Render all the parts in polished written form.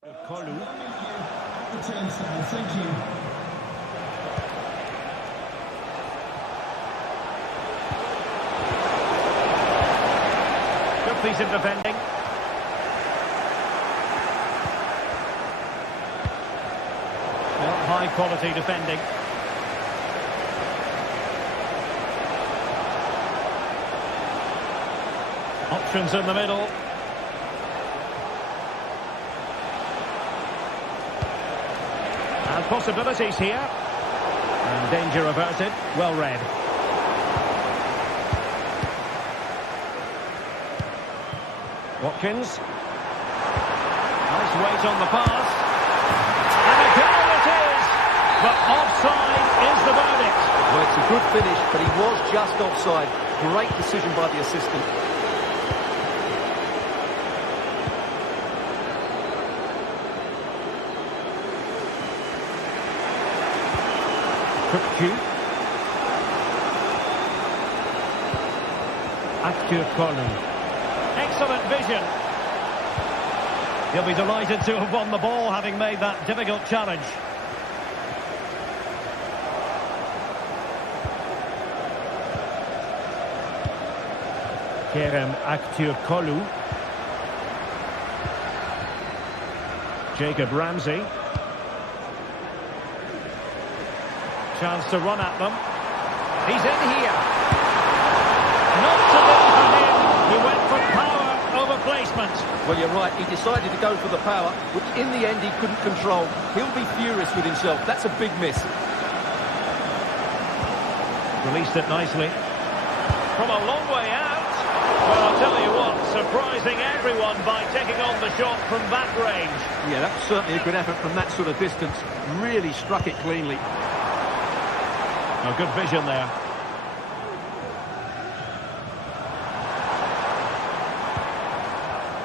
Kolu. Thank you. Good piece of defending. Well, high quality defending. Options in the middle. And possibilities here. And danger averted. Well read. Watkins. Nice weight on the pass. And a goal it is! But offside is the verdict. Well, it's a good finish, but he was just offside. Great decision by the assistant. Excellent vision. He'll be delighted to have won the ball, having made that difficult challenge. Kerem Aktürkoğlu. Jacob Ramsey. Chance to run at them. He's in here. Not to do for him. He went for power over placement. Well, you're right. He decided to go for the power, which in the end he couldn't control. He'll be furious with himself. That's a big miss. Released it nicely. From a long way out. Well, I'll tell you what, surprising everyone by taking on the shot from that range. Yeah, that's certainly a good effort from that sort of distance. Really struck it cleanly. Oh, good vision there.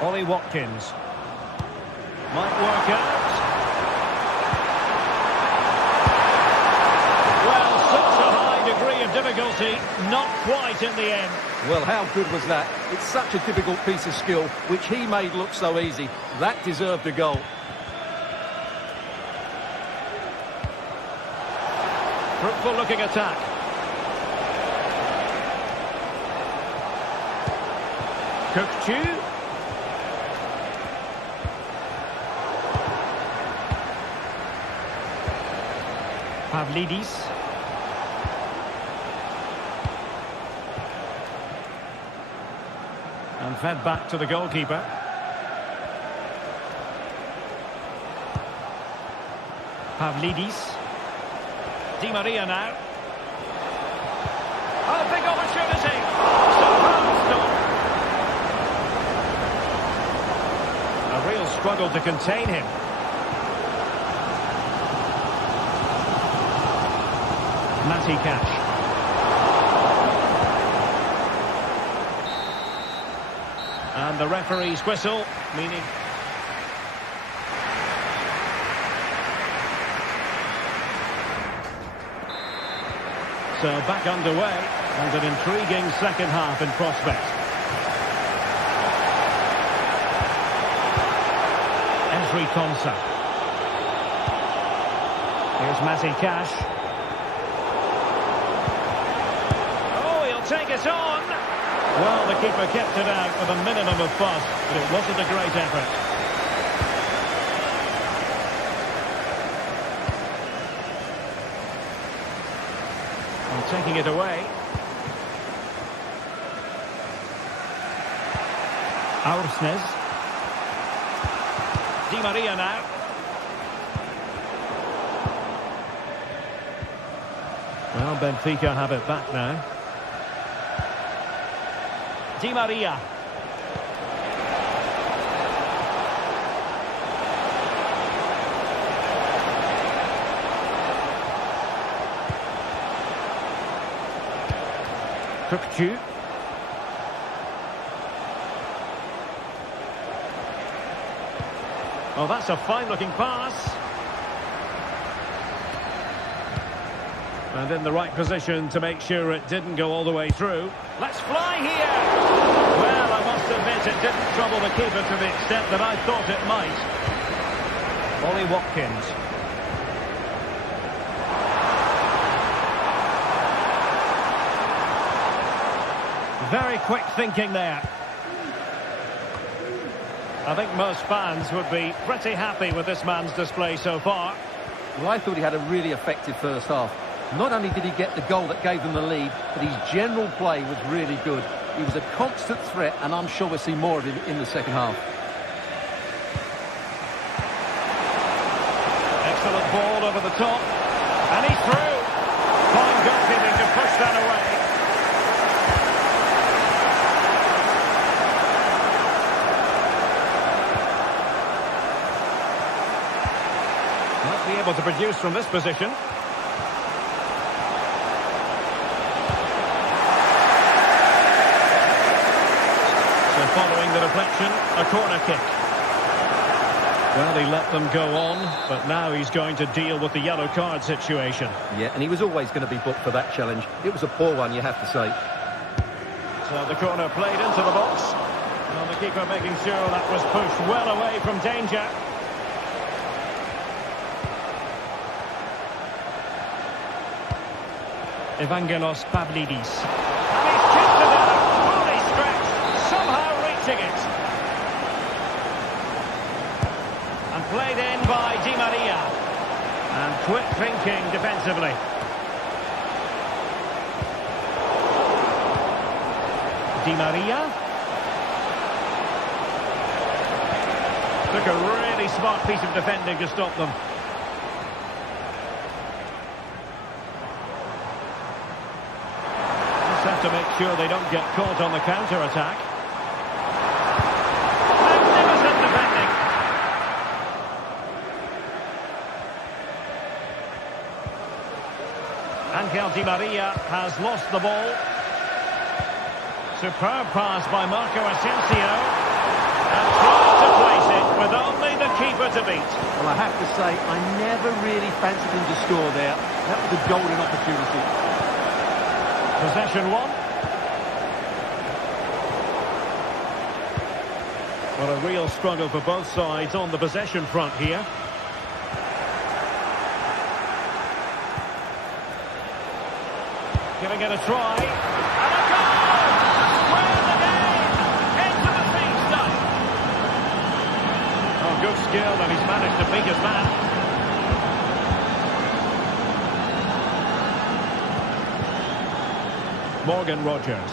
Ollie Watkins. Might work out. Well, such a high degree of difficulty, not quite in the end. Well, how good was that? It's such a difficult piece of skill, which he made look so easy. That deserved a goal. Fruitful looking attack. Kökçü. Pavlidis. And fed back to the goalkeeper. Pavlidis. Di Maria now. Oh, big opportunity. Superb stop. A real struggle to contain him. Matty Cash. And the referee's whistle, meaning... So back underway, and an intriguing second half in prospect. Ezri Konsa. Here's Matty Cash. Oh, he'll take it on. Well, the keeper kept it out with a minimum of fuss, but it wasn't a great effort. Taking it away. Aursnes. Di Maria now. Well, Benfica have it back now. Di Maria. Kökçü. Oh, that's a fine-looking pass. And in the right position to make sure it didn't go all the way through. Let's fly here! Well, I must admit it didn't trouble the keeper to the extent that I thought it might. Ollie Watkins. Very quick thinking there. I think most fans would be pretty happy with this man's display so far. Well, I thought he had a really effective first half. Not only did he get the goal that gave them the lead, but his general play was really good. He was a constant threat, and I'm sure we'll see more of him in the second half. Excellent ball over the top. And he's through. Fine goalkeeping to push that away. Might be able to produce from this position. So following the deflection, a corner kick. Well, he let them go on, but now he's going to deal with the yellow card situation. Yeah, and he was always going to be booked for that challenge. It was a poor one, you have to say. So the corner played into the box. Well, the keeper making sure that was pushed well away from danger. Evangelos Pavlidis. And he's chipped it out, fully stretched, somehow reaching it. And played in by Di Maria. And quick thinking defensively. Di Maria. Took a really smart piece of defending to stop them. Have to make sure they don't get caught on the counter-attack. Magnificent defending. Angel Di Maria has lost the ball. Superb pass by Marco Asensio. And tries to place it with only the keeper to beat. Well, I have to say, I never really fancied him to score there. That was a golden opportunity. Possession one. Well, a real struggle for both sides on the possession front here. Giving it a try. And a goal! Square the game! Into the feet. Oh, good skill, and he's managed to beat his man. Morgan Rogers.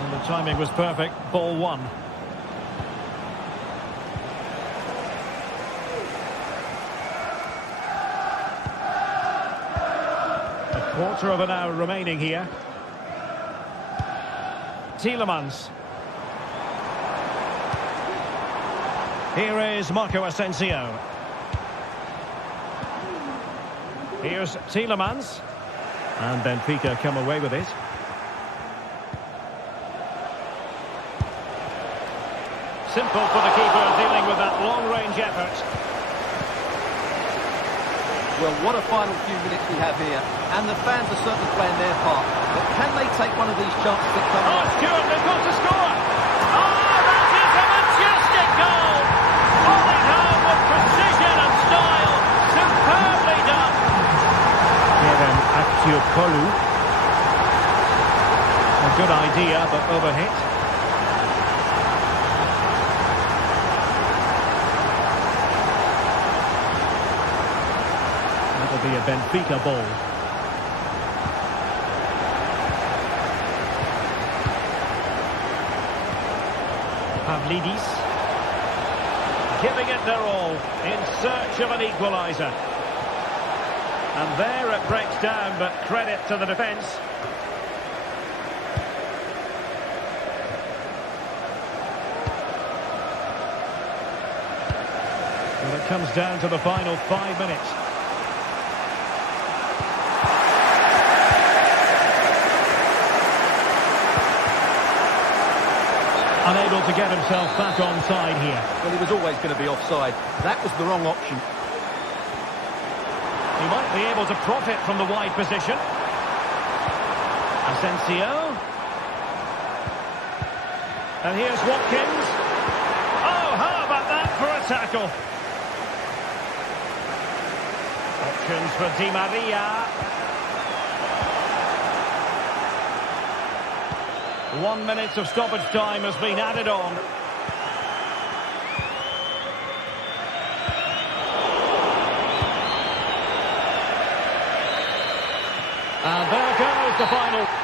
And the timing was perfect. Ball one. A quarter of an hour remaining here. Tielemans. Here is Marco Asensio. Here's Tielemans. And Benfica come away with it. Simple for the keeper dealing with that long-range effort. Well, what a final few minutes we have here. And the fans are certainly playing their part. But can they take one of these chances that come up? Stewart, they've got to score! Oh, that is a majestic goal! Pulling home with precision and style. Superbly done. Kevin Aktiopolu. A good idea, but overhit. That'll be a Benfica ball. Pavlidis. Giving it their all in search of an equaliser. And there it breaks down, but credit to the defence. Well, it comes down to the final 5 minutes. Unable to get himself back onside here. Well, he was always going to be offside. That was the wrong option. He might be able to profit from the wide position. Asensio. And here's Watkins. Oh, how about that for a tackle? Substitutions for Di Maria. 1 minute of stoppage time has been added on. And there goes the final.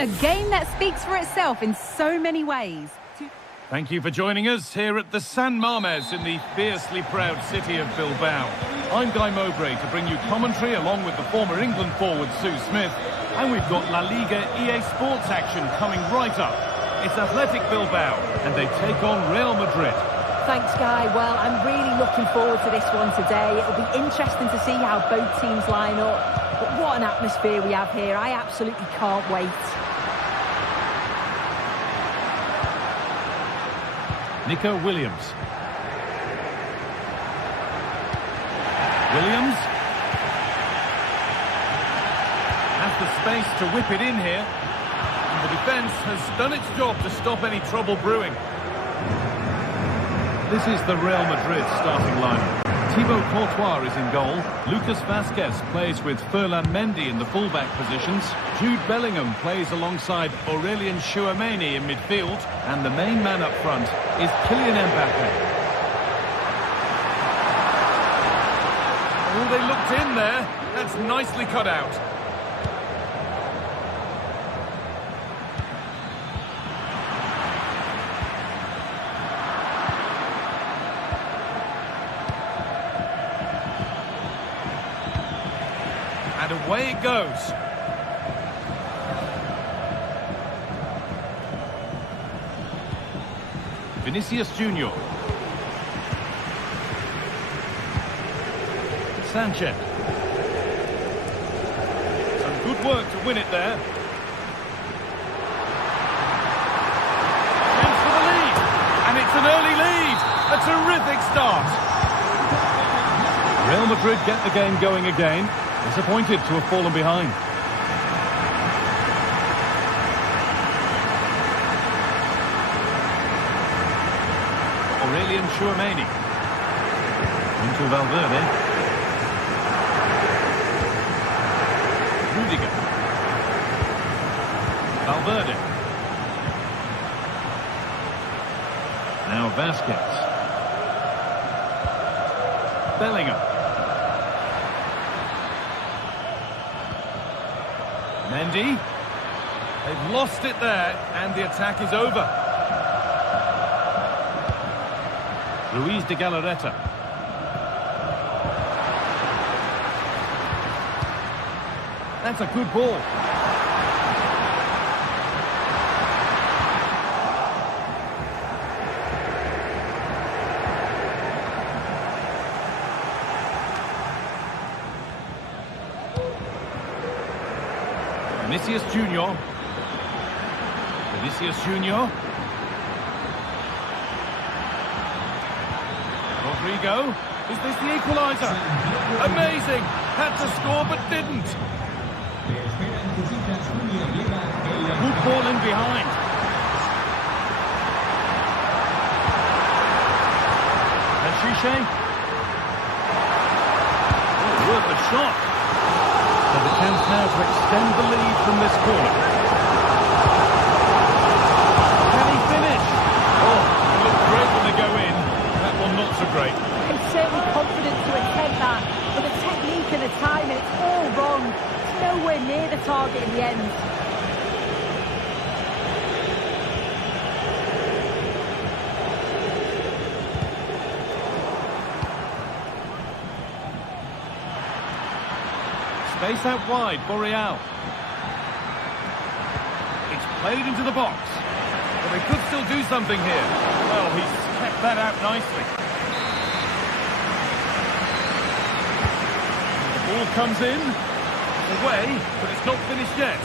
A game that speaks for itself in so many ways. Thank you for joining us here at the San Mamés in the fiercely proud city of Bilbao. I'm Guy Mowbray to bring you commentary along with the former England forward Sue Smith. And we've got La Liga EA Sports action coming right up. It's Athletic Bilbao and they take on Real Madrid. Thanks, Guy. Well, I'm really looking forward to this one today. It'll be interesting to see how both teams line up. But what an atmosphere we have here. I absolutely can't wait. Nico Williams. Williams. Has the space to whip it in here. And the defence has done its job to stop any trouble brewing. This is the Real Madrid starting lineup. Thibaut Courtois is in goal. Lucas Vázquez plays with Ferland Mendy in the fullback positions. Jude Bellingham plays alongside Aurélien Tchouameni in midfield. And the main man up front is Kylian Mbappé. Oh, they looked in there. That's nicely cut out. And away it goes. Vinicius Junior. Sanchez. Some good work to win it there. Chance for the lead. And it's an early lead. A terrific start. Real Madrid get the game going again. Disappointed to have fallen behind. Aurélien Tchouameni. Into Valverde. Rudiger. Valverde. Now Vázquez. Bellingham. Mendy. They've lost it there, and the attack is over. Luis de Galarreta. That's a good ball. Vinicius Junior. Vinicius Junior. Rodrigo. Is this the equaliser? Amazing! Had to score but didn't. Good ball in behind. And Shishe. Oh, worth a shot. And a chance now to extend the lead from this corner. Can he finish? Oh, it looked great when they go in. That one not so great. He's certainly confident to attempt that, but the technique and the timing, it's all wrong. It's nowhere near the target in the end. Space out wide for Real. It's played into the box. But they could still do something here. Well, he's kept that out nicely. The ball comes in. Away, but it's not finished yet.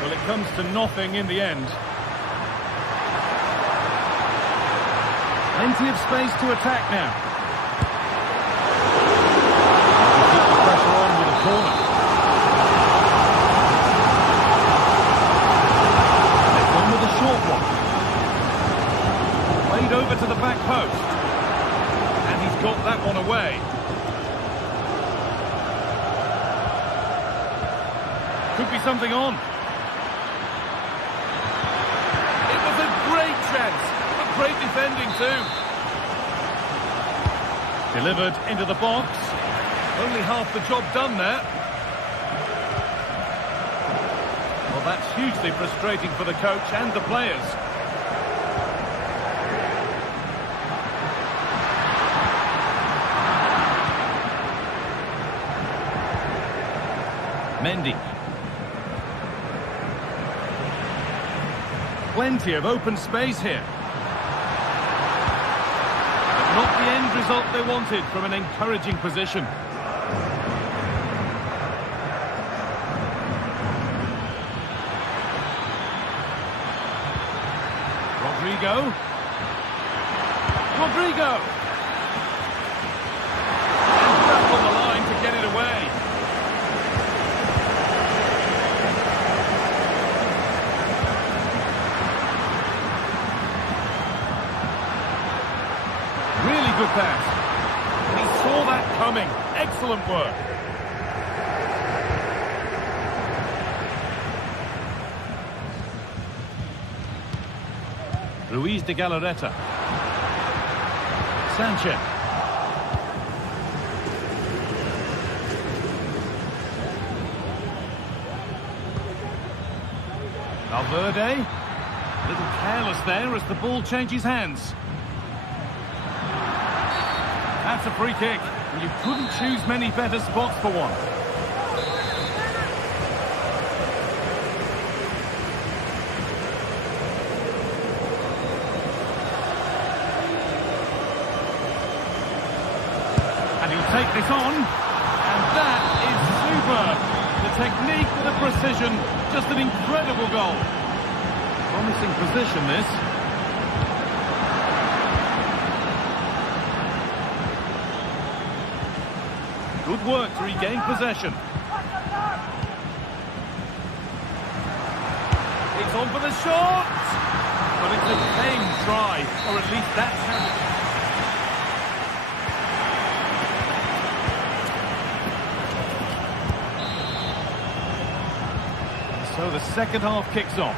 Well, it comes to nothing in the end. Plenty of space to attack now. Pressure on with a corner. They've gone with a short one. Played over to the back post. And he's got that one away. Could be something on. It was a great chance. A great defending too. Delivered into the box. Only half the job done there. Well, that's hugely frustrating for the coach and the players. Mendy. Plenty of open space here. But not the end result they wanted from an encouraging position. Rodrigo. And back on the line to get it away. Really good pass. He saw that coming. Excellent work. Luis de Galarreta. Sanchez. Valverde. A little careless there as the ball changes hands. That's a free kick. You couldn't choose many better spots for one. And he'll take this on. And that is superb. The technique, the precision, just an incredible goal. Promising position, this. Good work to regain possession. It's on for the shot! But it's a tame try, or at least that's how it... So the second half kicks off.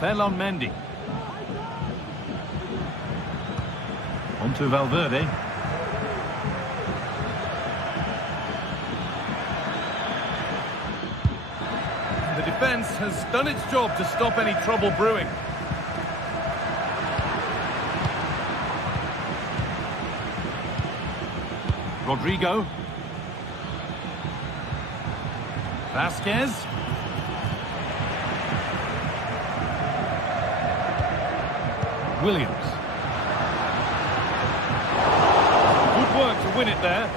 Fell on Mendy. On to Valverde. The defence has done its job to stop any trouble brewing. Rodrigo. Vasquez. Williams. Good work to win it there.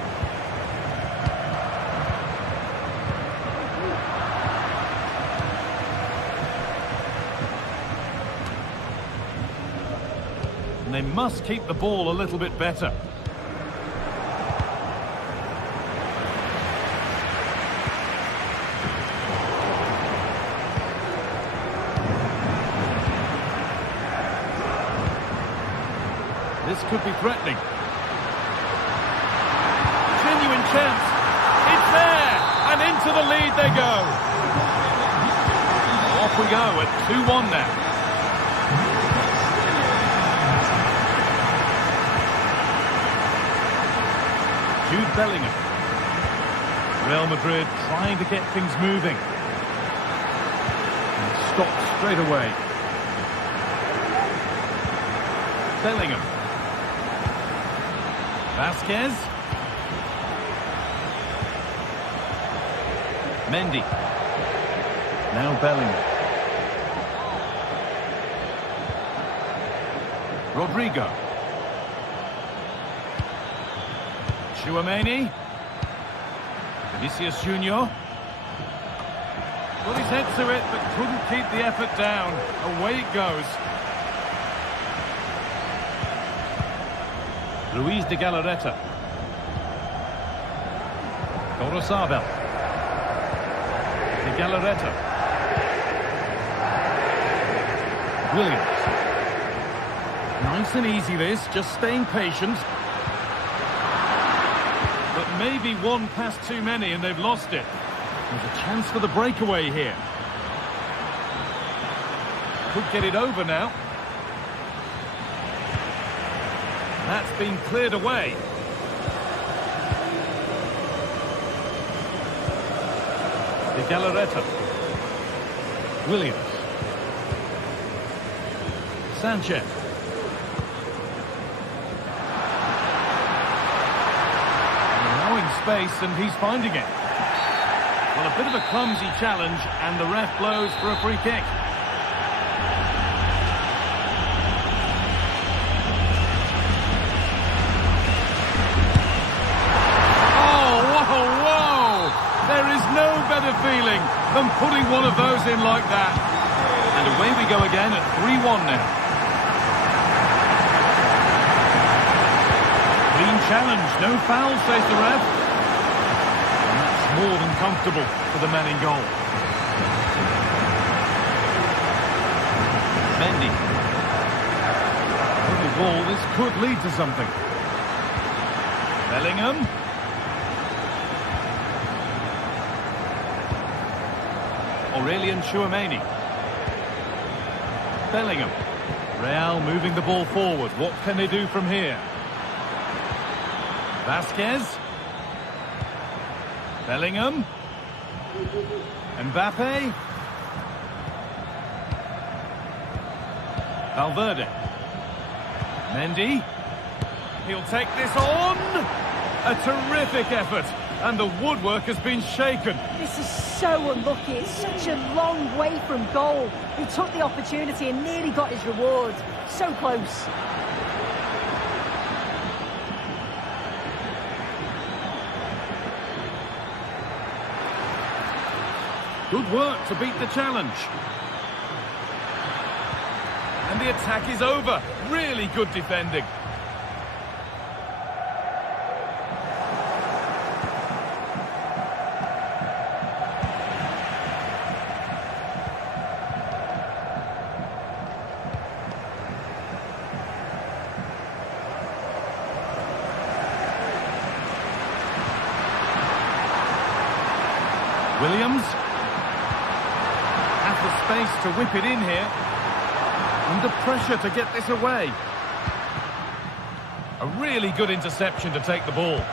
And they must keep the ball a little bit better. This could be threatening. Genuine chance. It's there! And into the lead they go. Off we go at 2-1 now. Jude Bellingham. Real Madrid trying to get things moving. And stopped straight away. Bellingham. Vasquez. Mendy. Now Bellingham. Rodrigo. Tchouaméni. Vinicius Junior. Put his head to it, but couldn't keep the effort down. Away it goes. Luis de Galarreta. Gorosabel. De Galarreta. Williams. Nice and easy this, just staying patient. But maybe one pass too many and they've lost it. There's a chance for the breakaway here. Could get it over now. That's been cleared away. De Galarreta. Williams. Sanchez. Allowing space, and he's finding it. Well, a bit of a clumsy challenge, and the ref blows for a free kick. There is no better feeling than putting one of those in like that. And away we go again at 3-1 now. Clean challenge, no foul, says the ref. And that's more than comfortable for the man in goal. Mendy. With the ball, this could lead to something. Bellingham. Aurelian Tchouameni. Bellingham. Real moving the ball forward. What can they do from here? Vasquez. Bellingham. Mbappe. Valverde. Mendy. He'll take this on. A terrific effort. And the woodwork has been shaken. This is so unlucky. It's such a long way from goal. He took the opportunity and nearly got his reward. So close. Good work to beat the challenge. And the attack is over. Really good defending. Williams. Has the space to whip it in here. Under pressure to get this away. A really good interception to take the ball.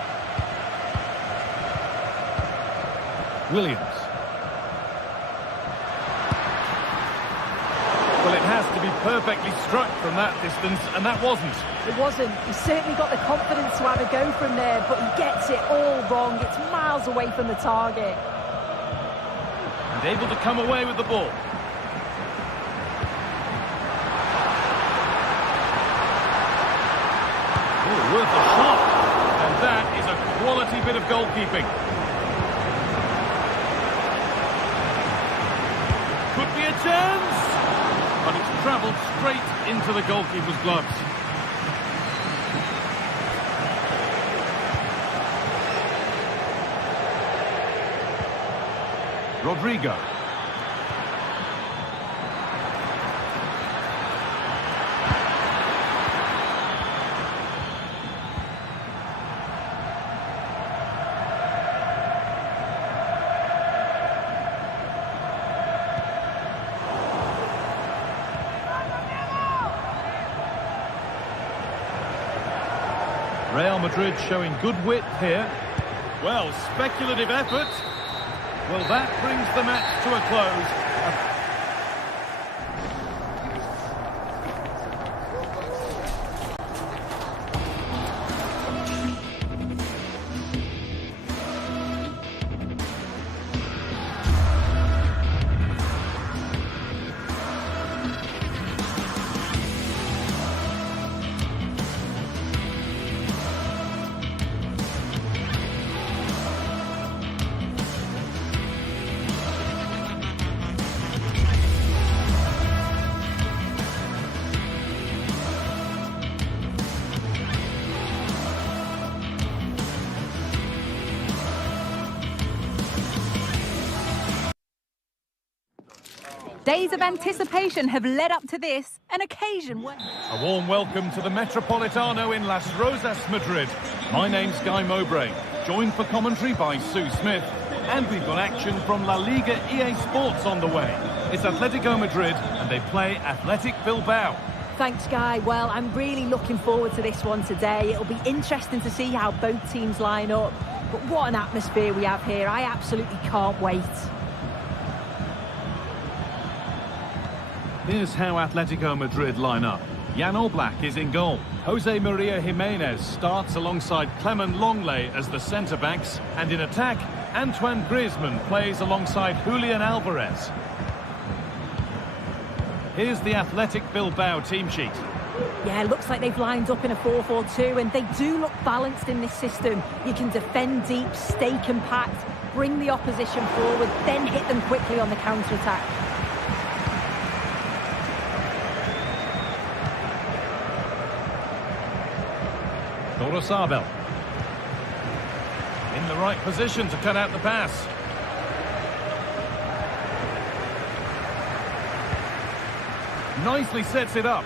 Williams. Well, it has to be perfectly struck from that distance, and that wasn't. It wasn't. He certainly got the confidence to have a go from there, but he gets it all wrong. It's miles away from the target. And able to come away with the ball. Oh, worth a shot. And that is a quality bit of goalkeeping. Could be a chance. But it's travelled straight into the goalkeeper's gloves. Rodrigo. Real Madrid showing good width here. Well, speculative effort. Well, that brings the match to a close. Days of anticipation have led up to this, an occasion where... A warm welcome to the Metropolitano in Las Rozas, Madrid. My name's Guy Mowbray, joined for commentary by Sue Smith, and we've got action from La Liga EA Sports on the way. It's Atletico Madrid, and they play Athletic Bilbao. Thanks, Guy. Well, I'm really looking forward to this one today. It'll be interesting to see how both teams line up. But what an atmosphere we have here. I absolutely can't wait. Here's how Atletico Madrid line up. Jan Oblak is in goal. Jose Maria Jimenez starts alongside Clement Longley as the centre-backs. And in attack, Antoine Griezmann plays alongside Julian Alvarez. Here's the Athletic Bilbao team sheet. Yeah, looks like they've lined up in a 4-4-2, and they do look balanced in this system. You can defend deep, stay compact, bring the opposition forward, then hit them quickly on the counter-attack. Sabel in the right position to cut out the pass. Nicely sets it up.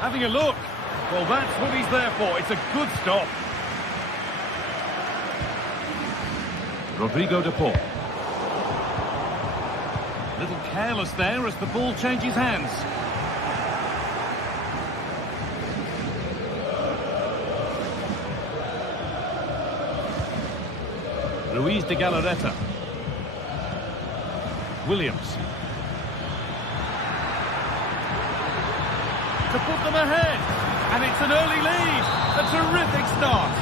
Having a look. Well, that's what he's there for. It's a good stop. Rodrigo de Paul. Little careless there as the ball changes hands. Luis de Galarreta. Williams. To put them ahead. And it's an early lead. A terrific start.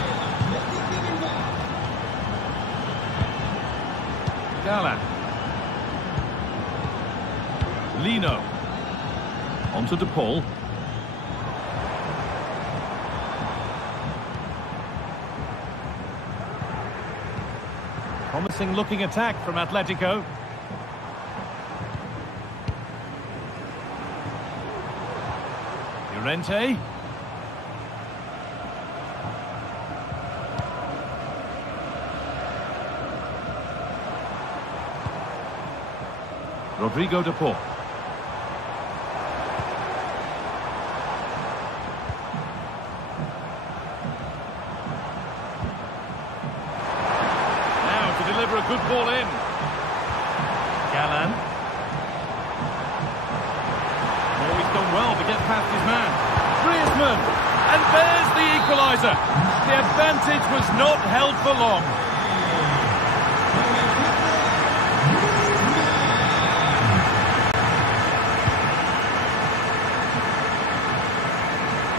Gala. Lino. Onto De Paul. Promising looking attack from Atletico. Llorente. Rodrigo de Paul. A good ball in. Galán. Oh, he's done well to get past his man. Griezmann. And there's the equaliser. The advantage was not held for long.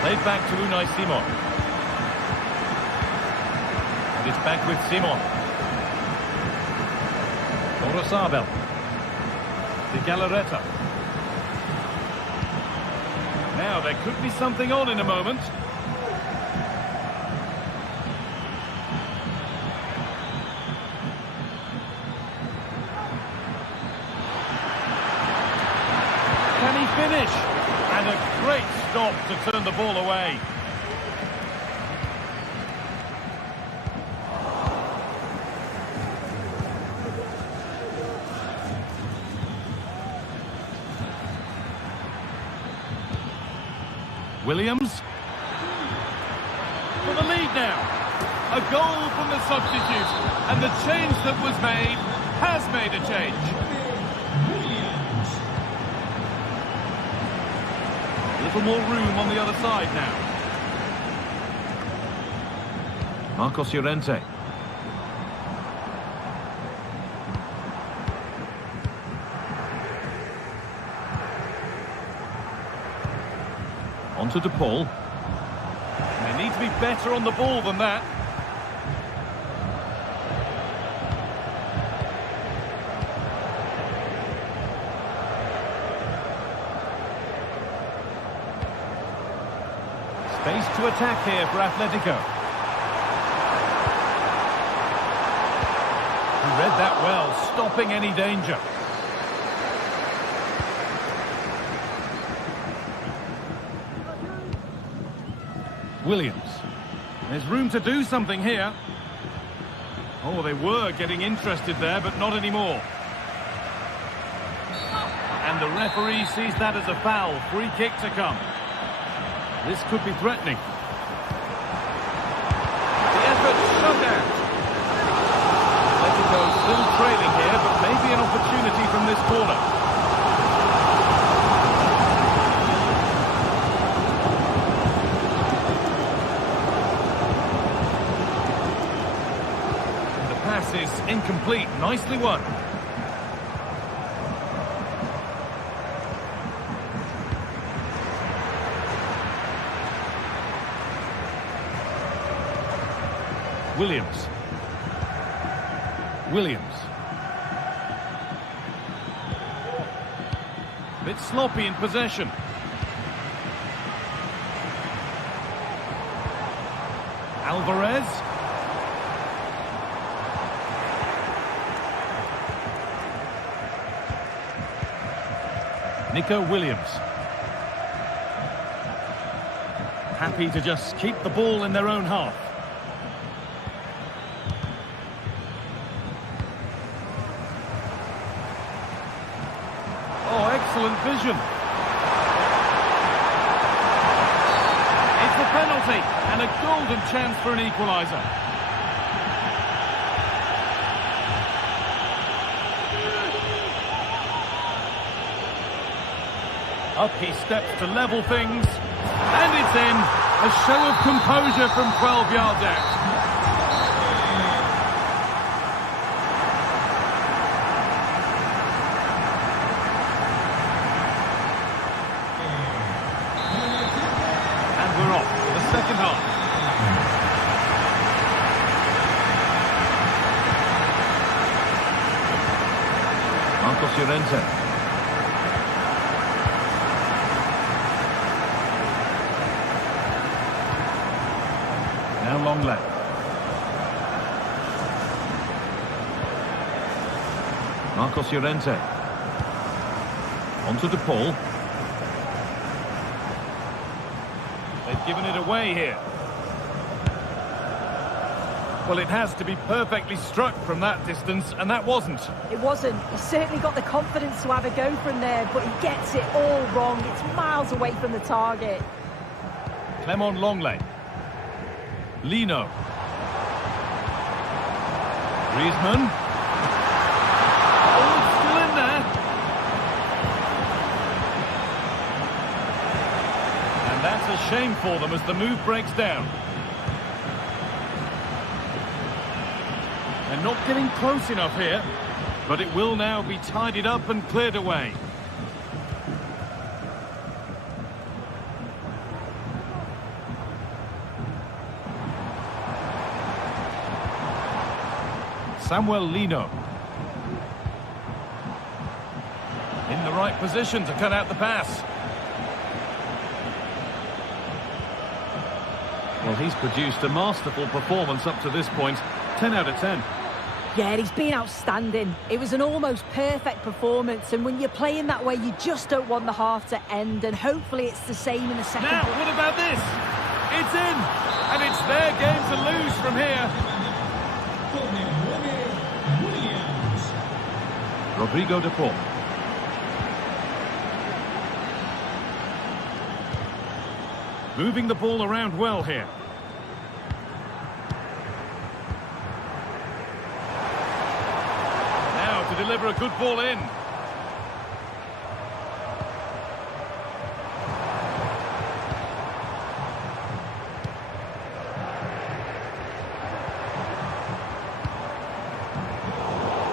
Played back to Unai Simon. And it's back with Simon. Sabel. De Galarreta. Now there could be something on in a moment. Can he finish? And a great stop to turn the ball away. Williams for the lead now. A goal from the substitute, and the change that was made has made a change. A little more room on the other side now. Marcos Llorente. Onto De Paul. They need to be better on the ball than that. Space to attack here for Atletico. He read that well, stopping any danger. Williams. There's room to do something here. Oh, they were getting interested there, but not anymore. And the referee sees that as a foul. Free kick to come. This could be threatening. The effort shut out. Atletico still trailing here, but maybe an opportunity from this corner. pass is incomplete. Nicely won. Williams. A bit sloppy in possession. Alvarez. Nico Williams. Happy to just keep the ball in their own half. Oh, excellent vision. It's a penalty and a golden chance for an equaliser. Up he steps to level things, and it's in. A show of composure from 12 yards out. And we're off for the second half. Marcos Llorente. Now long left. Marcos Llorente. Onto DePaul. They've given it away here. Well, it has to be perfectly struck from that distance, and that wasn't. It wasn't. He certainly got the confidence to have a go from there, but he gets it all wrong. It's miles away from the target. Clement Longley. Lino. Griezmann. Oh, it's still in there. And that's a shame for them as the move breaks down. They're not getting close enough here, but it will now be tidied up and cleared away. Samuel Lino. In the right position to cut out the pass. Well, he's produced a masterful performance up to this point. 10 out of 10. Yeah, he's been outstanding. It was an almost perfect performance, and when you're playing that way, you just don't want the half to end, and hopefully it's the same in the second. Now, what about this? It's in, and it's their game to lose from here. Rodrigo de Paul. Moving the ball around well here. Now to deliver a good ball in.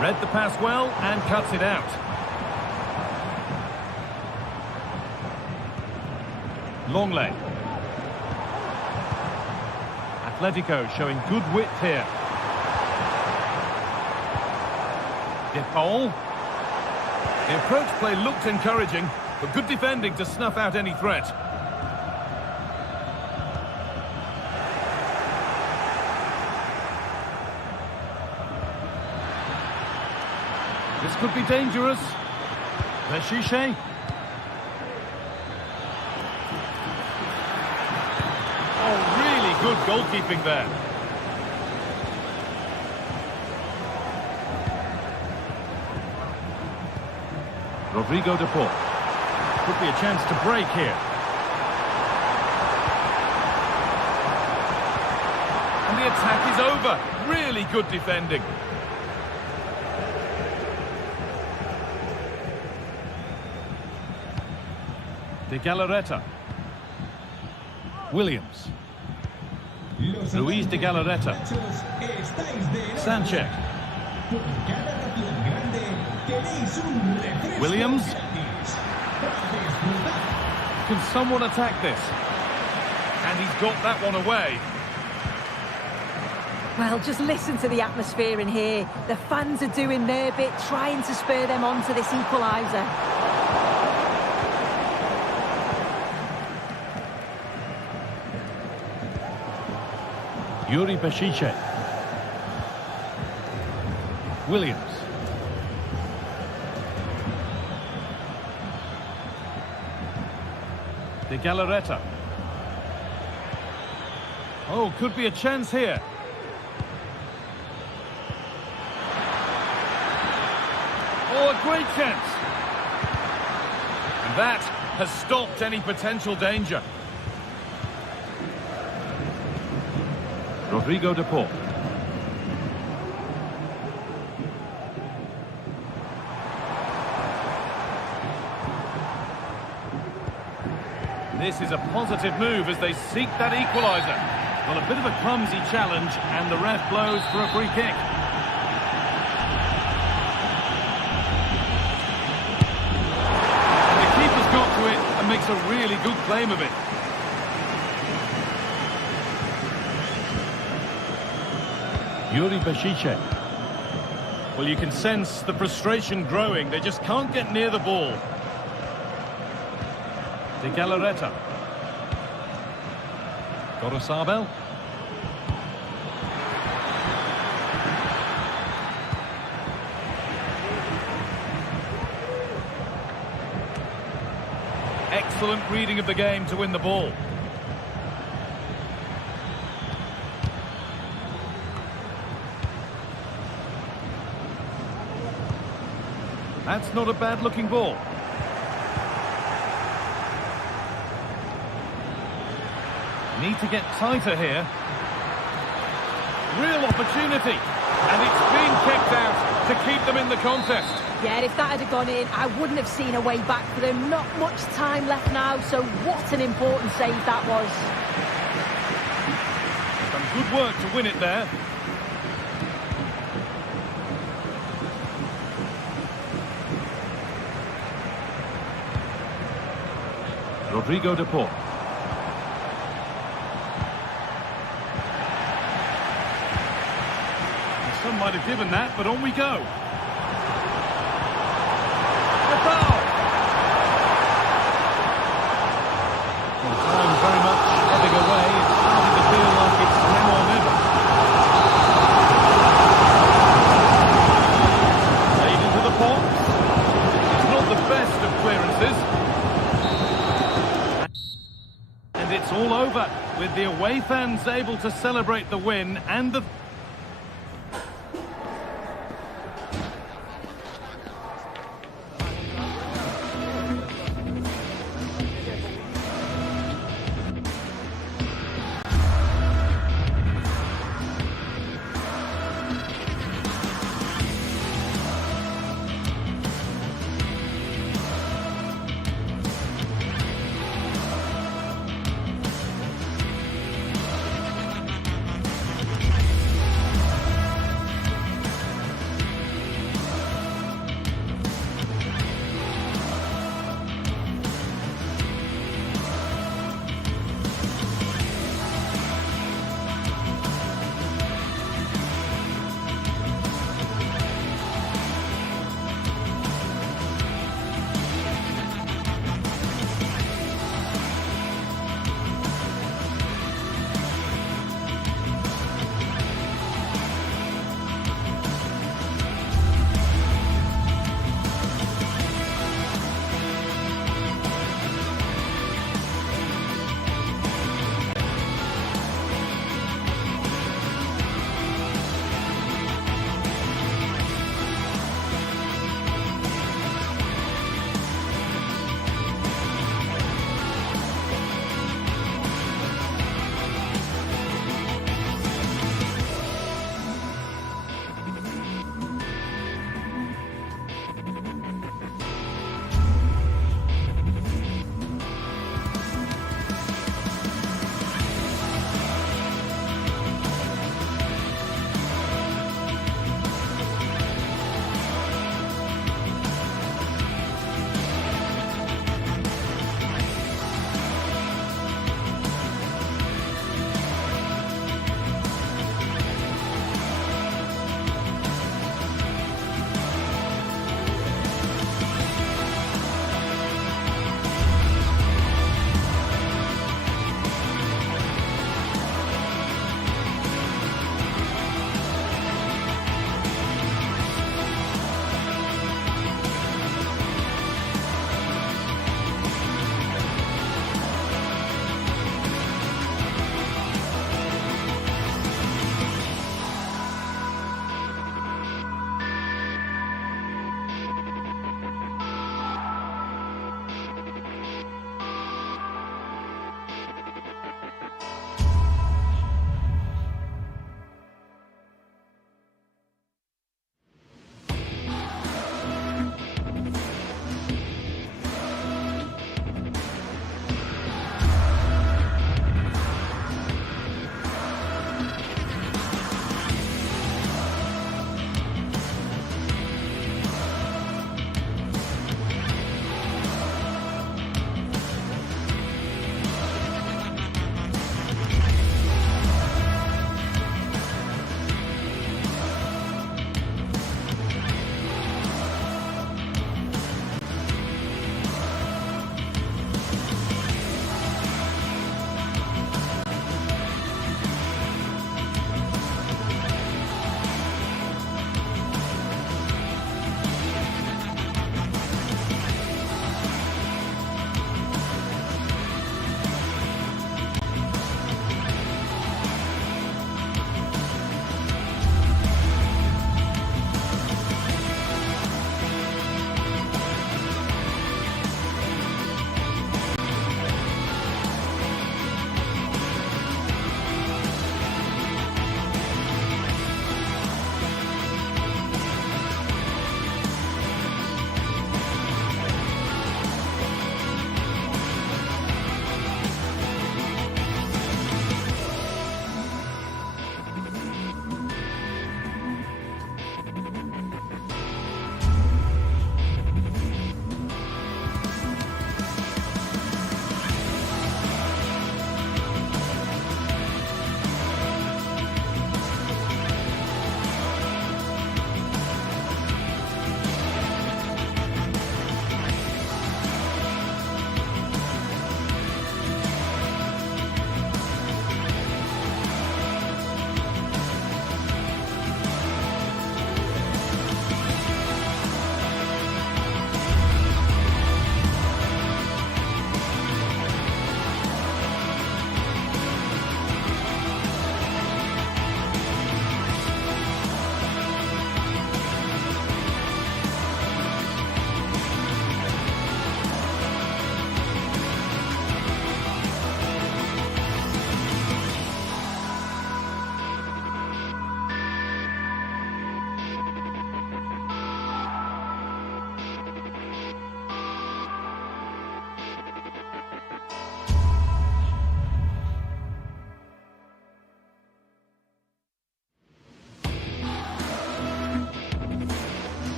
Read the pass well and cuts it out. Longley. Atletico showing good width here. DePaul. The approach play looked encouraging, but good defending to snuff out any threat. This could be dangerous. Peshiche. Oh, really good goalkeeping there. Rodrigo de Paul. Could be a chance to break here. And the attack is over. Really good defending. De Galarreta. Williams. Luis de Galarreta. Sanchez. Williams. Can someone attack this? And he's got that one away. Well, just listen to the atmosphere in here. The fans are doing their bit, trying to spur them on to this equaliser. Yuri Peshice. Williams. De Galarreta. Oh, could be a chance here. Oh, a great chance. And that has stopped any potential danger. Rodrigo de Paul. This is a positive move as they seek that equaliser. Well, a bit of a clumsy challenge, and the ref blows for a free kick. And the keeper's got to it and makes a really good claim of it. Yuri Peshice. Well, you can sense the frustration growing. They just can't get near the ball. De Galarreta. Gorosabel. Excellent reading of the game to win the ball. That's not a bad-looking ball. Need to get tighter here. Real opportunity. And it's been kicked out to keep them in the contest. Yeah, if that had gone in, I wouldn't have seen a way back for them. Not much time left now, so what an important save that was. Some good work to win it there. Rodrigo de Paul. Some might have given that, but on we go. The foul! Well, time very much ebbing away. It's starting to feel like it's now or never. Played into the box. It's not the best of clearances. And it's all over, with the away fans able to celebrate the win and the...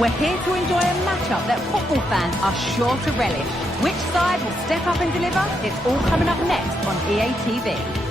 We're here to enjoy a matchup that football fans are sure to relish. Which side will step up and deliver? It's all coming up next on EA TV.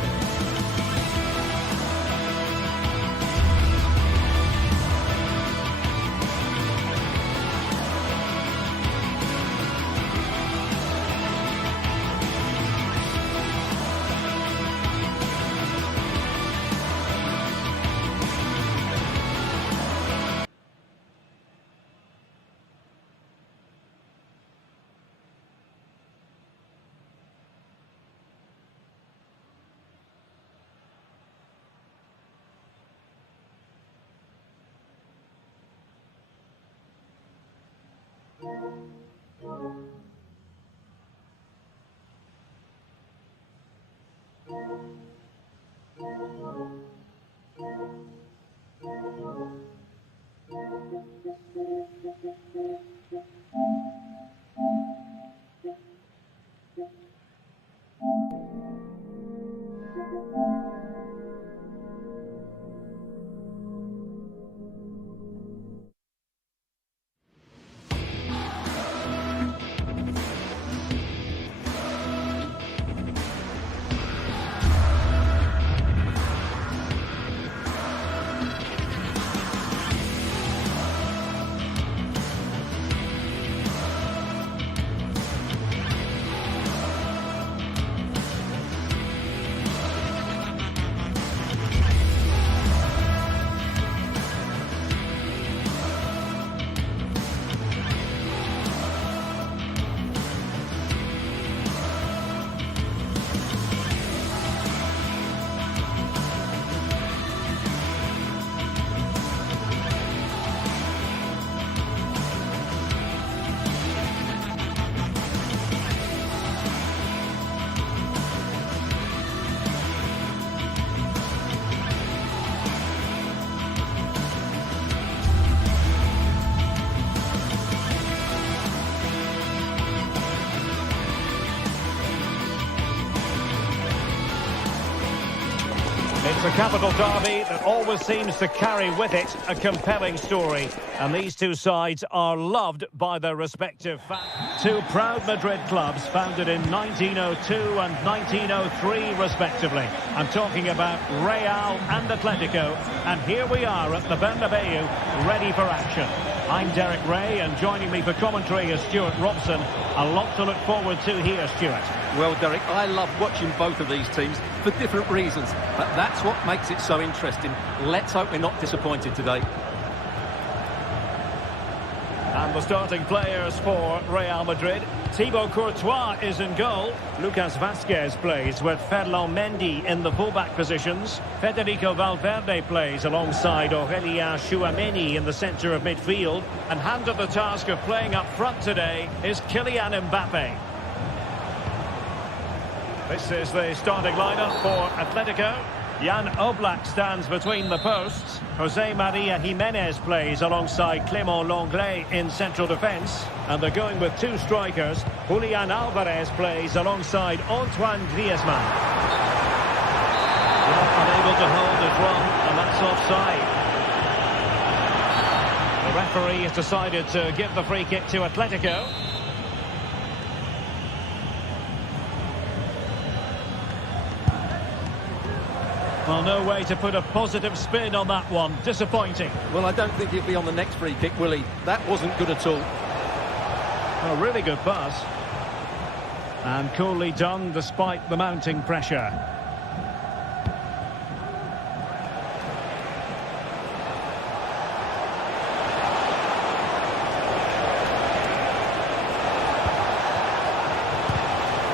It's a capital derby that always seems to carry with it a compelling story. And these two sides are loved by their respective fans. Two proud Madrid clubs founded in 1902 and 1903 respectively. I'm talking about Real and Atletico. And here we are at the Bernabeu, ready for action. I'm Derek Ray, and joining me for commentary is Stuart Robson. A lot to look forward to here, Stuart. Well, Derek, I love watching both of these teams for different reasons, but that's what makes it so interesting. Let's hope we're not disappointed today. And the starting players for Real Madrid. Thibaut Courtois is in goal. Lucas Vazquez plays with Ferland Mendy in the fullback positions. Federico Valverde plays alongside Aurélien Tchouameni in the centre of midfield. And handed the task of playing up front today is Kylian Mbappe. This is the starting lineup for Atletico. Jan Oblak stands between the posts. Jose Maria Jimenez plays alongside Clément Lenglet in central defence. And they're going with two strikers. Julian Alvarez plays alongside Antoine Griezmann. Well, unable to hold it wrong, and that's offside. The referee has decided to give the free kick to Atletico. Well, no way to put a positive spin on that one. Disappointing. Well, I don't think he'll be on the next free kick, will he? That wasn't good at all. A really good pass. And coolly done despite the mounting pressure.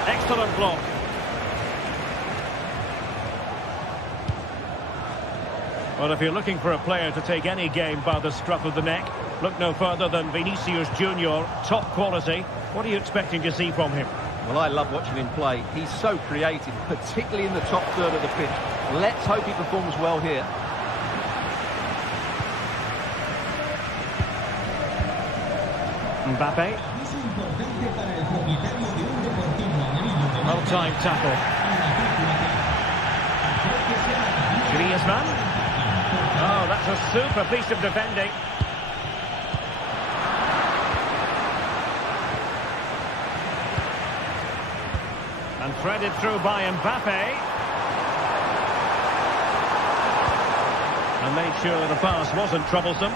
Excellent block. Well, if you're looking for a player to take any game by the scruff of the neck, look no further than Vinicius Junior, top quality. What are you expecting to see from him? Well, I love watching him play. He's so creative, particularly in the top third of the pitch. Let's hope he performs well here. Mbappe. Well-timed tackle. Griezmann. Oh, that's a super piece of defending. And threaded through by Mbappe. And made sure the pass wasn't troublesome.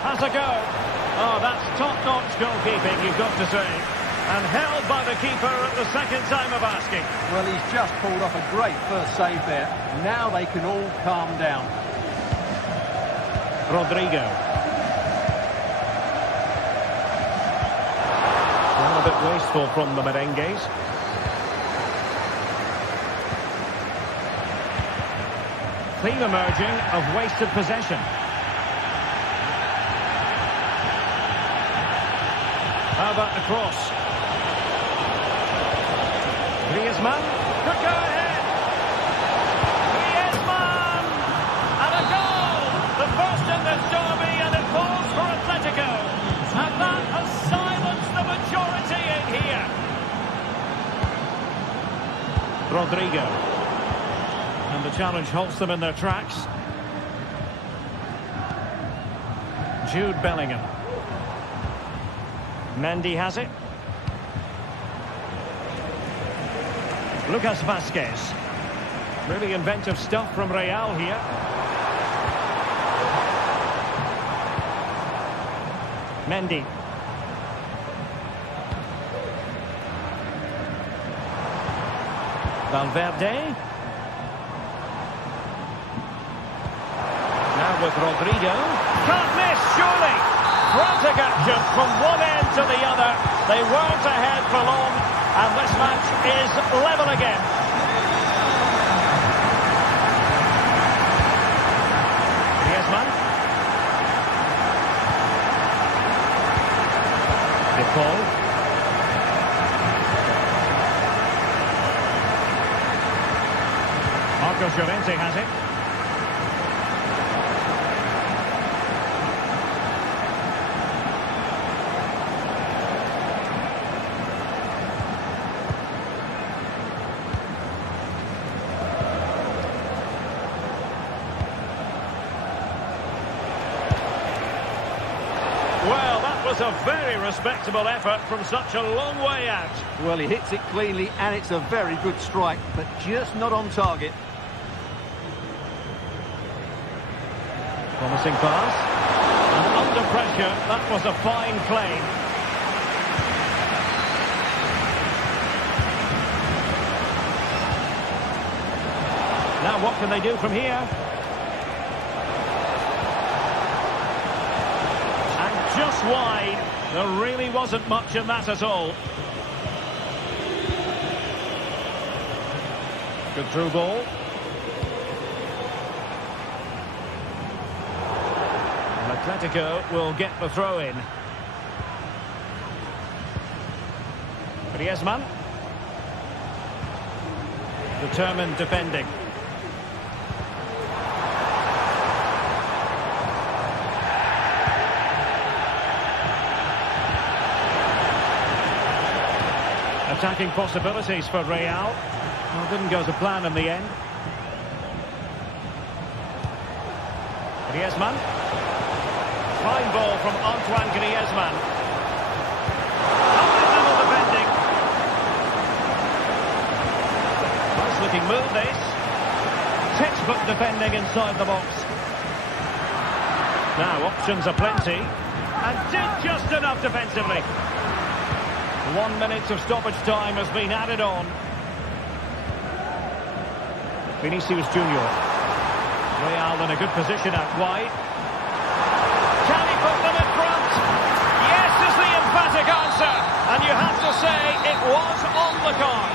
Has a go. Oh, that's top-notch goalkeeping, you've got to say. And held by the keeper at the second time of asking. Well, he's just pulled off a great first save there. Now they can all calm down. Rodrigo. Well, a bit wasteful from the merengues. Theme emerging of wasted possession. How about the cross? Griezmann could go ahead. Griezmann! And a goal! The first in this derby, and it falls for Atletico. And that has silenced the majority in here. Rodrigo. And the challenge halts them in their tracks. Jude Bellingham. Mendy has it. Lucas Vazquez. Really inventive stuff from Real here. Mendy. Valverde. Now with Rodrigo. Can't miss, surely. Frantic action from one end to the other. They weren't ahead for long, and this match is level again. Griezmann. De Paul. Marco Llorente has it. Well, that was a very respectable effort from such a long way out. Well, he hits it cleanly, and it's a very good strike, but just not on target. Promising pass. And under pressure, that was a fine claim. Now what can they do from here? Just wide. There really wasn't much in that at all. Good through ball. And Atletico will get the throw in. Griezmann. Determined defending. Attacking possibilities for Real. Well, didn't go to plan in the end. Griezmann. Fine ball from Antoine Griezmann. Double defending. Nice looking move this. Textbook defending inside the box. Now options are plenty. And did just enough defensively. 1 minute of stoppage time has been added on. Vinicius Junior. Real in a good position out wide. Can he put them in front? Yes is the emphatic answer. And you have to say it was on the cards.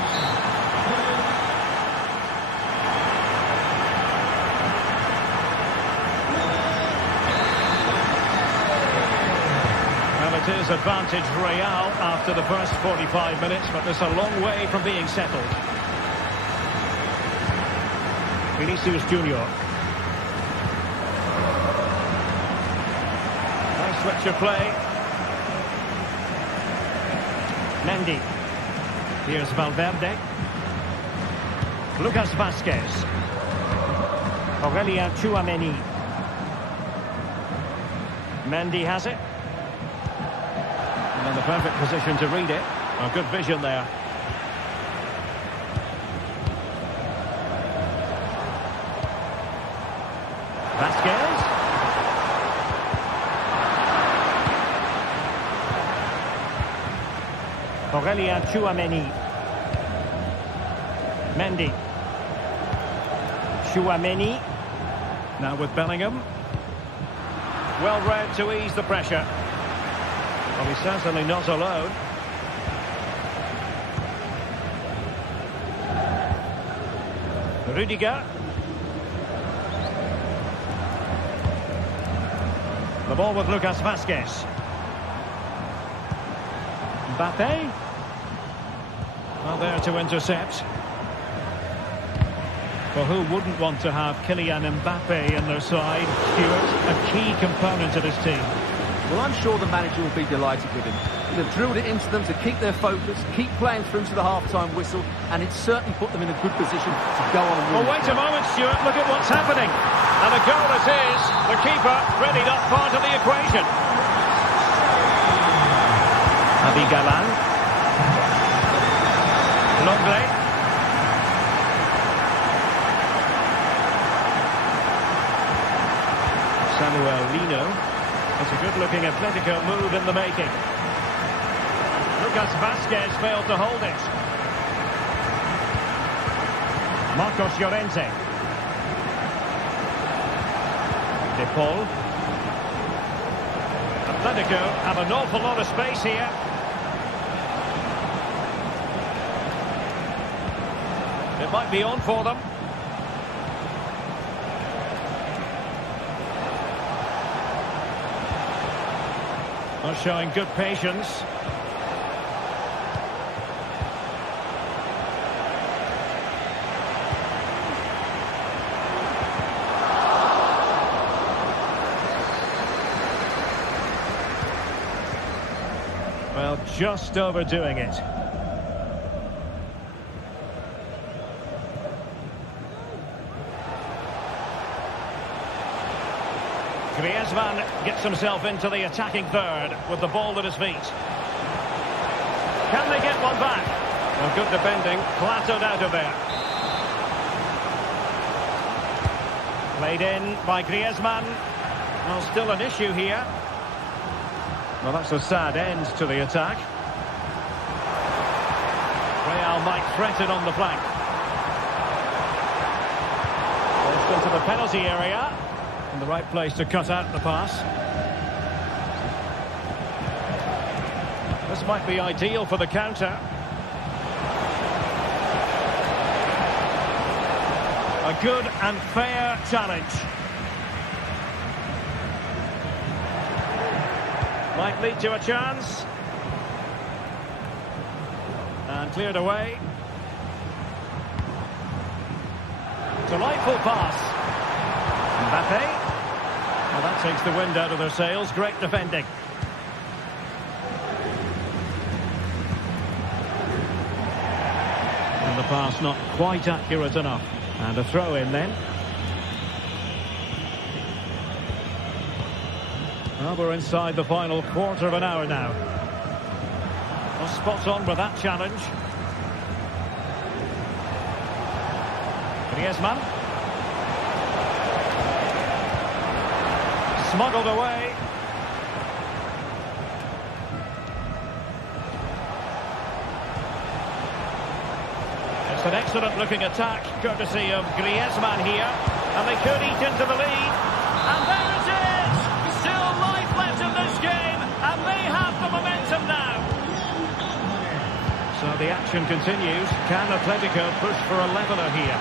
It is advantage Real after the first 45 minutes, but there's a long way from being settled. Vinicius Junior. Nice switch of play. Mendy. Here's Valverde. Lucas Vazquez. Aurelien Tchouameni. Mendy has it. And in the perfect position to read it. Oh, good vision there. Vasquez. Aurelien Tchouameni. Mendy. Tchouameni. Now with Bellingham. Well read to ease the pressure. Well, he's certainly not alone. Rudiger. The ball with Lucas Vasquez. Mbappe. Well, there to intercept. Well, who wouldn't want to have Kylian Mbappe in their side? Stuart, a key component of his team. Well, I'm sure the manager will be delighted with him. He'll have drilled it into them to keep their focus, keep playing through to the half-time whistle, and it's certainly put them in a good position to go on and win. Well, wait a moment, Stuart. Look at what's happening. And a goal it is. The keeper really not part of the equation. Abi Galan. Longley. Samuel Lino. It's a good-looking Atletico move in the making. Lucas Vasquez failed to hold it. Marcos Llorente. De Paul. Atletico have an awful lot of space here. It might be on for them. Not showing good patience. Well, just overdoing it. Griezmann gets himself into the attacking third with the ball at his feet. Can they get one back? Well, good defending, clattered out of there. Played in by Griezmann. Well, still an issue here. Well, that's a sad end to the attack. Real might threaten on the flank. Pushed into the penalty area. In the right place to cut out the pass. This might be ideal for the counter. A good and fair challenge. Might lead to a chance. And cleared away. Delightful pass. Mbappe. Well, that takes the wind out of their sails. Great defending. And the pass not quite accurate enough. And a throw in then. Well, we're inside the final quarter of an hour now. Well, spot on with that challenge. Griezmann. Smuggled away. It's an excellent looking attack, courtesy of Griezmann here. And they could eat into the lead. And there it is! Still life left in this game. And they have the momentum now. So the action continues. Can Atletico push for a leveller here?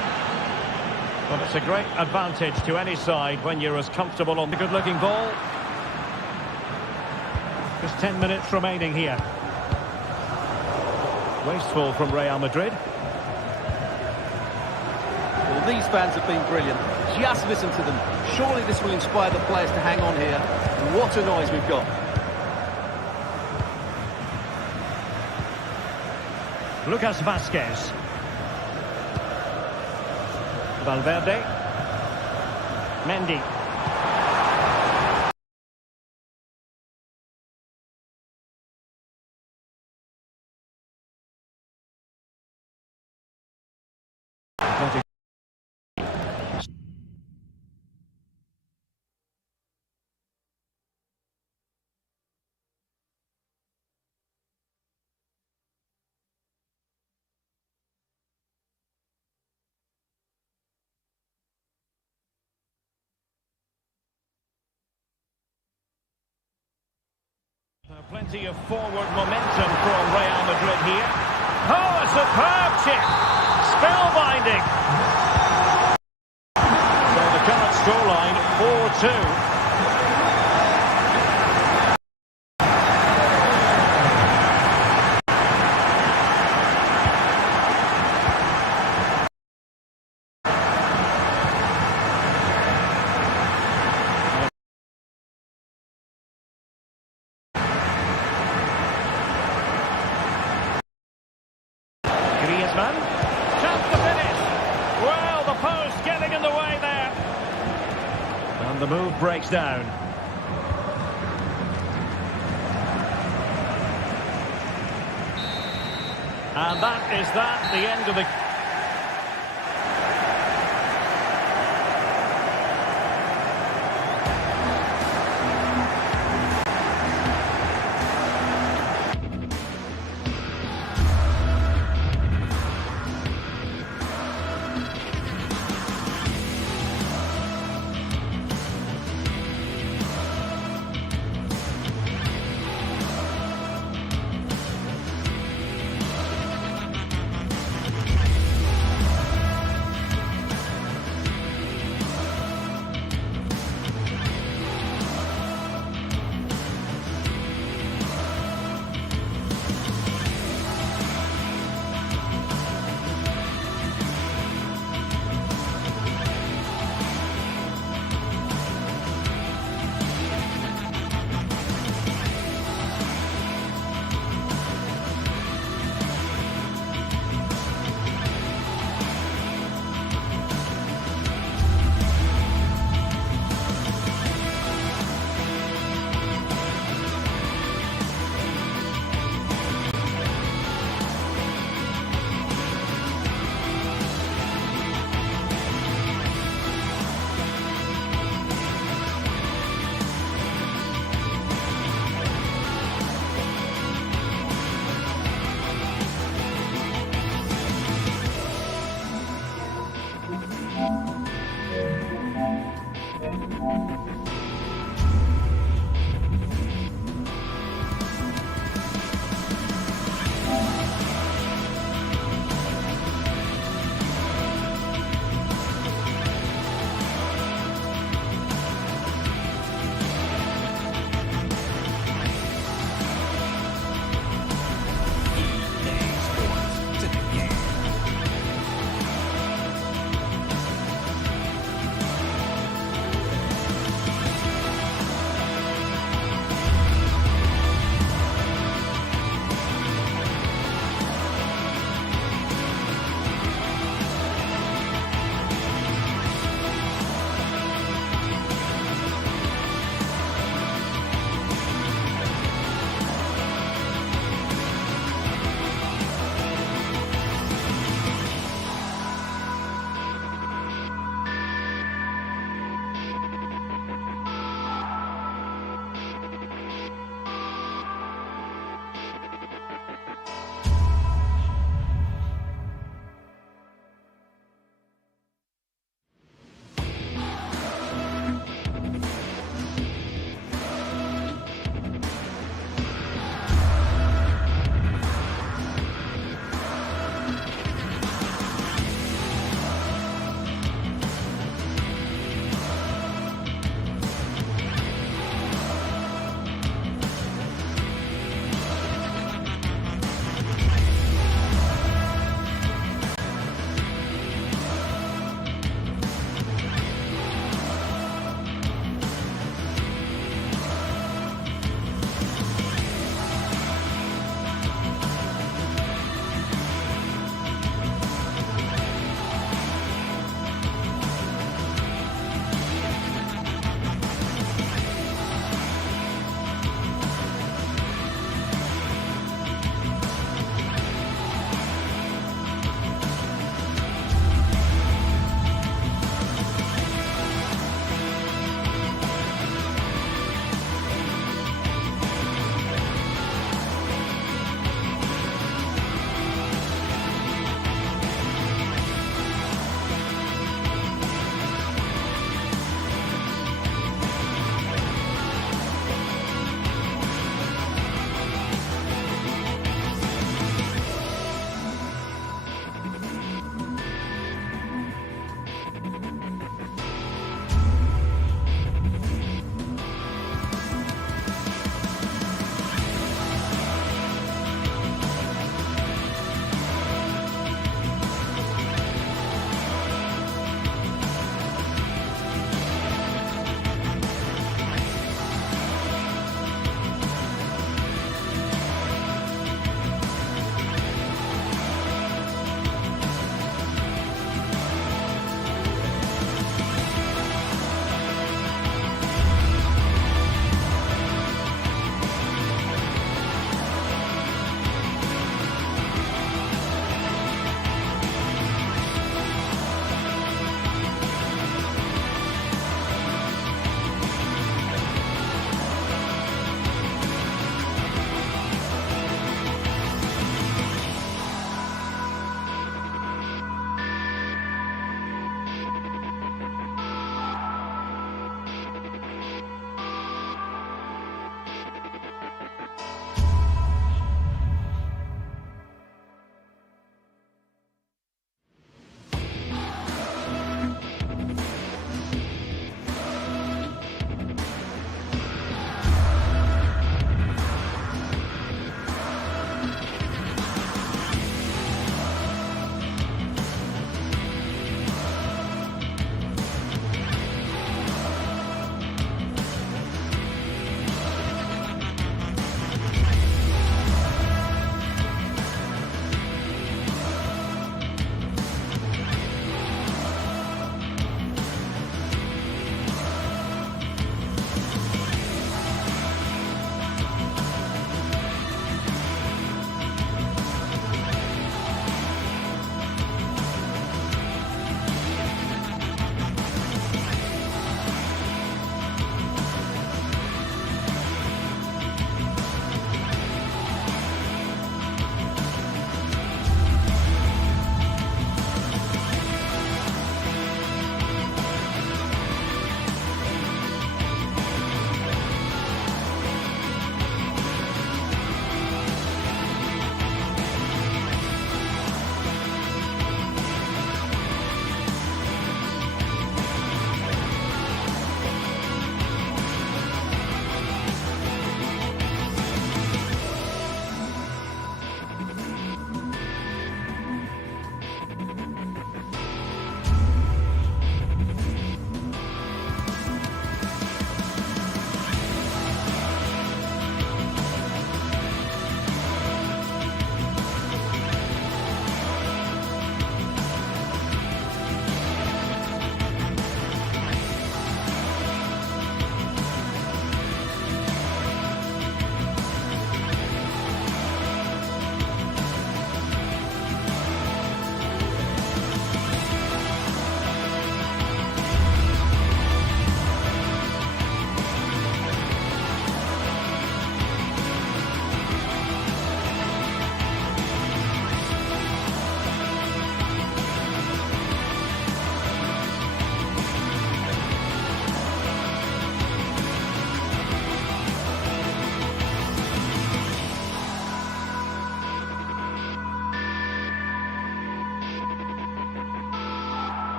Well, it's a great advantage to any side when you're as comfortable on the good-looking ball. Just 10 minutes remaining here. Wasteful from Real Madrid. Well, these fans have been brilliant. Just listen to them. Surely this will inspire the players to hang on here. What a noise we've got. Lucas Vasquez. Valverde. Mendy. Plenty of forward momentum from Real Madrid here. Oh, a superb chip! Spellbinding! So the current scoreline, 4-2. Chance to finish. Well, the post getting in the way there. And the move breaks down. And that is the end of the...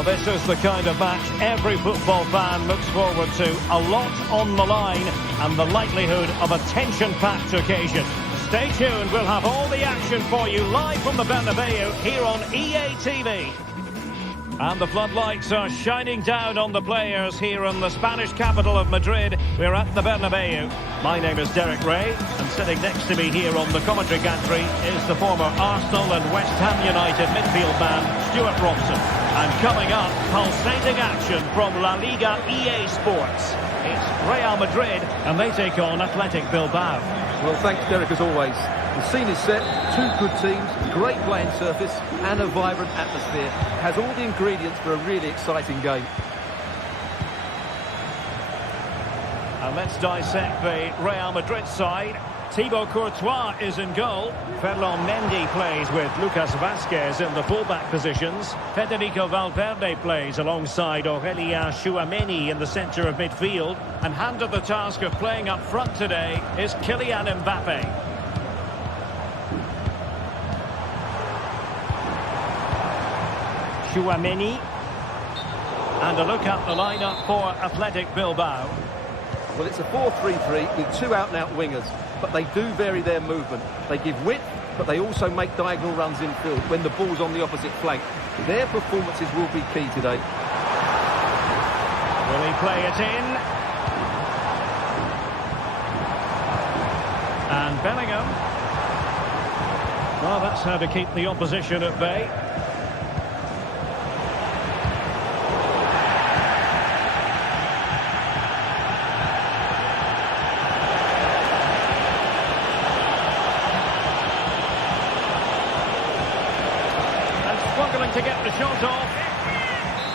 Well, this is the kind of match every football fan looks forward to. A lot on the line and the likelihood of a tension-packed occasion. Stay tuned, we'll have all the action for you live from the Bernabeu here on EA TV. And the floodlights are shining down on the players here in the Spanish capital of Madrid. We're at the Bernabeu. My name is Derek Ray, and sitting next to me here on the commentary gantry is the former Arsenal and West Ham United midfield man, Stuart Robson. And coming up, pulsating action from La Liga EA Sports. It's Real Madrid, and they take on Athletic Bilbao. Well, thanks, Derek, as always. The scene is set, two good teams, great playing surface and a vibrant atmosphere. Has all the ingredients for a really exciting game. And let's dissect the Real Madrid side. Thibaut Courtois is in goal. Ferland Mendy plays with Lucas Vazquez in the fullback positions. Federico Valverde plays alongside Aurélien Tchouameni in the centre of midfield. And handed the task of playing up front today is Kylian Mbappe. Tchouameni. And a look at the lineup for Athletic Bilbao. Well, it's a 4-3-3 with two out-and-out wingers, but they do vary their movement. They give width, but they also make diagonal runs infield when the ball's on the opposite flank. Their performances will be key today. Will he play it in? And Bellingham. Well, that's how to keep the opposition at bay. Struggling to get the shot off.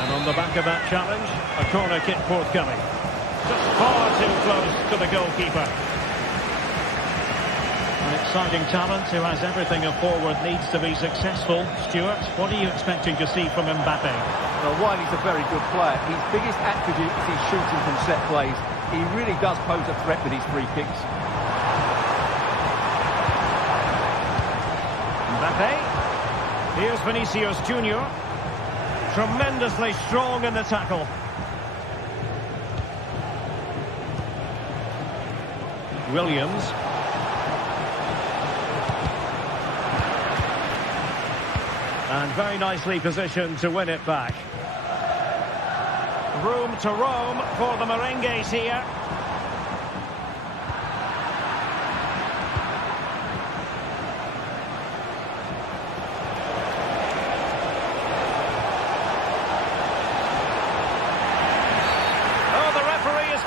And on the back of that challenge, a corner kick forthcoming. Just far too close to the goalkeeper. An exciting talent who has everything a forward needs to be successful. Stuart, what are you expecting to see from Mbappe? Well, while he's a very good player, his biggest attribute is his shooting from set plays. He really does pose a threat with his free kicks. Mbappe. Here's Vinicius Junior. Tremendously strong in the tackle. Williams. And very nicely positioned to win it back. Room to roam for the Merengues here.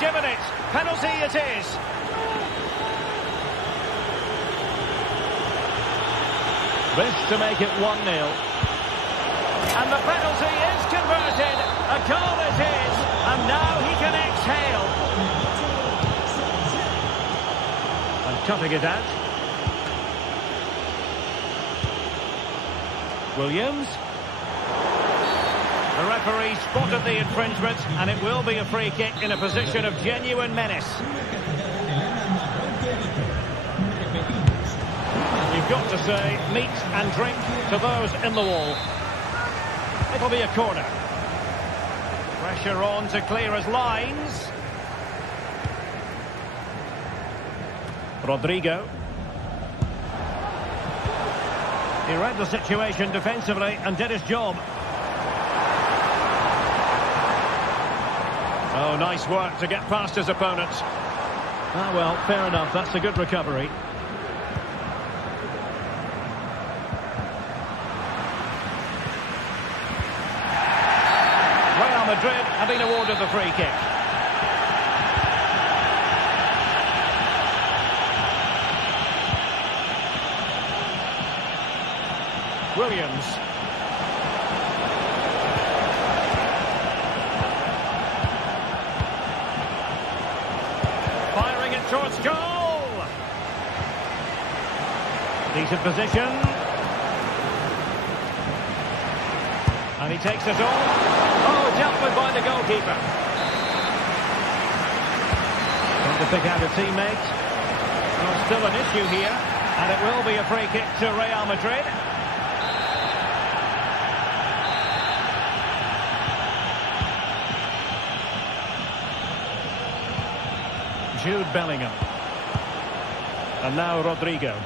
Given it. Penalty it is. This to make it 1-0. And the penalty is converted. A goal it is. And now he can exhale. And cutting it out. Williams. The referee spotted the infringement, and it will be a free kick in a position of genuine menace. You've got to say meat and drink to those in the wall. It'll be a corner. Pressure on to clear his lines. Rodrigo. He read the situation defensively and did his job. Oh, nice work to get past his opponent. Ah, well, fair enough. That's a good recovery. Real Madrid have been awarded the free kick. Williams. Firing it towards goal. Decent position. And he takes it on. Oh, dealt with by the goalkeeper. Going to pick out a teammate. Well, still an issue here. And it will be a free kick to Real Madrid. Jude Bellingham. And now Rodrigo.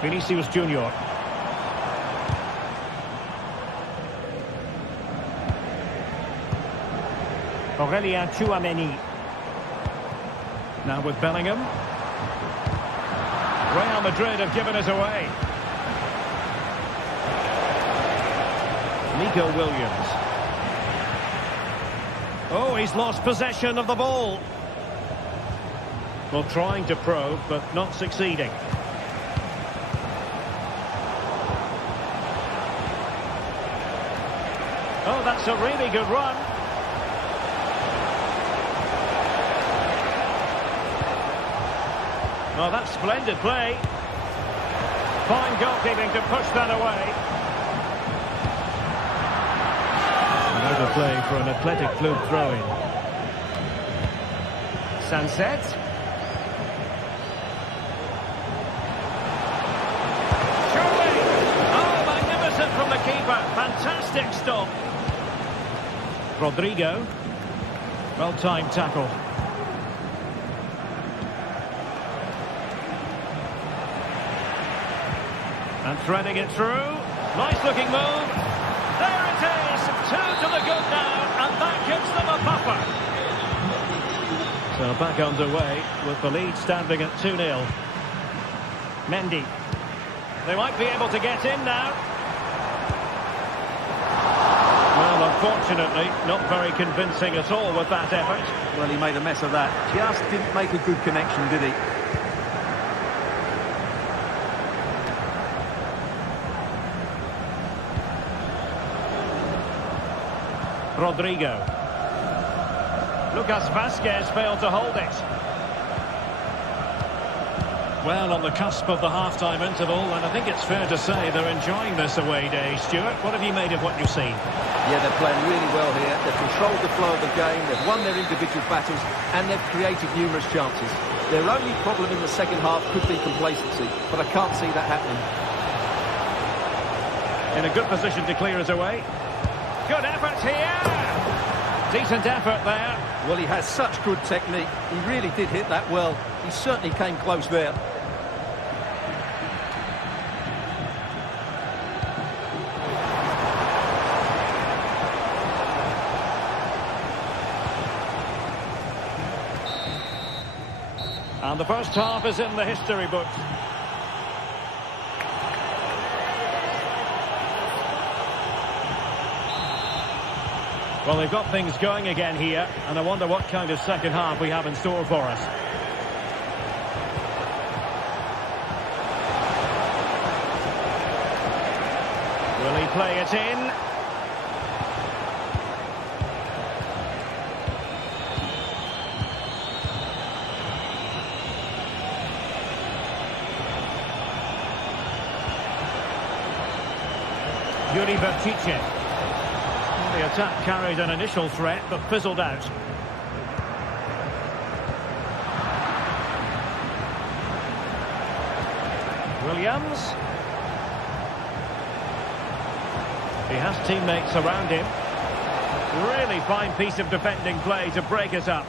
Vinicius Junior. Aurelien Tchouameni. Now with Bellingham. Real Madrid have given us away. Nico Williams. Oh, he's lost possession of the ball. Well, trying to probe, but not succeeding. Oh, that's a really good run. Well, that's splendid play. Fine goalkeeping to push that away. Another play for an athletic fluke throw-in. Sunset. Surely! Oh, magnificent from the keeper. Fantastic stop. Rodrigo. Well-timed tackle. And threading it through. Nice looking move. There it is. 2 to the good now. And that gives them a buffer. So back underway with the lead standing at 2-0. Mendy. They might be able to get in now. Well, unfortunately, not very convincing at all with that effort. Well, he made a mess of that. Just didn't make a good connection, did he? Rodrigo. Lucas Vazquez failed to hold it. Well, on the cusp of the half-time interval, and I think it's fair to say they're enjoying this away day. Stuart, what have you made of what you've seen? Yeah, they're playing really well here. They've controlled the flow of the game, they've won their individual battles, and they've created numerous chances. Their only problem in the second half could be complacency, but I can't see that happening. In a good position to clear us away. Good effort here. Decent effort there. Well, he has such good technique. He really did hit that well. He certainly came close there. And the first half is in the history books. Well, they've got things going again here, and I wonder what kind of second half we have in store for us. Will he play it in? Yuri Vertice. The attack carried an initial threat, but fizzled out. Williams. He has teammates around him. Really fine piece of defending play to break it up.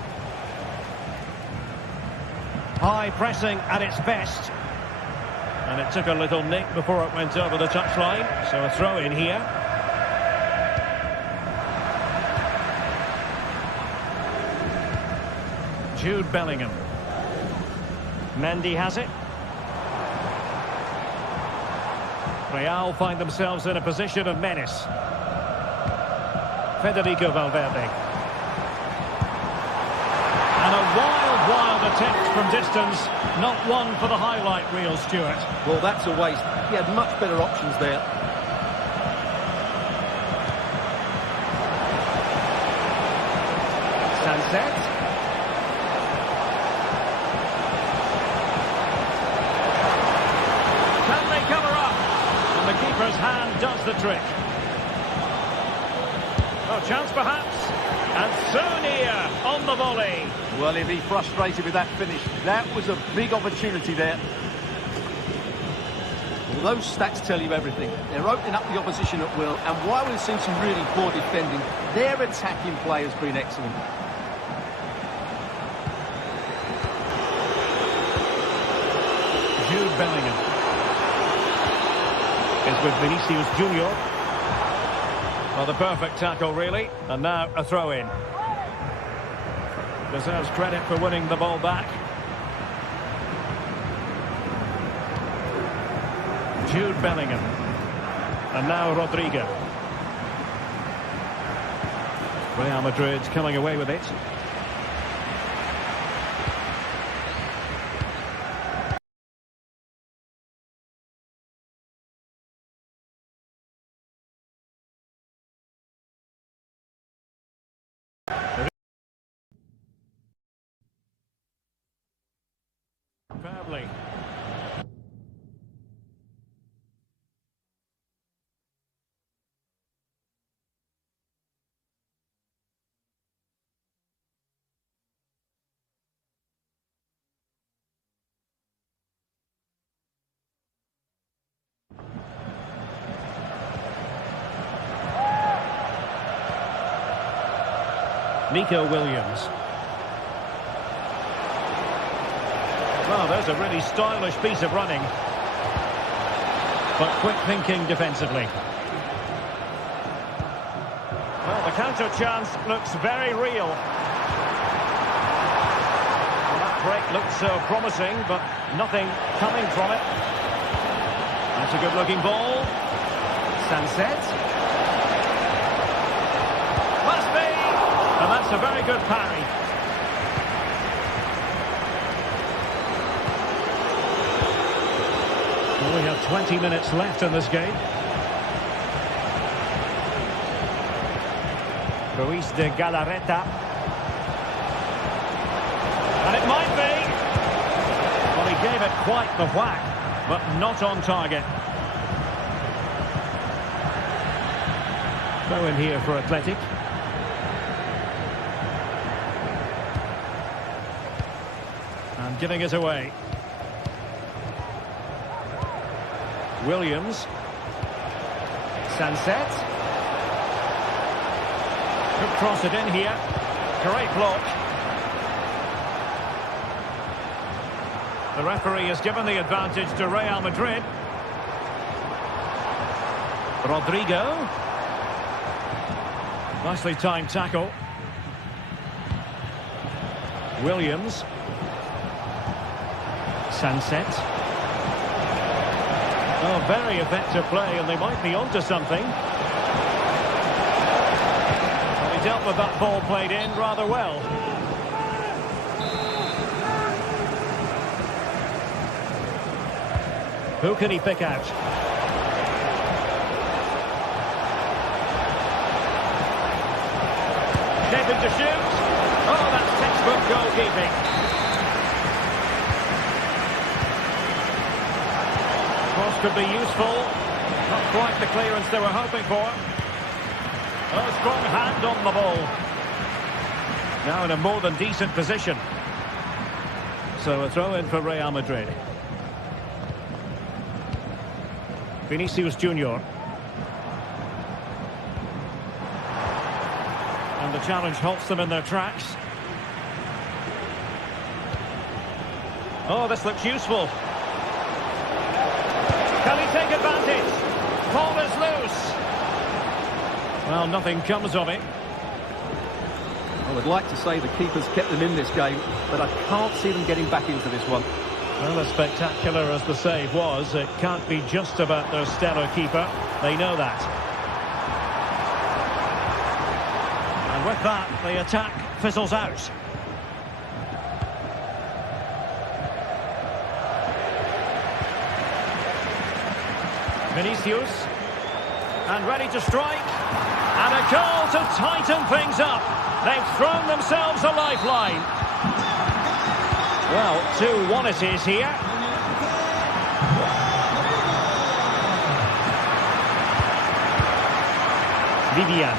High pressing at its best. And it took a little nick before it went over the touchline. So a throw in here. Jude Bellingham. Mendy has it. Real find themselves in a position of menace. Federico Valverde. And a wild attempt from distance. Not one for the highlight reel, Stuart. Well, that's a waste. He had much better options there. Sunset. The keeper's hand does the trick. Oh, chance perhaps. And Sonia on the volley. Well, he'll be frustrated with that finish. That was a big opportunity there. Well, those stats tell you everything. They're opening up the opposition at will. And while we've seen some really poor defending, their attacking play has been excellent. Bellingham. It's with Vinicius Junior. Well, the perfect tackle, really. And now a throw-in. Deserves credit for winning the ball back. Jude Bellingham. And now Rodrigo. Real Madrid coming away with it. Fairly. Nico Williams. Well, there's a really stylish piece of running. But quick thinking defensively. Well, the counter chance looks very real. Well, that break looked so promising, but nothing coming from it. That's a good-looking ball. Sunset. Must be! And that's a very good parry. Well, we have 20 minutes left in this game. Ruiz de Galarreta. And it might be. Well, he gave it quite the whack, but not on target. Throw in here for Athletic. And giving it away. Williams. Sunset. Could cross it in here. Great block. The referee has given the advantage to Real Madrid. Rodrigo. Nicely timed tackle. Williams. Sunset. Oh, very effective play, and they might be onto something. Well, he dealt with that ball played in rather well. Who can he pick out? Shaping to shoot. Oh, that's textbook goalkeeping. Cross could be useful. Not quite the clearance they were hoping for. A strong hand on the ball. Now in a more than decent position. So a throw in for Real Madrid. Vinicius Junior. And the challenge halts them in their tracks. Oh, this looks useful. Can he take advantage? Ball is loose. Well, nothing comes of it. I would like to say the keeper's kept them in this game, but I can't see them getting back into this one. Well, as spectacular as the save was, it can't be just about their stellar keeper. They know that. And with that, the attack fizzles out. Vinicius. And ready to strike. And a goal to tighten things up. They've thrown themselves a lifeline. Well, 2-1 it is here. Vivian.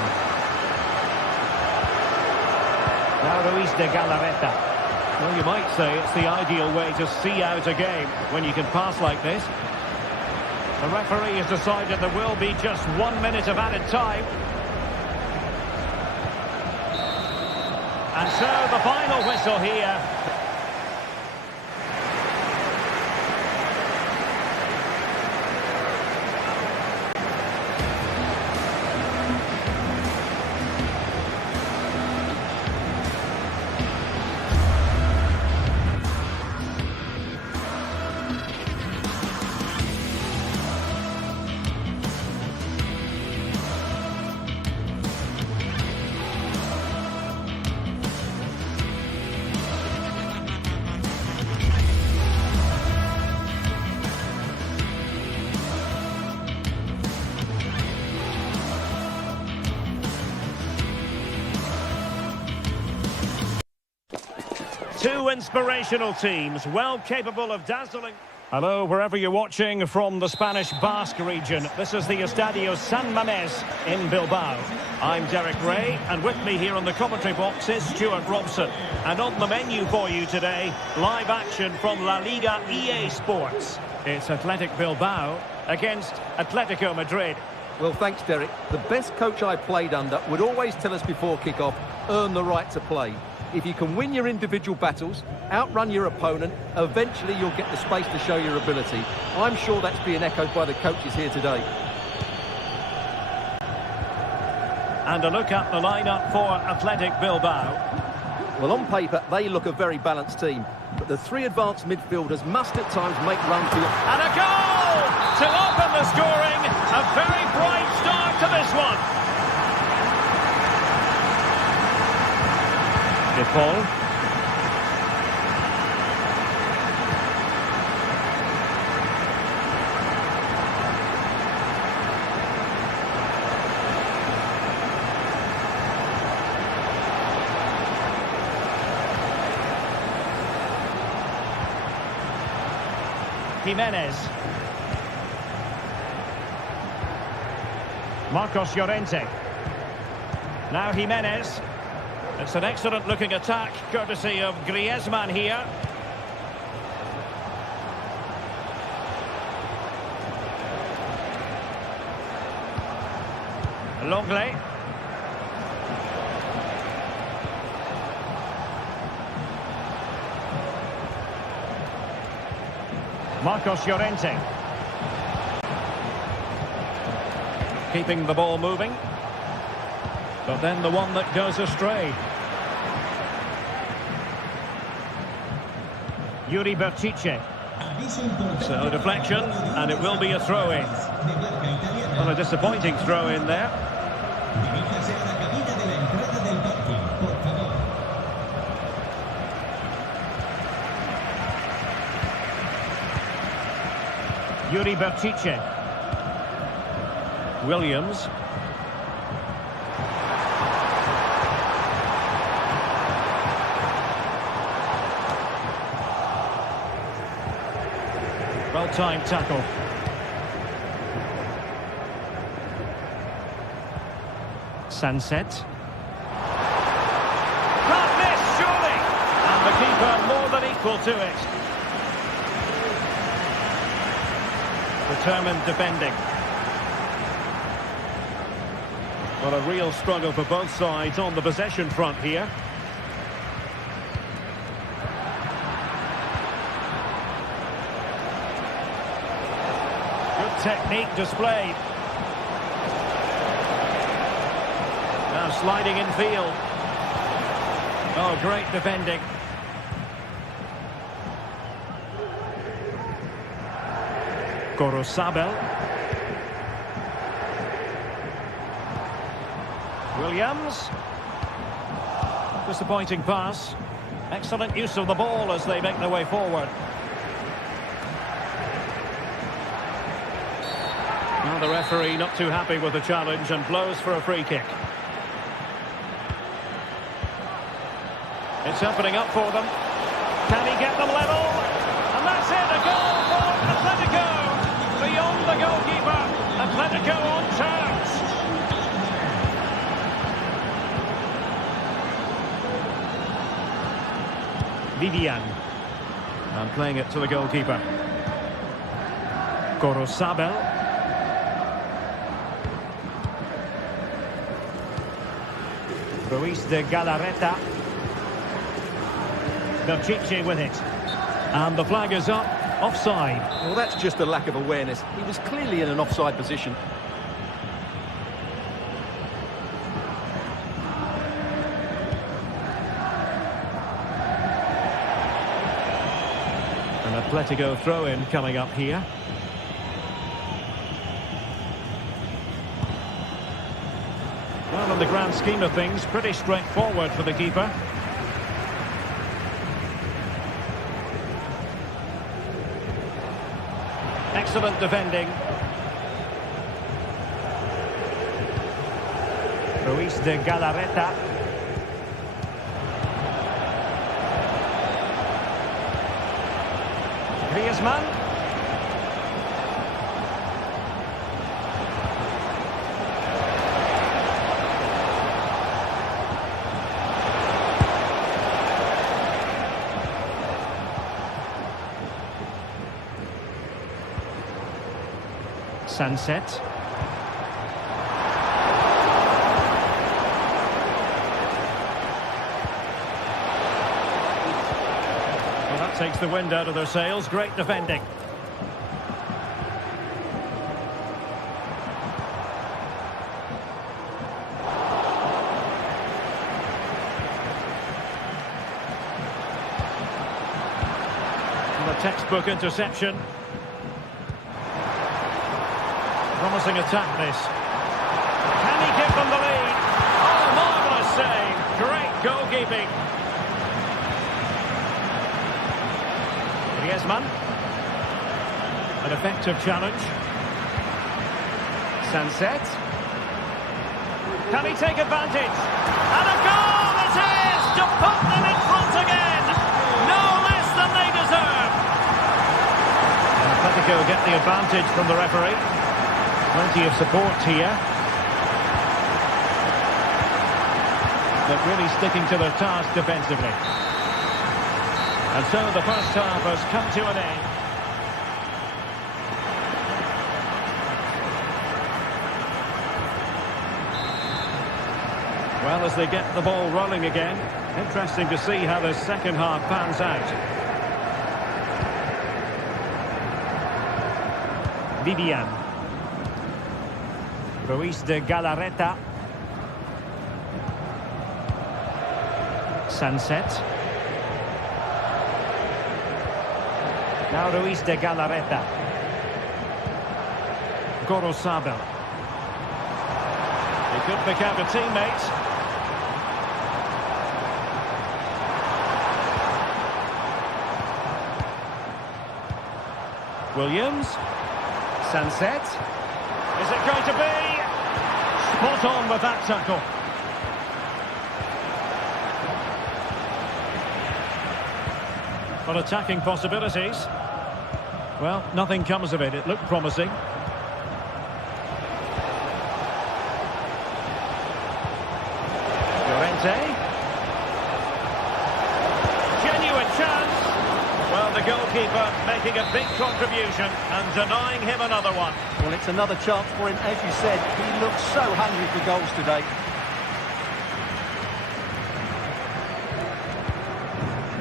Now Ruiz de Galarreta. Well, you might say it's the ideal way to see out a game when you can pass like this. The referee has decided there will be just 1 minute of added time. And so the final whistle here. inspirational teams, well capable of dazzling. Hello, wherever you're watching from the Spanish Basque region. This is the Estadio San Mamés in Bilbao. I'm Derek Ray, and with me here on the commentary box is Stuart Robson. And on the menu for you today, live action from La Liga EA Sports. It's Athletic Bilbao against Atletico Madrid. Well, thanks, Derek. The best coach I played under would always tell us before kick-off, earn the right to play. If you can win your individual battles, outrun your opponent, eventually you'll get the space to show your ability. I'm sure that's being echoed by the coaches here today. And a look at the lineup for Athletic Bilbao. Well, on paper, they look a very balanced team. But the three advanced midfielders must at times make runs for you. And a goal to open the scoring. A very bright start to this one. De Paul. Jimenez. Marcos Llorente. Now Jimenez. It's an excellent looking attack, courtesy of Griezmann here. Longley. Marcos Llorente. Keeping the ball moving. But then the one that goes astray. Yuri Bertice. So deflection, and it will be a throw-in. Well, a disappointing throw-in there. Yuri Bertice. Williams. Well-timed tackle. Sunset. Can't miss, surely! And the keeper more than equal to it. Determined defending. Well, a real struggle for both sides on the possession front here. Good technique displayed. Now sliding in field. Oh, great defending. Gorosabel. Williams. Disappointing pass. Excellent use of the ball as they make their way forward. Now the referee not too happy with the challenge and blows for a free kick. It's opening up for them. Can he get them level? And that's it, a goal for Atletico. Beyond the goalkeeper, Atletico on terms. Vivian. And playing it to the goalkeeper. Gorosabel. Ruiz de Galarreta. Bertice with it. And the flag is up. Offside. Well, that's just a lack of awareness. He was clearly in an offside position. An Atletico throw-in coming up here. Well, in the grand scheme of things, pretty straightforward for the keeper. Excellent defending. Ruiz de Galarreta. Griezmann. Sunset. Well, that takes the wind out of their sails. Great defending. And a textbook interception. Promising attack, this. Can he give them the lead? Oh, marvellous save. Great goalkeeping. Griezmann. An effective challenge. Sunset. Can he take advantage? And a goal it is to put them in front again. No less than they deserve. And Atletico get the advantage from the referee. Plenty of support here. But really sticking to their task defensively. And so the first half has come to an end. Well, as they get the ball rolling again, interesting to see how the second half pans out. Vivian. Ruiz de Galarreta. Sunset. Now Ruiz de Galarreta. Gorosabel. He could pick out a teammate. Williams. Sunset. Is it going to be? Spot on with that tackle. For attacking possibilities. Well, nothing comes of it. It looked promising. Llorente. Genuine chance. Well, the goalkeeper making a big contribution and denying him another one. Well, it's another chance for him. As you said, he looks so hungry for goals today.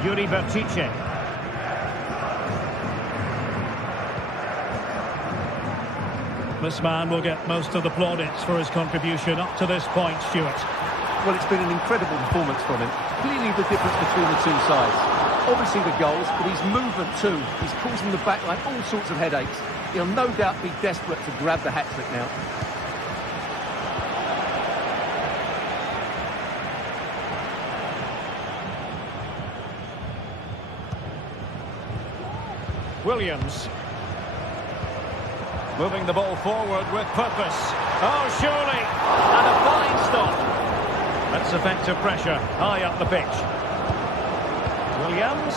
Yuri Bertice. This man will get most of the plaudits for his contribution up to this point, Stuart. Well, it's been an incredible performance from him. Clearly the difference between the two sides. Obviously the goals, but his movement too. He's causing the backline all sorts of headaches. He'll no doubt be desperate to grab the hat-trick now. Williams. Moving the ball forward with purpose. Oh, surely. And a fine stop. That's effective pressure high up the pitch. Williams.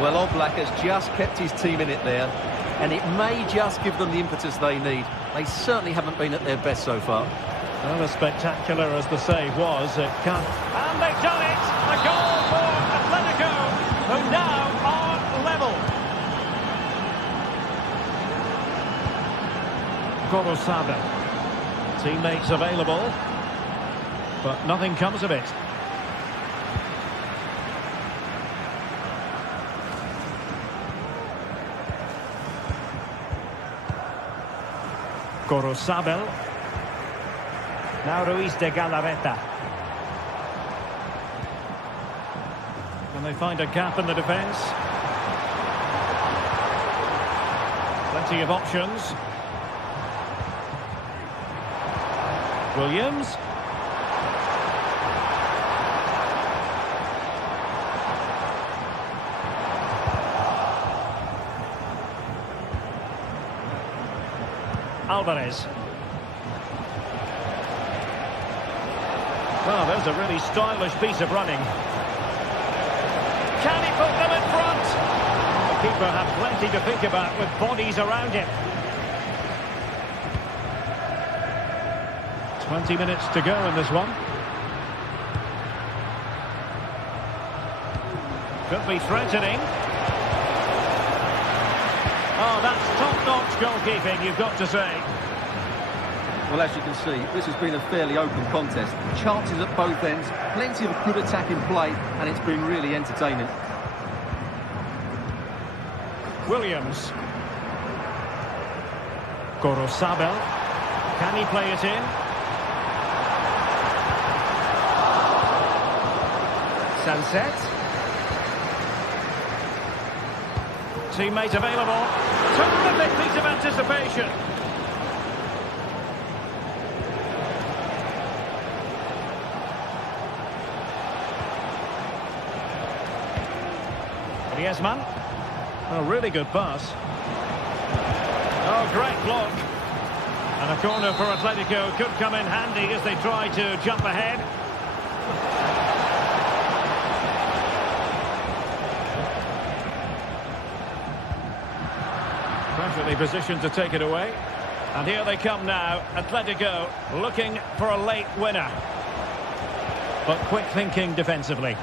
Well, Oblak has just kept his team in it there, and it may just give them the impetus they need. They certainly haven't been at their best so far. Well, as spectacular as the save was, it can't... And they've done it! A goal for Atletico, who now are level. Gorosabel. Teammates available, but nothing comes of it. Gorosabel. Now Ruiz de Galarreta. Can they find a gap in the defence? Plenty of options. Williams. Alvarez. Well, there's a really stylish piece of running. Can he put them in front? The keeper had plenty to think about with bodies around him. 20 minutes to go in this one. Could be threatening. Oh, that's top-notch goalkeeping, you've got to say. Well, as you can see, this has been a fairly open contest. Chances at both ends, plenty of good attack in play, and it's been really entertaining. Williams. Gorosabel. Can he play it in? Sunset. Teammate available. Terrific piece of anticipation. Griezmann. A really good pass. Oh, great block. And a corner for Atletico could come in handy as they try to jump ahead. Perfectly positioned to take it away. And here they come now. Atletico looking for a late winner. But quick thinking defensively.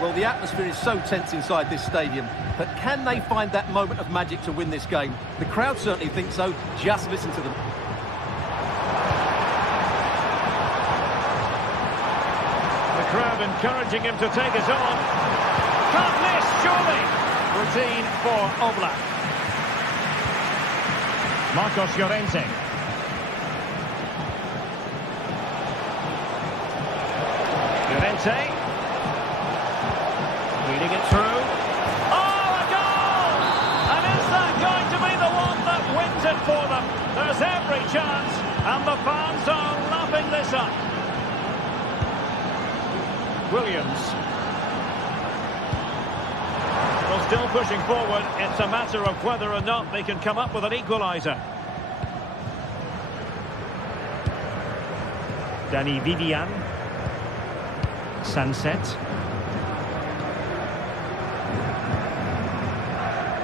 Well, the atmosphere is so tense inside this stadium, but can they find that moment of magic to win this game? The crowd certainly think so. Just listen to them. The crowd encouraging him to take it on. Can't miss, surely. Routine for Oblak. Marcos Llorente. Llorente. Reading it through. Oh, a goal! And is that going to be the one that wins it for them? There's every chance, and the fans are lapping this up. Williams. Well, still pushing forward. It's a matter of whether or not they can come up with an equaliser. Dani Vivian. Sunset.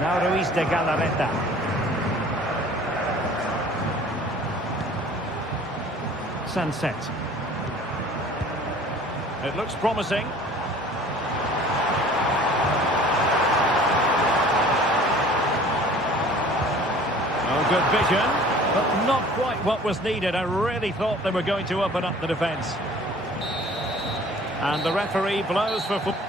Now Ruiz de Galarreta. Sunset. It looks promising. Oh, good vision, but not quite what was needed. I really thought they were going to open up the defence. And the referee blows for football.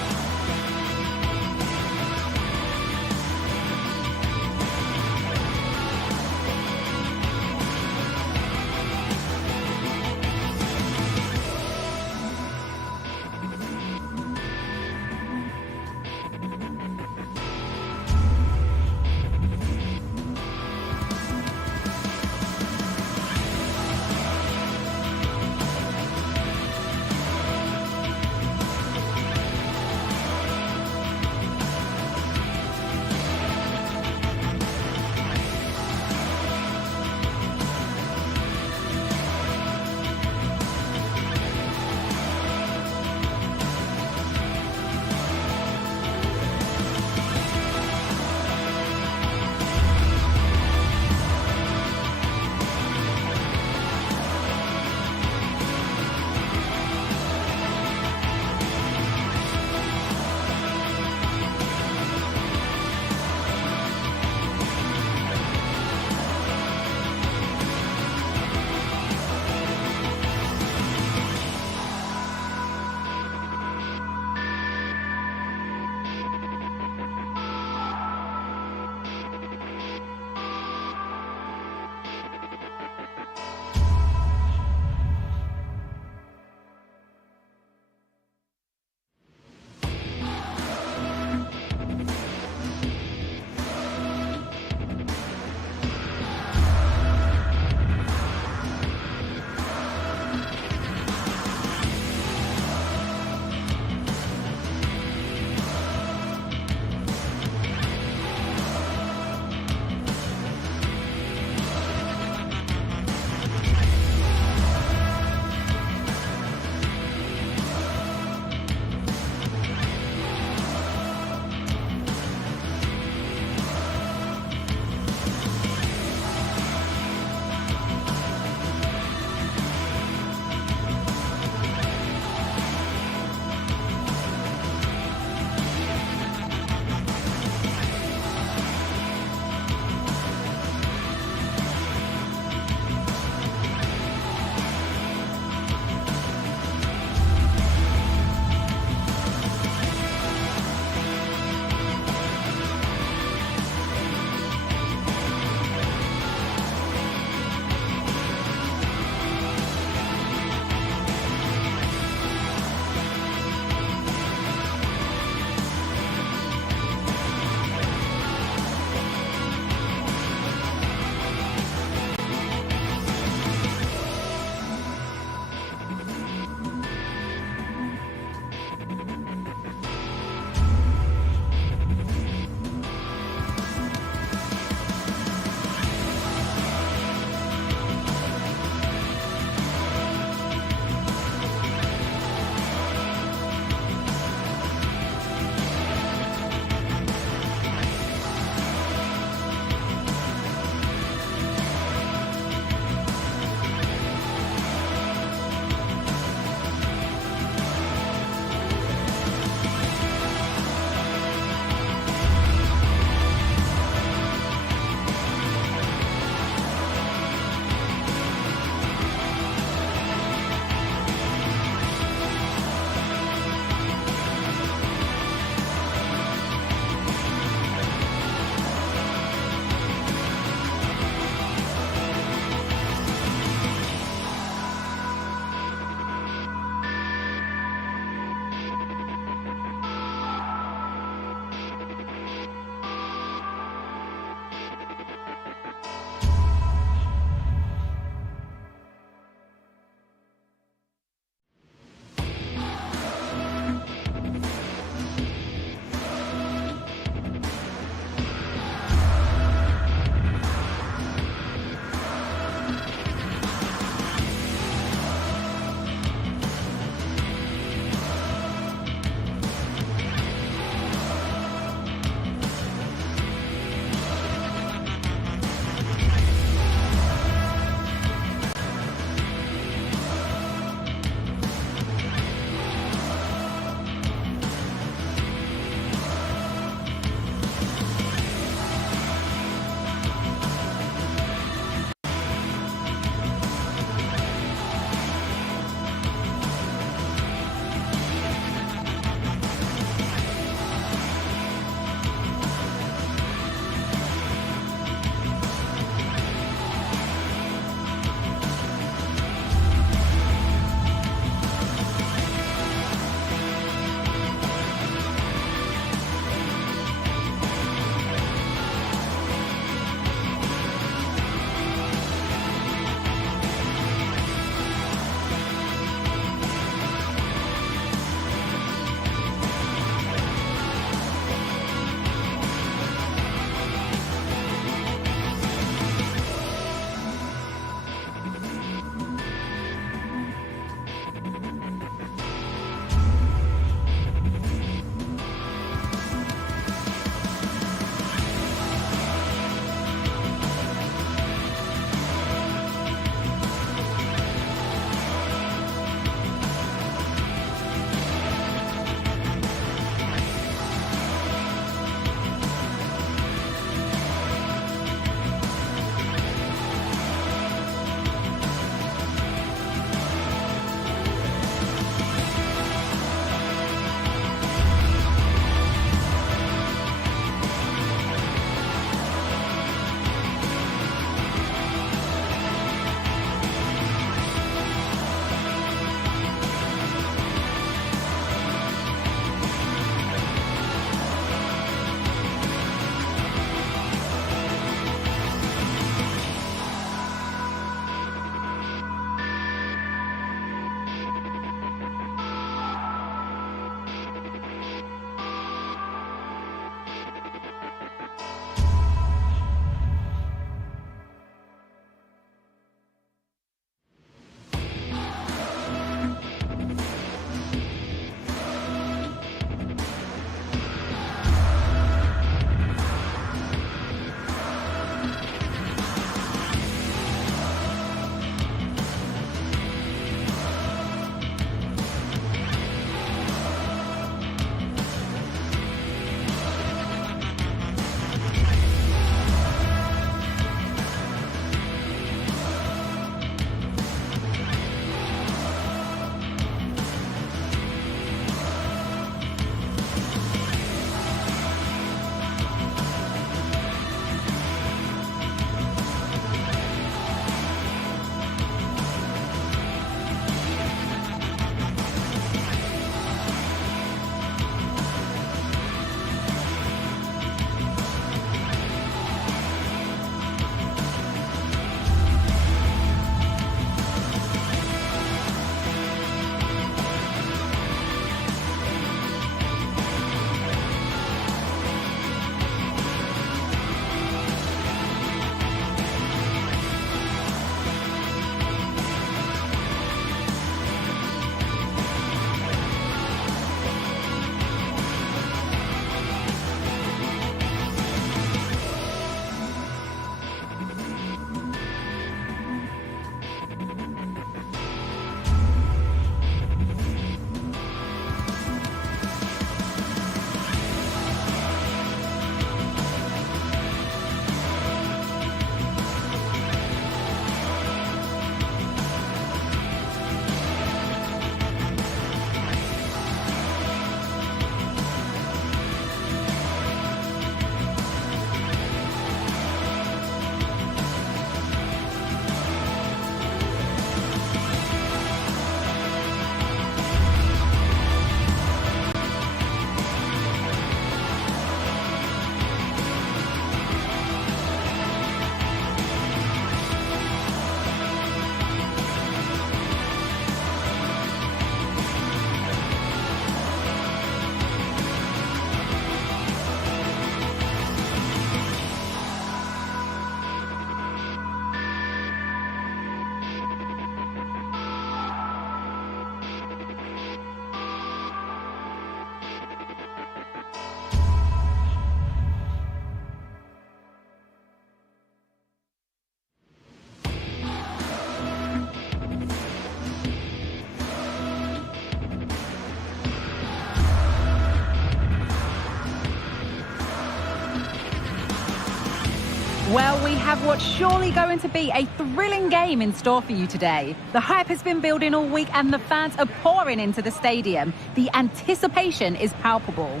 Well, we have what's surely going to be a thrilling game in store for you today. The hype has been building all week and the fans are pouring into the stadium. The anticipation is palpable.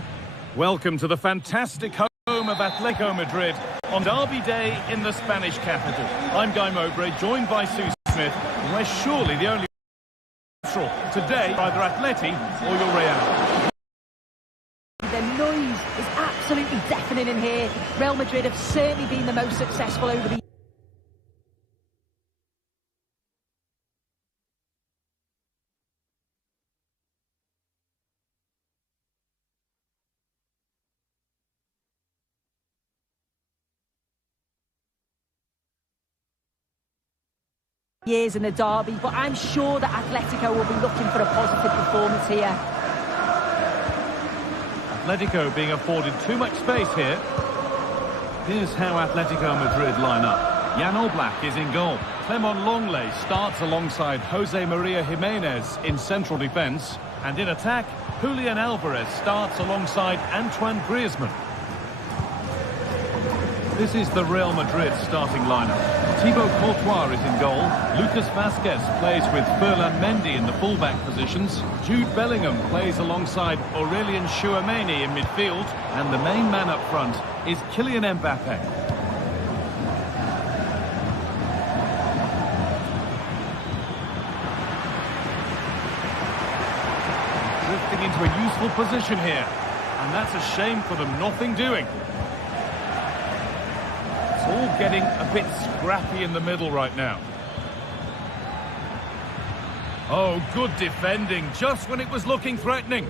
Welcome to the fantastic home of Atletico Madrid on Derby Day in the Spanish capital. I'm Guy Mowbray, joined by Sue Smith, and we're surely the only today, either Atleti or your Real. The noise is absolutely deafening in here. Real Madrid have certainly been the most successful over the years in the derby, but I'm sure that Atletico will be looking for a positive performance here. Atletico being afforded too much space here. Here's how Atletico Madrid line up. Jan Oblak is in goal. Clement Longley starts alongside Jose Maria Jimenez in central defence. And in attack, Julian Alvarez starts alongside Antoine Griezmann. This is the Real Madrid starting lineup. Thibaut Courtois is in goal. Lucas Vazquez plays with Ferland Mendy in the fullback positions. Jude Bellingham plays alongside Aurelien Tchouameni in midfield. And the main man up front is Kylian Mbappe. Drifting into a useful position here. And that's a shame for them, nothing doing. All getting a bit scrappy in the middle right now. Oh, good defending, just when it was looking threatening.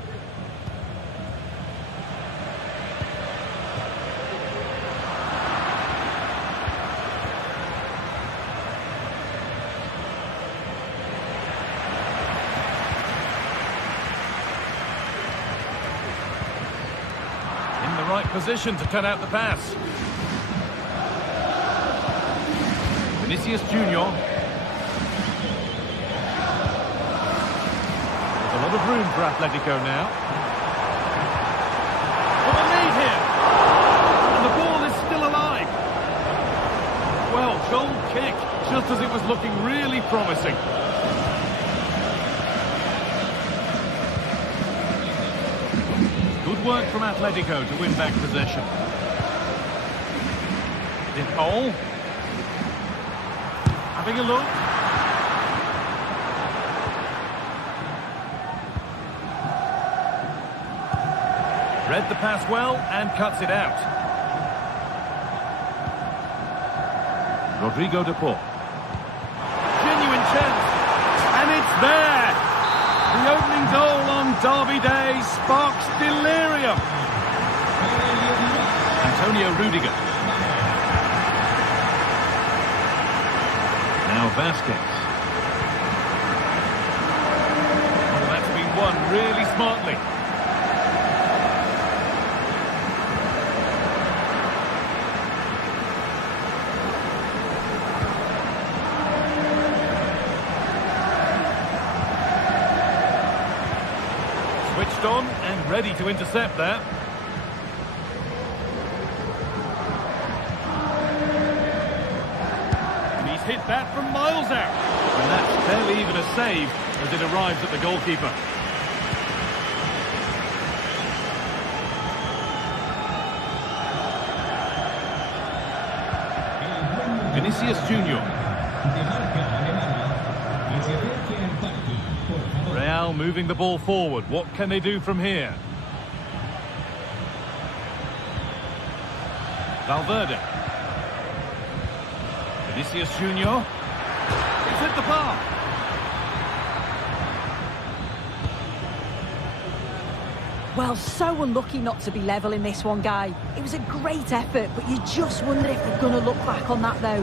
In the right position to cut out the pass. Vinicius Junior. There's a lot of room for Atletico now. What a lead here! And the ball is still alive. Well, goal kick, just as it was looking really promising. Good work from Atletico to win back possession. De Paul. Having a look. Read the pass well and cuts it out. Rodrigo de Paul. Genuine chance. And it's there. The opening goal on Derby Day sparks delirium. Antonio Rudiger. Now Vazquez. Oh, that's been won really smartly. Switched on and ready to intercept that. Hit that from miles out. And that's barely even a save as it arrives at the goalkeeper. Vinicius Junior. Real moving the ball forward. What can they do from here? Valverde. Vinicius Junior. He's hit the bar. Well, so unlucky not to be level in this one, Guy. It was a great effort, but you just wonder if they're going to look back on that, though.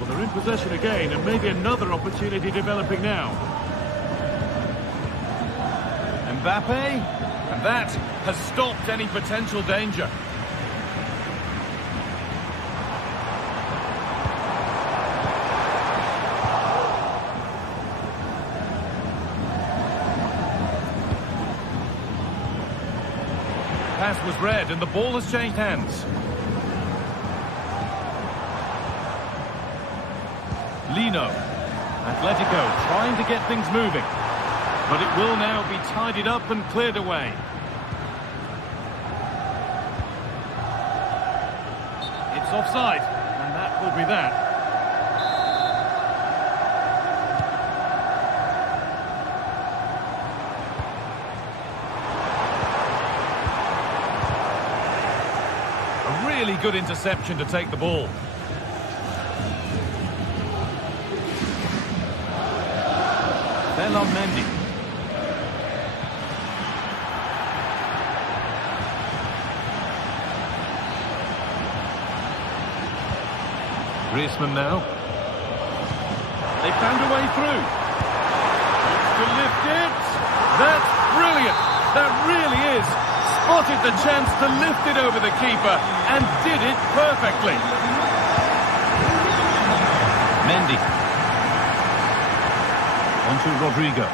Well, they're in possession again, and maybe another opportunity developing now. Mbappe, and that has stopped any potential danger. Pass was read and the ball has changed hands. Lino. Atletico trying to get things moving. But it will now be tidied up and cleared away. It's offside, and that will be that. A really good interception to take the ball. Mendy. Griezmann now. They found a way through. To lift it. That's brilliant. That really is. Spotted the chance to lift it over the keeper and did it perfectly. Mendy. On to Rodrigo.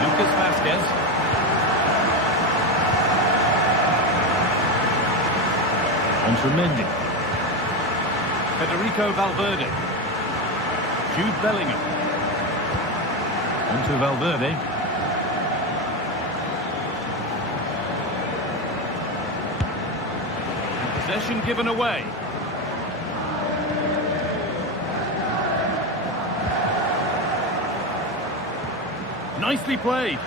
Lucas Vazquez. On to Mendy. Federico Valverde. Jude Bellingham. On to Valverde. And possession given away. Nicely played.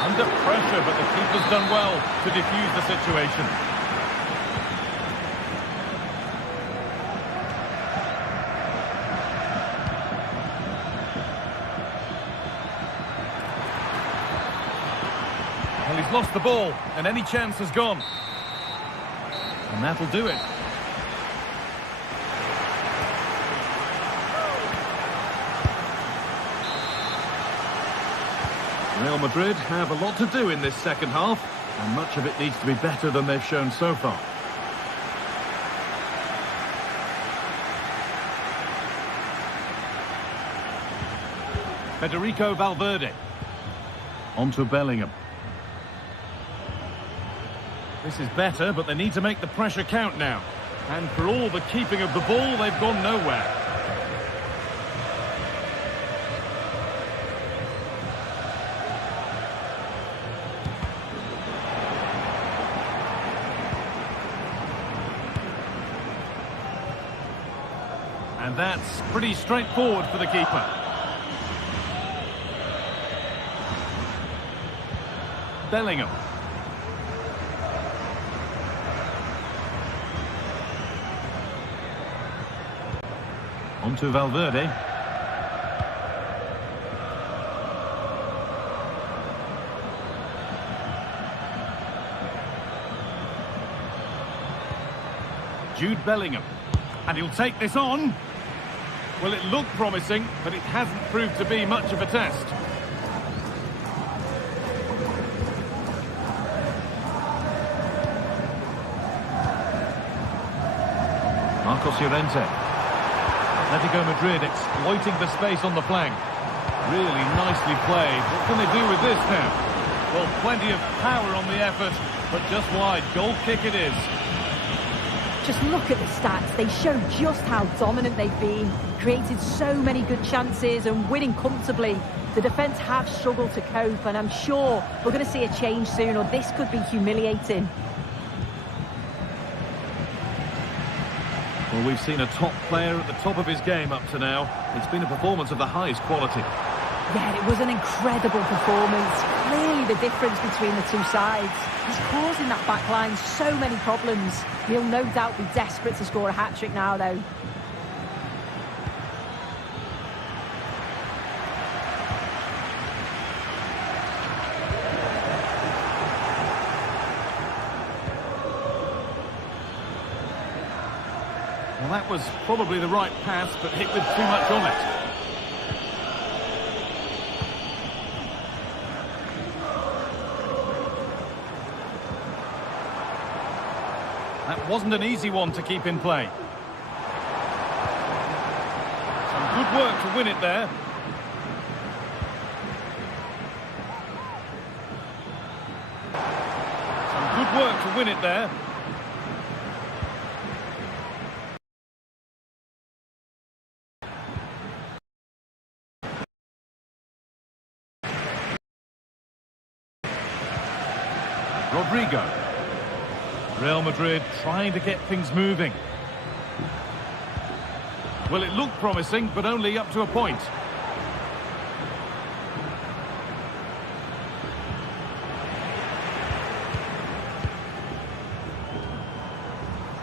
Under pressure, but the keeper's done well to defuse the situation. Well, he's lost the ball, and any chance has gone. And that'll do it. Real Madrid have a lot to do in this second half, and much of it needs to be better than they've shown so far. Federico Valverde. On to Bellingham. This is better, but they need to make the pressure count now. And for all the keeping of the ball, they've gone nowhere. And that's pretty straightforward for the keeper. Bellingham. On to Valverde. Jude Bellingham. And he'll take this on. Well, it looked promising, but it hasn't proved to be much of a test. Marcos Llorente. Atletico Madrid exploiting the space on the flank. Really nicely played. What can they do with this now? Well, plenty of power on the effort, but just wide. Goal kick it is. Just look at the stats. They show just how dominant they've been. Created so many good chances and winning comfortably. The defence have struggled to cope, and I'm sure we're going to see a change soon, or this could be humiliating. Well, we've seen a top player at the top of his game up to now. It's been a performance of the highest quality. Yeah, it was an incredible performance. Clearly the difference between the two sides. He's causing that back line so many problems. He'll no doubt be desperate to score a hat-trick now, though. Well, that was probably the right pass, but hit with too much on it. That wasn't an easy one to keep in play. Some good work to win it there. Some good work to win it there. Rodrigo. Real Madrid trying to get things moving. Well, it looked promising, but only up to a point.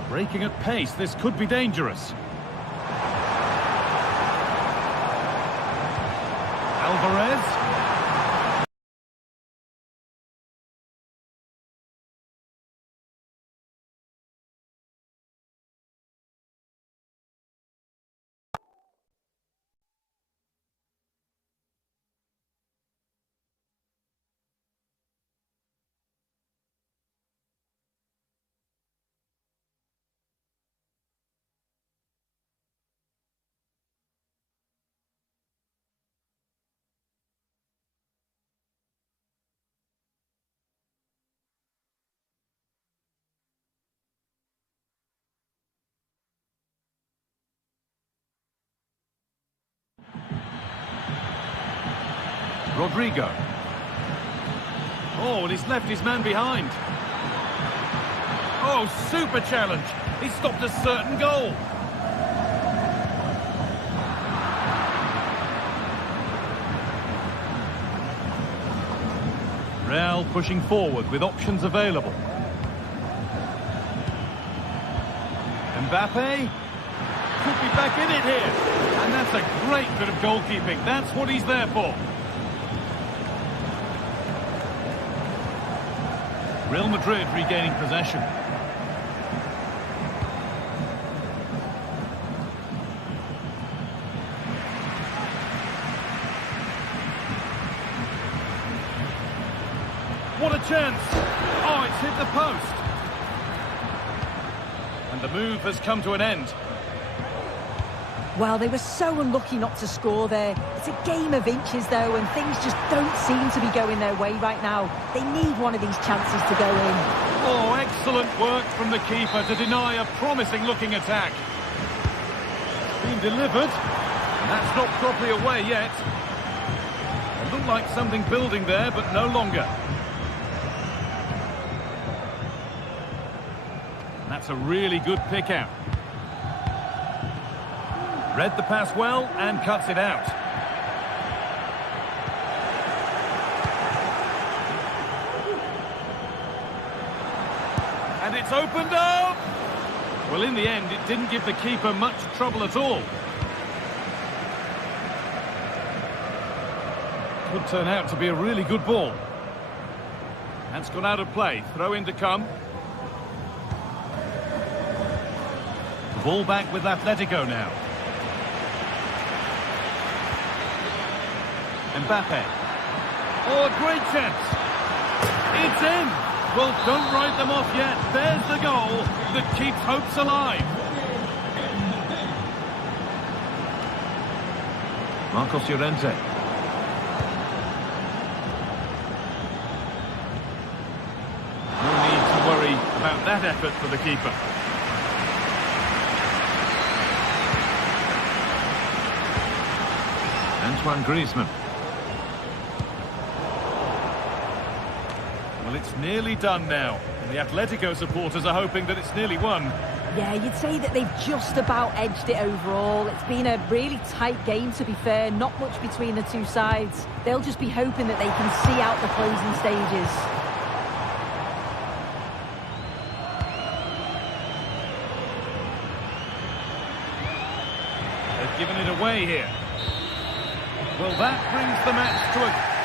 Breaking at pace, this could be dangerous. Alvarez. Rodrigo. Oh, and he's left his man behind. Oh, super challenge. He stopped a certain goal. Real pushing forward with options available. Mbappe could be back in it here. And that's a great bit of goalkeeping. That's what he's there for. Real Madrid regaining possession. What a chance! Oh, it's hit the post. And the move has come to an end. Well, they were so unlucky not to score there. It's a game of inches, though, and things just don't seem to be going their way right now. They need one of these chances to go in. Oh, excellent work from the keeper to deny a promising-looking attack. Being delivered, and that's not properly away yet. It looked like something building there, but no longer. And that's a really good pick-out. Read the pass well and cuts it out. And it's opened up! Well, in the end, it didn't give the keeper much trouble at all. Could turn out to be a really good ball. That's gone out of play. Throw in to come. The ball back with Atletico now. Mbappe. Oh, a great chance. It's in. Well, don't write them off yet. There's the goal that keeps hopes alive. Marcos Llorente. No need to worry about that effort for the keeper. Antoine Griezmann. Well, it's nearly done now. And the Atletico supporters are hoping that it's nearly won. Yeah, you'd say that they've just about edged it overall. It's been a really tight game, to be fair. Not much between the two sides. They'll just be hoping that they can see out the closing stages. They've given it away here. Well, that brings the match to a...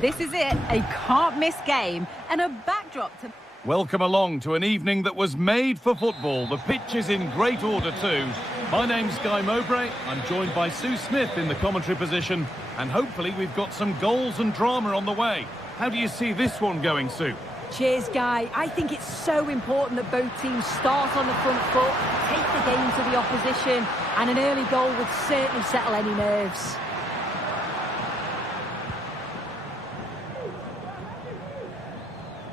This is it, a can't-miss game and a backdrop to... Welcome along to an evening that was made for football. The pitch is in great order too. My name's Guy Mowbray. I'm joined by Sue Smith in the commentary position. And hopefully we've got some goals and drama on the way. How do you see this one going, Sue? Cheers, Guy. I think it's so important that both teams start on the front foot, take the game to the opposition, and an early goal would certainly settle any nerves.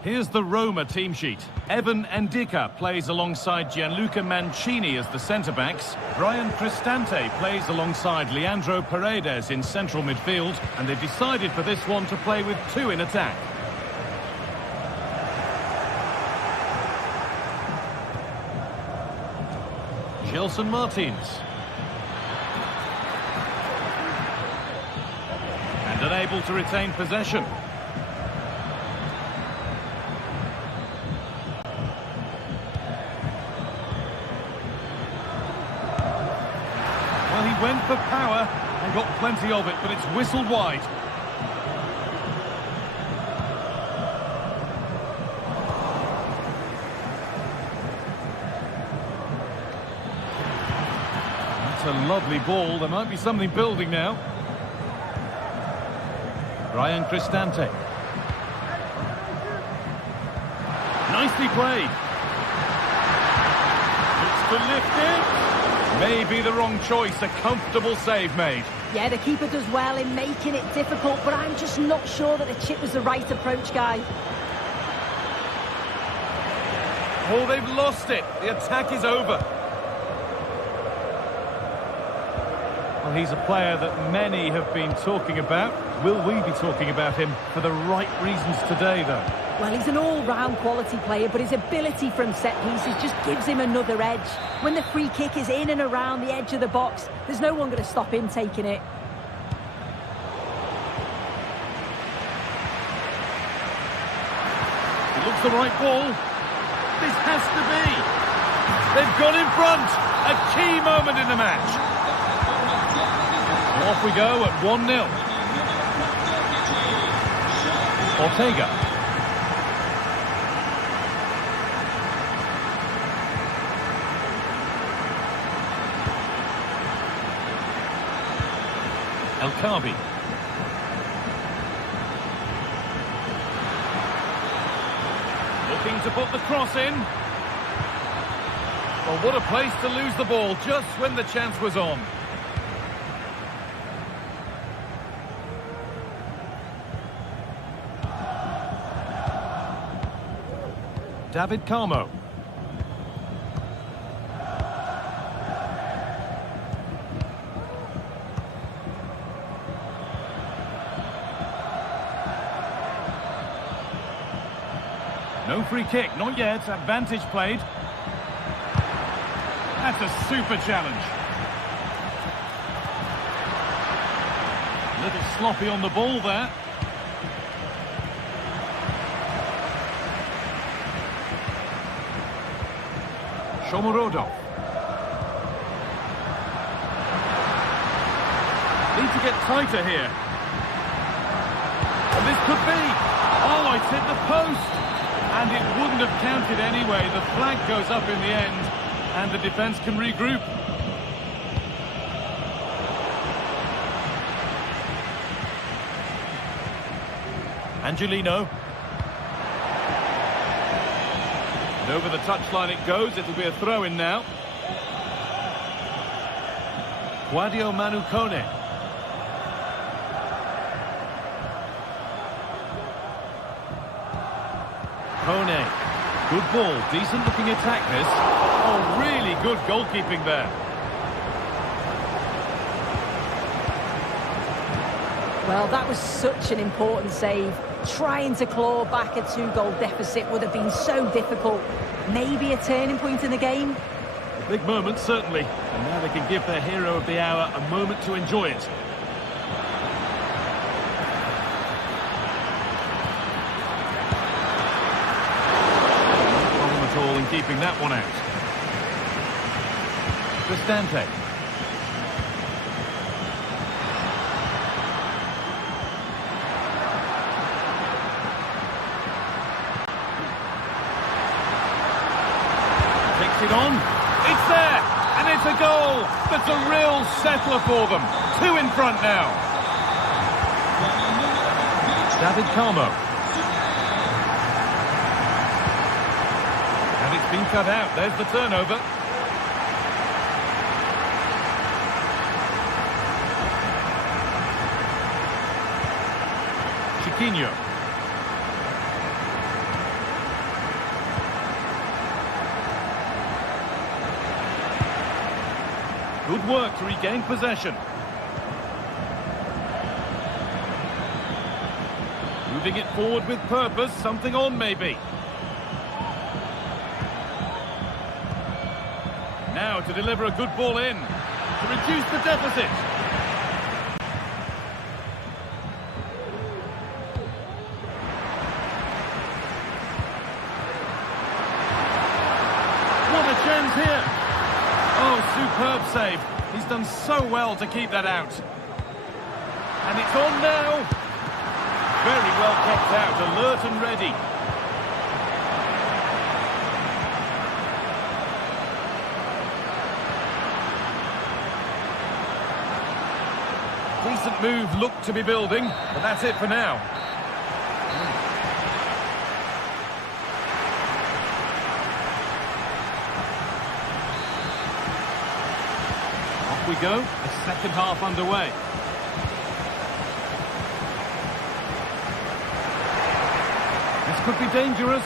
Here's the Roma team sheet. Evan Ndika plays alongside Gianluca Mancini as the centre-backs. Brian Cristante plays alongside Leandro Paredes in central midfield. And they've decided for this one to play with two in attack. Gelson Martins. And unable to retain possession. Well, he went for power and got plenty of it, but it's whistled wide. That's a lovely ball. There might be something building now. Brian Cristante. Nicely played. Looks to lift it. Maybe the wrong choice, a comfortable save made. Yeah, the keeper does well in making it difficult, but I'm just not sure that the chip was the right approach, Guy. Oh, they've lost it. The attack is over. Well, he's a player that many have been talking about. Will we be talking about him for the right reasons today, though? Well, he's an all-round quality player, but his ability from set pieces just gives him another edge. When the free kick is in and around the edge of the box, there's no one going to stop him taking it. It looks the right ball. This has to be. They've gone in front. A key moment in the match. And off we go at 1-0. Ortega. El Kabi. Looking to put the cross in. Well, what a place to lose the ball just when the chance was on. David Carmo. No free kick, not yet. Advantage played. That's a super challenge. A little sloppy on the ball there. Shomurodov. Need to get tighter here. And this could be. Oh, it's hit the post. And it wouldn't have counted anyway. The flag goes up in the end, and the defence can regroup. Angelino. And over the touchline it goes. It'll be a throw-in now. Guadio Manukone. Kone. Good ball. Decent looking attack this. Oh, really good goalkeeping there. Well, that was such an important save. Trying to claw back a 2-goal deficit would have been so difficult. Maybe a turning point in the game. A big moment, certainly. And now they can give their hero of the hour a moment to enjoy it. No problem at all in keeping that one out. Cristante. It's a goal that's a real settler for them. 2 in front now. David Calmo. And it's been cut out. There's the turnover. Chiquinho. Good work to regain possession. Moving it forward with purpose, something on maybe. Now to deliver a good ball in, to reduce the deficit. What a chance here. Oh, superb save. He's done so well to keep that out. And it's on now. Very well kept out, alert and ready. Decent move looked to be building, but that's it for now. Off we go, the second half underway. This could be dangerous.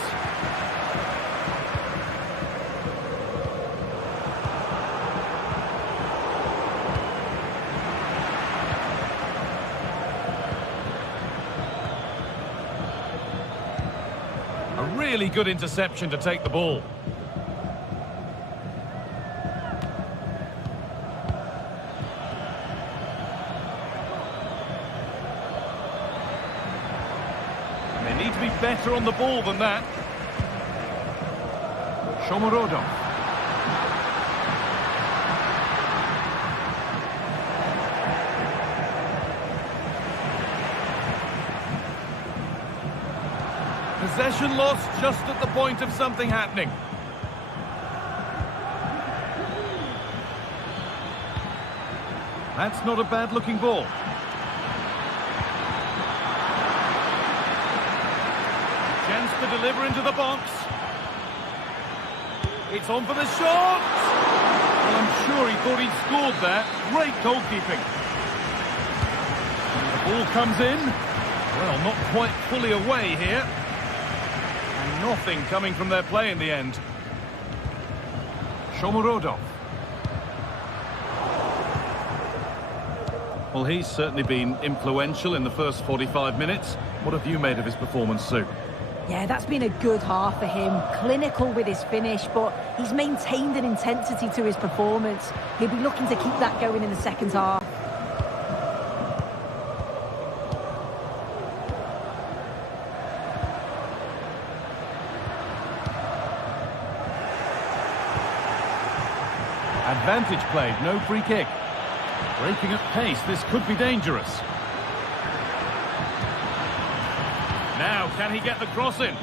A really good interception to take the ball. They need to be better on the ball than that. Shomorodov. Possession lost just at the point of something happening. That's not a bad-looking ball. Chance to deliver into the box. It's on for the shot! Well, I'm sure he thought he'd scored there. Great goalkeeping. The ball comes in. Well, not quite fully away here. And nothing coming from their play in the end. Shomorodov. Well, he's certainly been influential in the first 45 minutes. What have you made of his performance, Sue? Yeah, that's been a good half for him. Clinical with his finish, but he's maintained an intensity to his performance. He'll be looking to keep that going in the second half. Advantage played, no free kick. Breaking at pace, this could be dangerous. Now, can he get the cross in?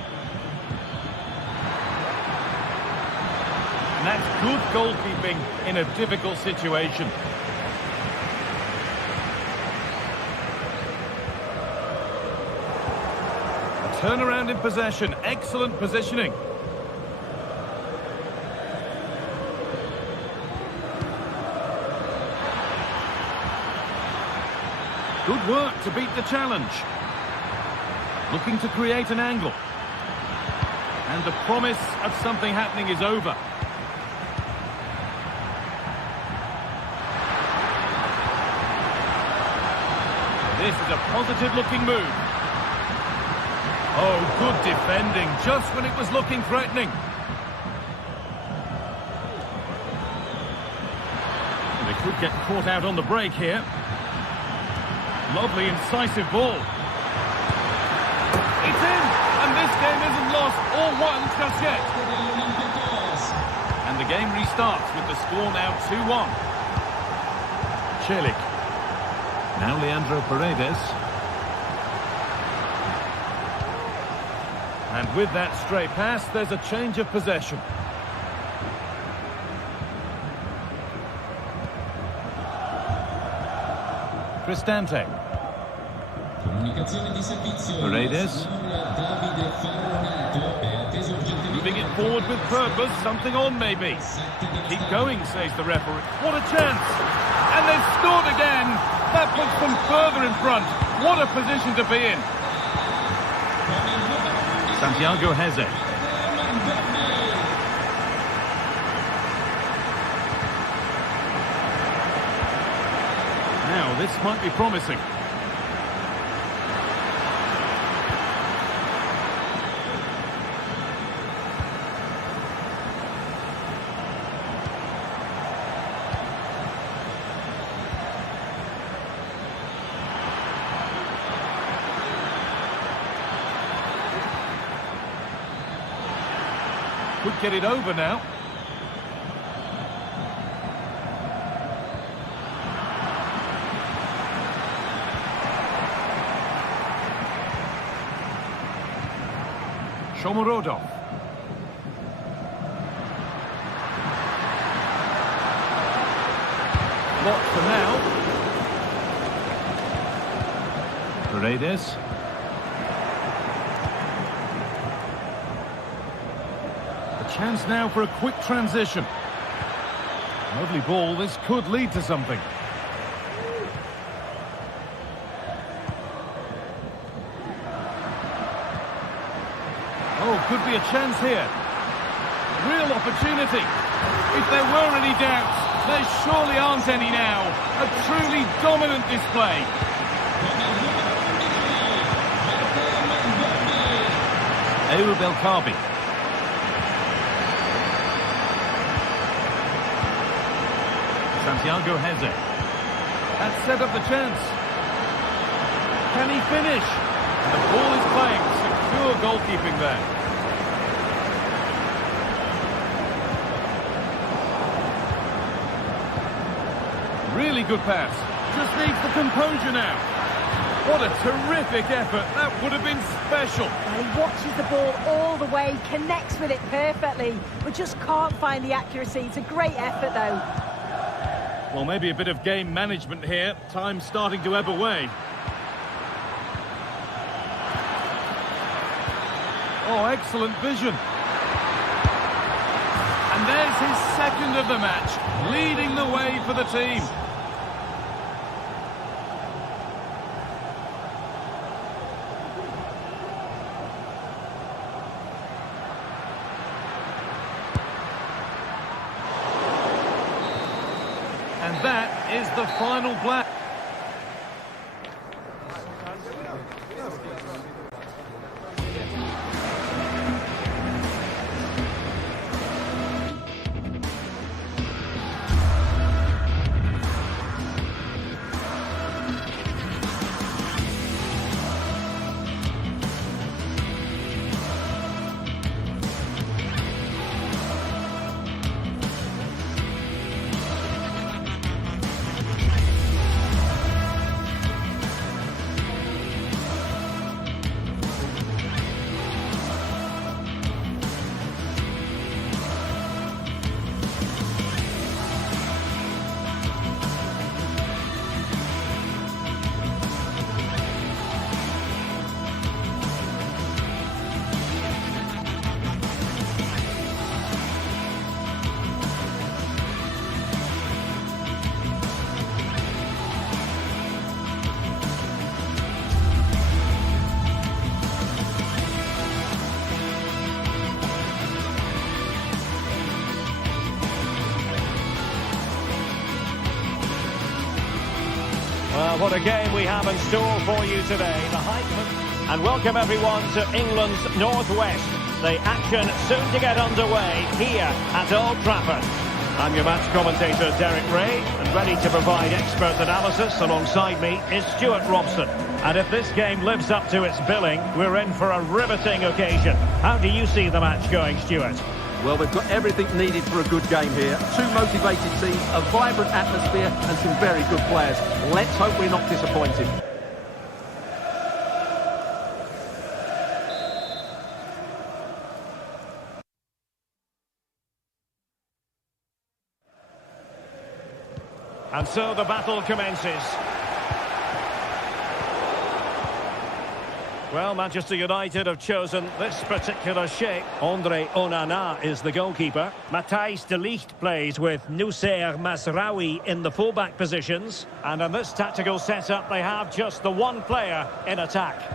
And that's good goalkeeping in a difficult situation. A turnaround in possession, excellent positioning. Good work to beat the challenge. Looking to create an angle. And the promise of something happening is over. This is a positive-looking move. Oh, good defending, just when it was looking threatening. They could get caught out on the break here. Lovely, incisive ball. It's in, and this game isn't lost or won just yet. And the game restarts with the score now 2-1. Celik. Now Leandro Paredes. And with that stray pass, there's a change of possession. Cristante. Paredes. Moving it forward with purpose, something on maybe. Keep going, says the referee. What a chance! And they've scored again! That puts them further in front. What a position to be in. Santiago Heze. Now, this might be promising. Could get it over now. Shomorodov. Blocked for now. Paredes. Chance now for a quick transition. Lovely ball, this could lead to something. Oh, could be a chance here. Real opportunity. If there were any doubts, there surely aren't any now. A truly dominant display. Ayoub El Kaabi. Santiago Heze. That set up the chance. Can he finish? And the ball is playing. Secure goalkeeping there. Really good pass. Just needs the composure now. What a terrific effort. That would have been special. And he watches the ball all the way, connects with it perfectly, but just can't find the accuracy. It's a great effort, though. Well, maybe a bit of game management here. Time's starting to ebb away. Oh, excellent vision. And there's his second of the match, leading the way for the team. And that is the final black. Well, what a game we have in store for you today. The hype. And welcome everyone to England's Northwest. The action soon to get underway here at Old Trafford. I'm your match commentator, Derek Ray, and ready to provide expert analysis alongside me is Stuart Robson. And if this game lives up to its billing, we're in for a riveting occasion. How do you see the match going, Stuart? Well, we've got everything needed for a good game here. Two motivated teams, a vibrant atmosphere and some very good players. Let's hope we're not disappointed. And so the battle commences. Well, Manchester United have chosen this particular shape. Andre Onana is the goalkeeper. Matthijs de Ligt plays with Noussair Mazraoui in the fullback positions. And in this tactical setup, they have just the one player in attack.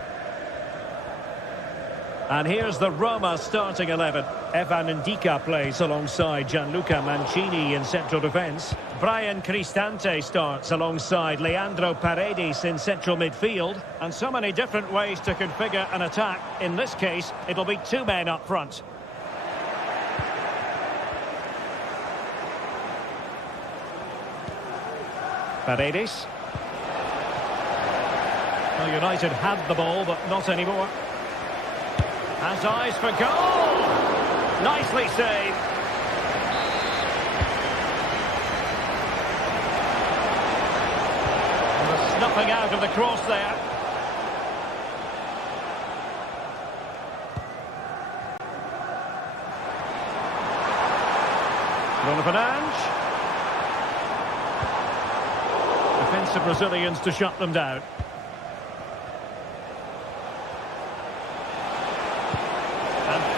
And here's the Roma starting 11. Evan Ndika plays alongside Gianluca Mancini in central defence. Brian Cristante starts alongside Leandro Paredes in central midfield. And so many different ways to configure an attack. In this case, it'll be two men up front. Paredes. Well, United had the ball, but not anymore. Has eyes for goal! Nicely saved. And the snuffing out of the cross there. Bruno Fernandes. Defensive Brazilians to shut them down.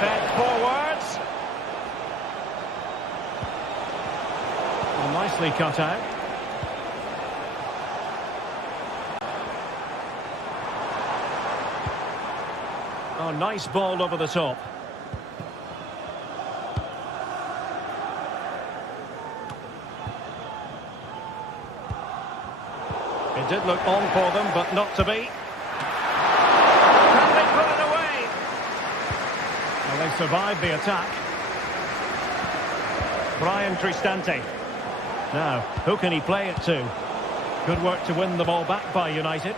Fed forwards. Well, nicely cut out. Oh, nice ball over the top. It did look on for them, but not to be. They survived the attack. Brian Cristante. Now, who can he play it to? Good work to win the ball back by United.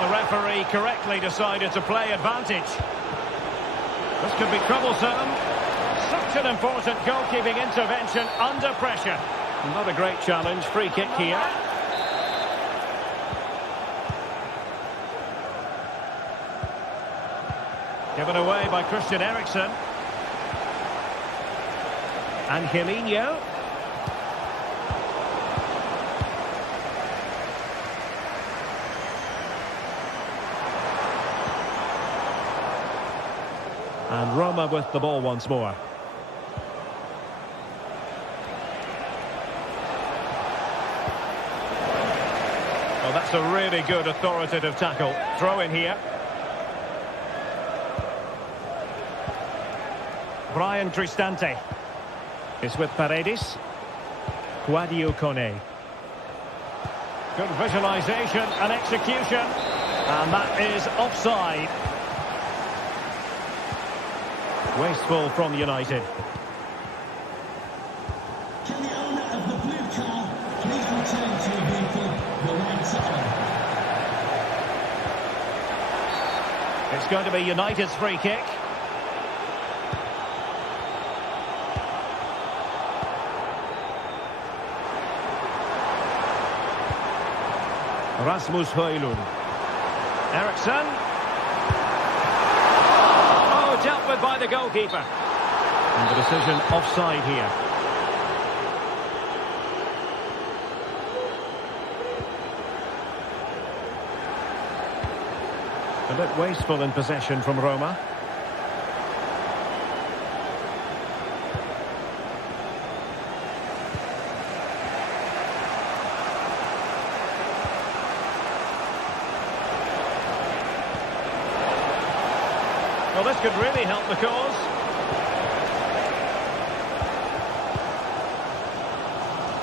The referee correctly decided to play advantage. This could be troublesome. Such an important goalkeeping intervention under pressure. Not a great challenge. Free kick here. Given away by Christian Eriksen. Angelino. And Roma with the ball once more. Well, that's a really good authoritative tackle. Throw in here. Brian Cristante is with Paredes. Quadio Kone. Good visualisation and execution. And that is offside. Wasteful from United. Can the owner of the blue car please return to the vehicle the right time? It's going to be United's free kick. Rasmus Højlund. Eriksen. Oh, dealt with by the goalkeeper. And the decision offside here. A bit wasteful in possession from Roma. Well, this could really help the cause.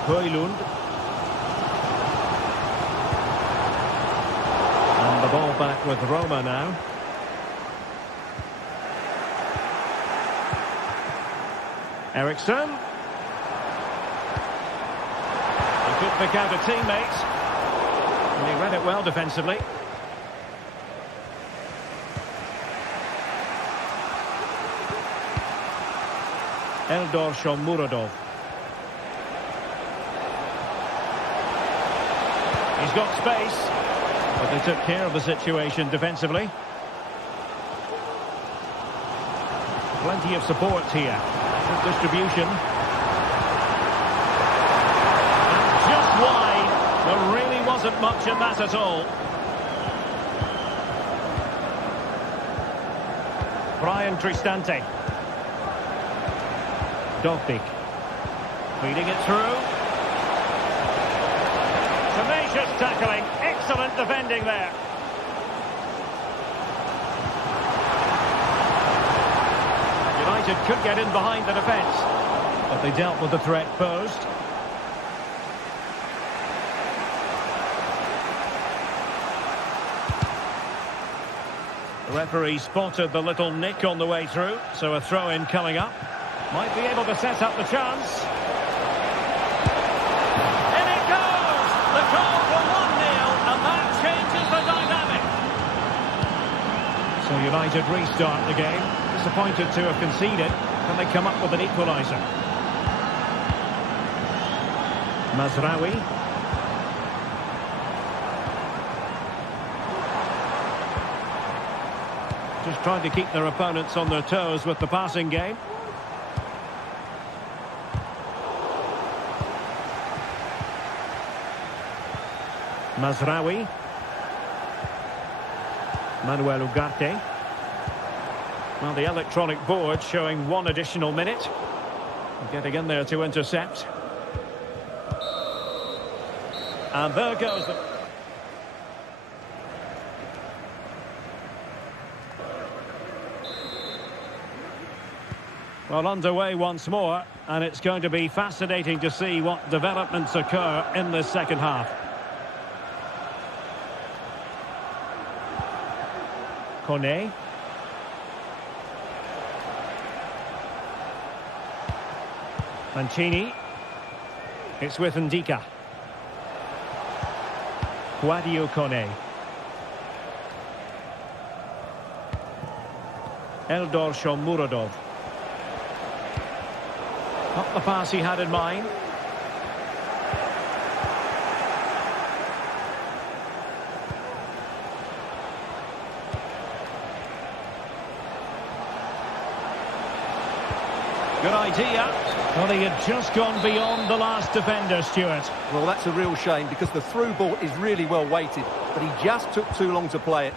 Højlund. And the ball back with Roma now. Eriksen. He could pick out a teammate. And he read it well defensively. Eldor Shomurodov. He's got space, but they took care of the situation defensively. Plenty of support here. Good distribution. And just wide. There really wasn't wasn't much in that at all. Brian Cristante. Dovbik. Feeding it through. Tenacious tackling. Excellent defending there. United could get in behind the defence, but they dealt with the threat posed. The referee spotted the little nick on the way through, so a throw-in coming up. Might be able to set up the chance. In it goes! The goal for 1-0, and that changes the dynamic. So United restart the game. Disappointed to have conceded. Can they come up with an equaliser? Mazraoui. Just trying to keep their opponents on their toes with the passing game. Mazraoui. Manuel Ugarte. Well, the electronic board showing 1 additional minute. Getting in there to intercept. And there goes the... Well, underway once more, and it's going to be fascinating to see what developments occur in the second half. Kone. Mancini. It's with Ndika. Guadio Kone. Eldor Shomurodov. Not the pass he had in mind. Good idea. Well, he had just gone beyond the last defender, Stuart. Well, that's a real shame because the through ball is really well weighted, but he just took too long to play it.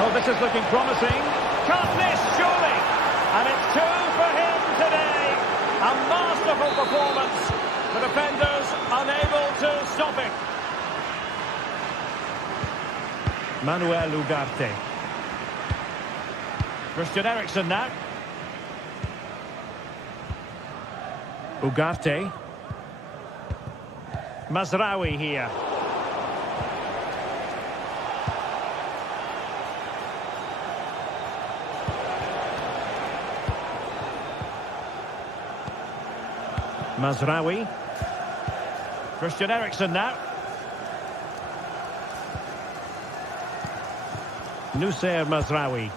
Oh, this is looking promising. Can't miss, surely. And it's 2 for him today. A masterful performance. The defenders unable to stop it. Manuel Ugarte. Christian Eriksen now. Ugarte. Mazraoui here. Mazraoui. Christian Eriksen now. Nussair Mazraoui.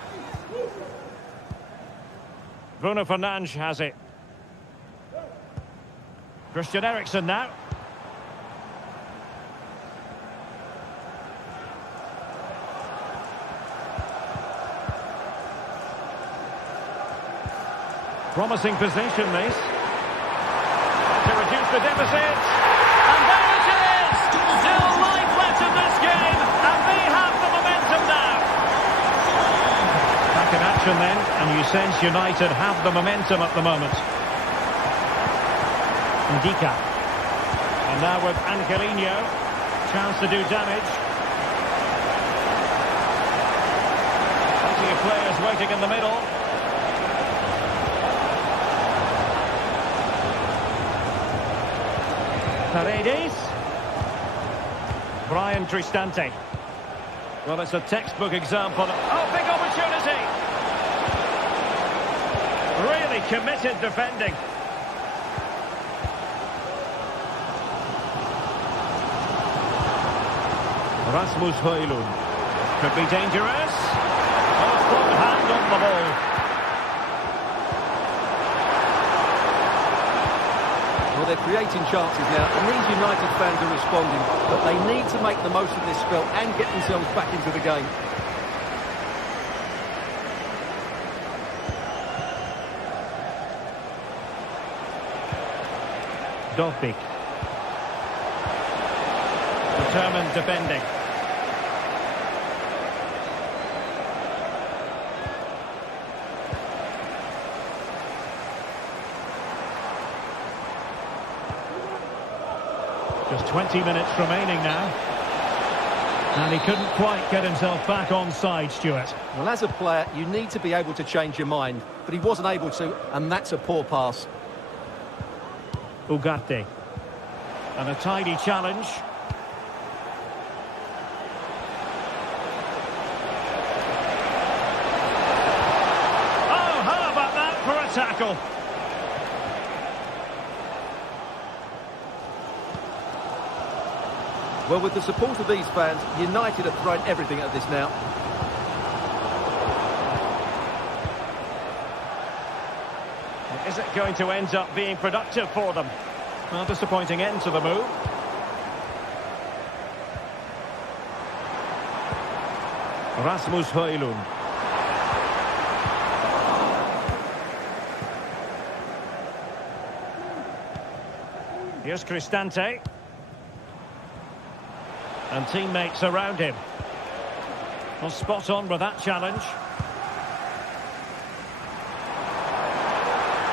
Bruno Fernandes has it. Christian Eriksen now. Promising position, this. To reduce the deficit. And there it is! Still life left in this game, and they have the momentum now. Back in action then, and you sense United have the momentum at the moment. Ndika. And now with Angelino. Chance to do damage. Plenty of players waiting in the middle. Paredes. Brian Cristante. Well, it's a textbook example. Oh, big opportunity. Really committed defending. Rasmus Højlund. Could be dangerous. Oh, front hand on the ball. Well, they're creating chances now, and these United fans are responding, but they need to make the most of this spell and get themselves back into the game. Dovbik. Determined defending. Just 20 minutes remaining now. And he couldn't quite get himself back on side, Stuart. Well, as a player, you need to be able to change your mind, but he wasn't able to, and that's a poor pass. Ugarte. And a tidy challenge. Oh, how about that for a tackle? Well, with the support of these fans, United have thrown everything at this now. Is it going to end up being productive for them? Well, disappointing end to the move. Rasmus Højlund. Here's Cristante. And teammates around him. Well, spot on with that challenge.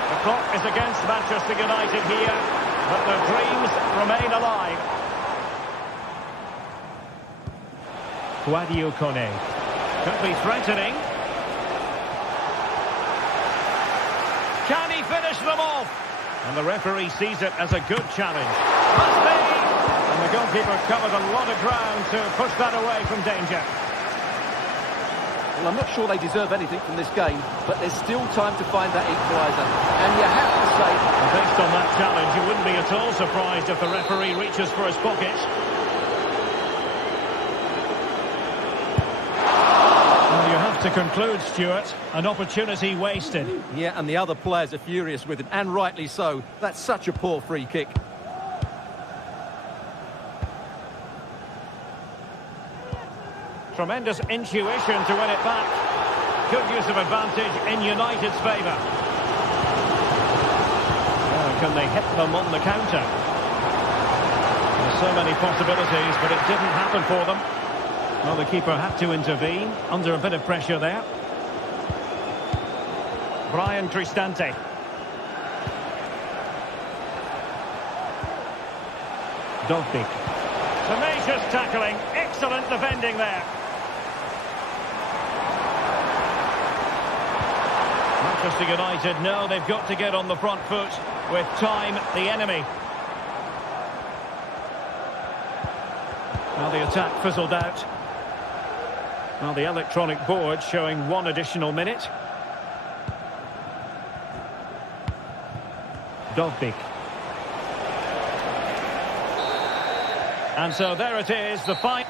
The clock is against Manchester United here, but their dreams remain alive. Guadio Kone. Could be threatening. Can he finish them off? And the referee sees it as a good challenge. Must be! And the goalkeeper covered a lot of ground to push that away from danger. Well, I'm not sure they deserve anything from this game, but there's still time to find that equaliser. And you have to say... Based on that challenge, you wouldn't be at all surprised if the referee reaches for his pocket. Well, you have to conclude, Stuart, an opportunity wasted. Yeah, and the other players are furious with him, and rightly so. That's such a poor free kick. Tremendous intuition to win it back. Good use of advantage in United's favour. Oh, can they hit them on the counter? There's so many possibilities, but it didn't happen for them. Well, the keeper had to intervene, under a bit of pressure there. Brian Cristante. Dovbyk. Tenacious tackling, excellent defending there. Manchester United know they've got to get on the front foot with time the enemy. Now the attack fizzled out. Now the electronic board showing 1 additional minute. Dovbyk. And so there it is, the fight.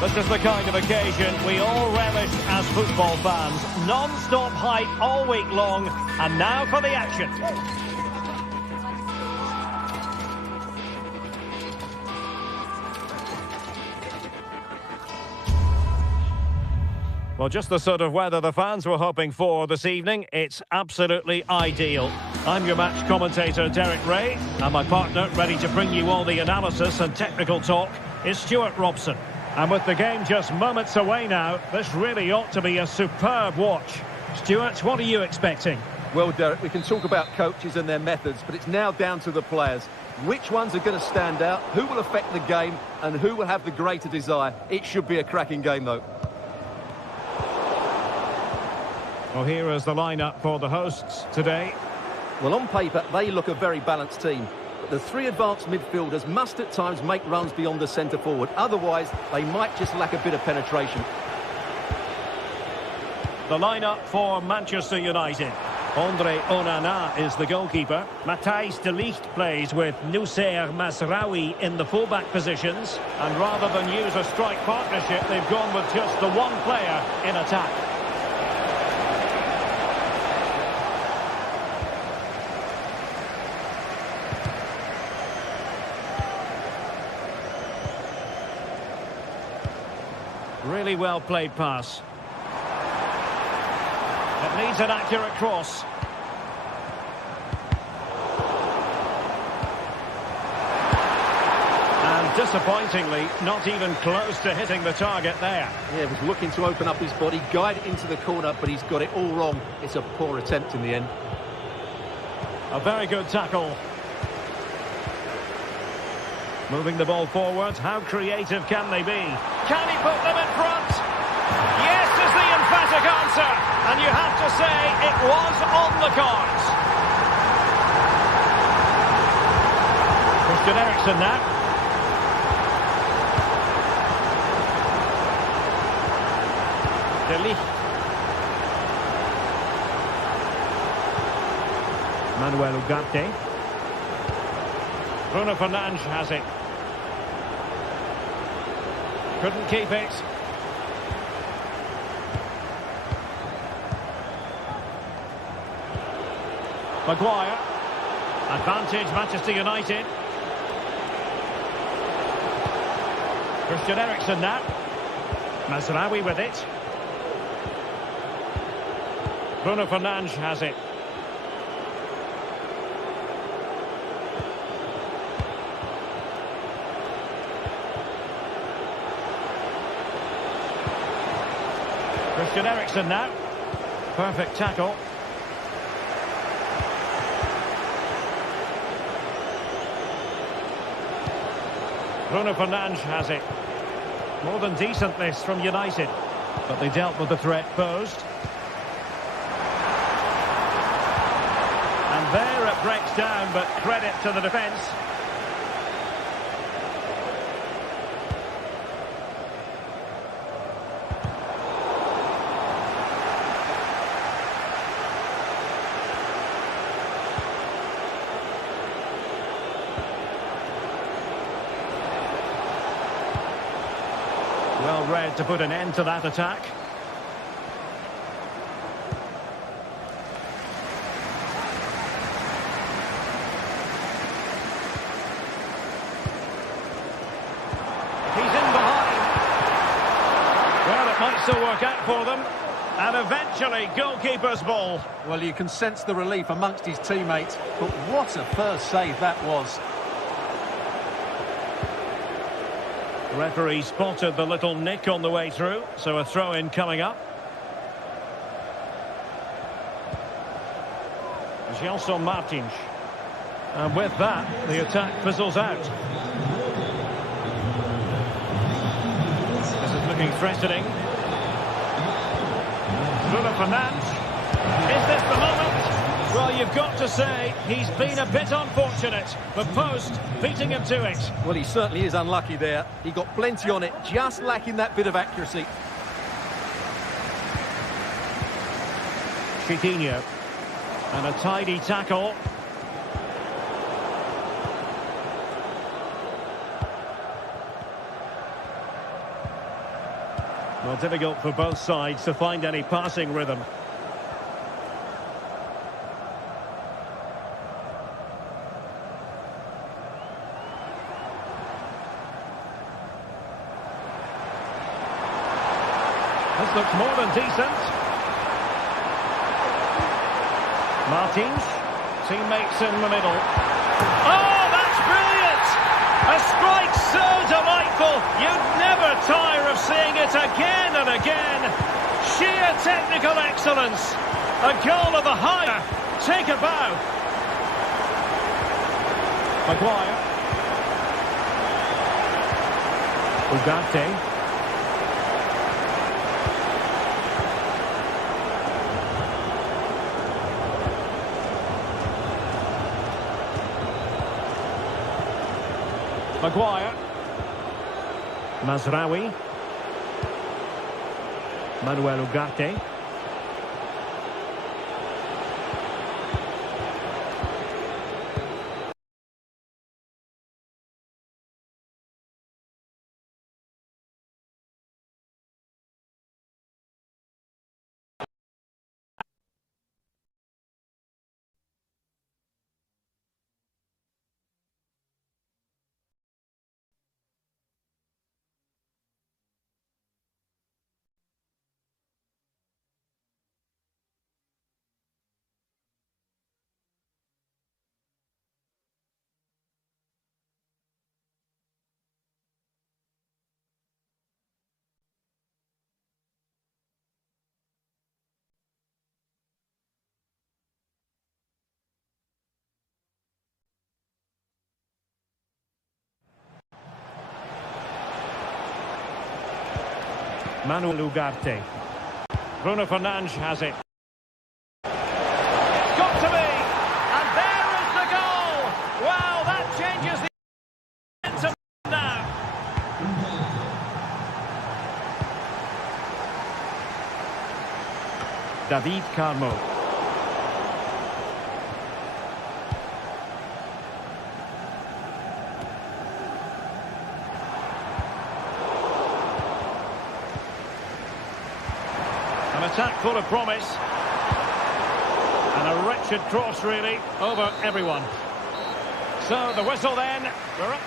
This is the kind of occasion we all relish as football fans. Non-stop hype all week long, and now for the action. Well, just the sort of weather the fans were hoping for this evening. It's absolutely ideal. I'm your match commentator, Derek Ray, and my partner, ready to bring you all the analysis and technical talk, is Stuart Robson. And with the game just moments away now, this really ought to be a superb watch. Stuart, what are you expecting? Well, Derek, we can talk about coaches and their methods, but it's now down to the players. Which ones are going to stand out, who will affect the game, and who will have the greater desire? It should be a cracking game, though. Well, here is the lineup for the hosts today. Well, on paper, they look a very balanced team. But the three advanced midfielders must at times make runs beyond the centre forward. Otherwise, they might just lack a bit of penetration. The lineup for Manchester United. Andre Onana is the goalkeeper. Matthijs de Ligt plays with Noussair Mazraoui in the fullback positions. And rather than use a strike partnership, they've gone with just the one player in attack. Really well played pass. It needs an accurate cross. And disappointingly, not even close to hitting the target there. Yeah, he was looking to open up his body, guide it into the corner, but he's got it all wrong. It's a poor attempt in the end. A very good tackle. Moving the ball forward, how creative can they be? Can he put them in front? Yes is the emphatic answer, and you have to say it was on the cards. Christian Eriksen now. De Ligt. Manuel Ugarte. Bruno Fernandes has it. Couldn't keep it. Maguire. Advantage Manchester United. Christian Eriksen now. Mazraoui with it. Bruno Fernandes has it. Christian Eriksen now. Perfect tackle. Bruno Fernandes has it. More than decent this from United. But they dealt with the threat posed. And there it breaks down, but credit to the defence. Well read to put an end to that attack. He's in behind. Well, it might still work out for them. And eventually, goalkeeper's ball. Well, you can sense the relief amongst his teammates, but what a first save that was. The referee spotted the little nick on the way through, so a throw-in coming up. Gelson Martins. And with that, the attack fizzles out. This is looking threatening. Bruno Fernandes. Is this the moment? Well, you've got to say, he's been a bit unfortunate. The post beating him to it. Well, he certainly is unlucky there. He got plenty on it, just lacking that bit of accuracy. Chiquinho. And a tidy tackle. Well, difficult for both sides to find any passing rhythm. This looks more than decent. Martins, teammates in the middle. Oh, that's brilliant! A strike so delightful, you'd never tire of seeing it again and again. Sheer technical excellence. A goal of a higher. Take a bow. Maguire. Ugarte. Maguire. Mazraoui. Manuel Ugarte. Manuel Ugarte. Bruno Fernandes has it. It's got to be! And there is the goal! Wow, that changes the momentum now. David Carmo. An attack full of promise. And a wretched cross, really, over everyone. So, the whistle then. We're up.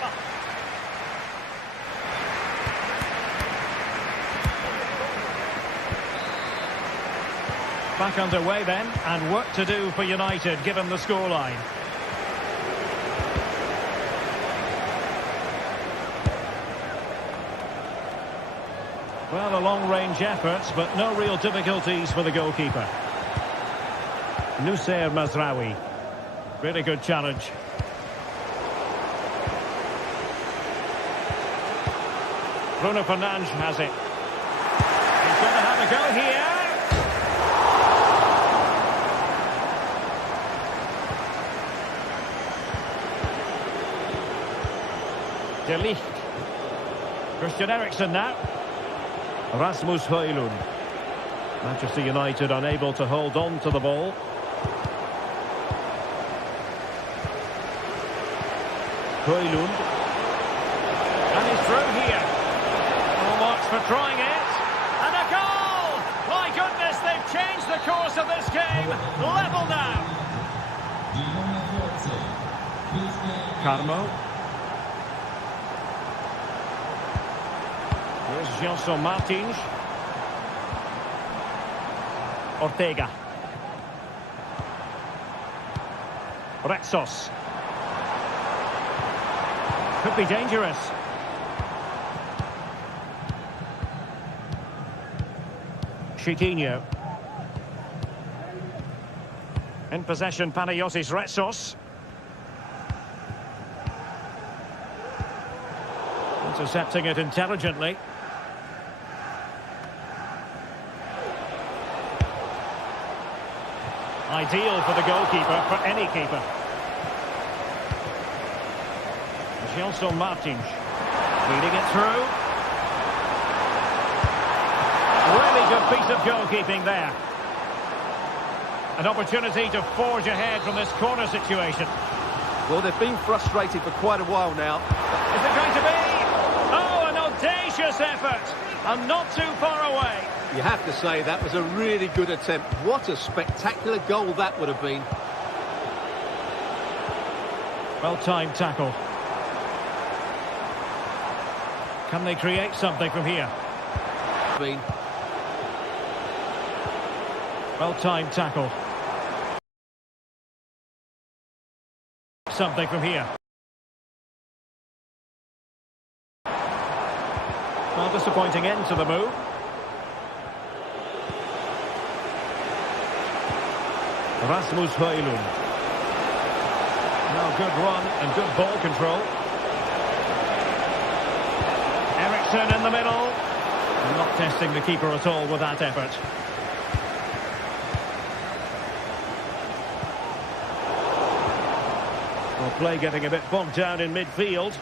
Back underway then, and work to do for United, given the scoreline. Well, a long-range effort, but no real difficulties for the goalkeeper. Noussair Mazraoui. Really good challenge. Bruno Fernandes has it. He's going to have a go here. De Ligt. Christian Eriksen now. Rasmus Højlund. Manchester United unable to hold on to the ball. Højlund. And he's through here. Full marks for trying it. And a goal! My goodness, they've changed the course of this game. Level now. Carmo. Here's Gelson Martins. Ortega. Retsos. Could be dangerous. Chiquinho. In possession, Panayotis Retsos. Intercepting it intelligently. Ideal for the goalkeeper, for any keeper. Gelson Martins leading it through. Really good piece of goalkeeping there. An opportunity to forge ahead from this corner situation. Well, they've been frustrated for quite a while now. Is it going to be? Oh, an audacious effort. and not too far away. You have to say that was a really good attempt. What a spectacular goal that would have been. Well-timed tackle. Can they create something from here? Well-timed tackle. Something from here. Well, disappointing end to the move. Rasmus Højlund. Now good run and good ball control. Eriksson in the middle. Not testing the keeper at all with that effort. Well, play getting a bit bogged down in midfield.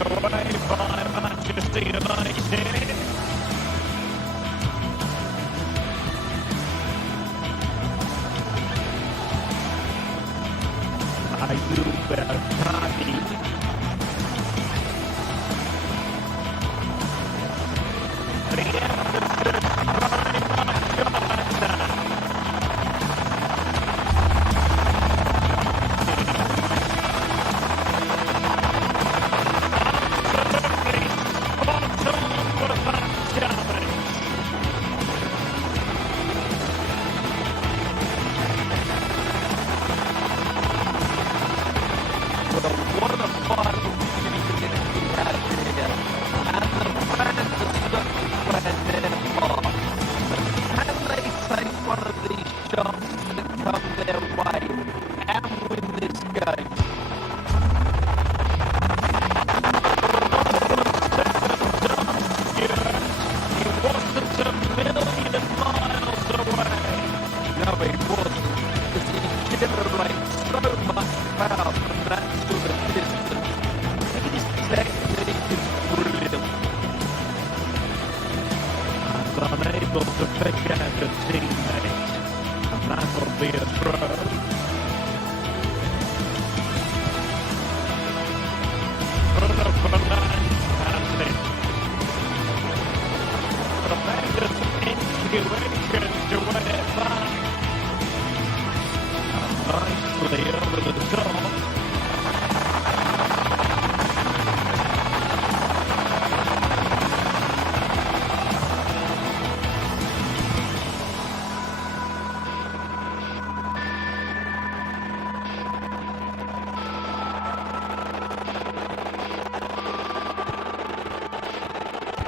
away by Manchester United. Ayub Berkadi. The emphasis very much on attack. Absolutely spot on with that challenge. Well, what a final opportunity we had here. And the fans are certainly playing their part. But can they take one of these chances that come their way and win this game? He wasn't a million miles away. No, he wasn't. Because he generates so much power from that sort of distance. His technique is brilliant. And unable to pick out a teammate. And that'll be a throw. Bruno Fernandes has it. Tremendous intuition to win it back. And nicely over the top.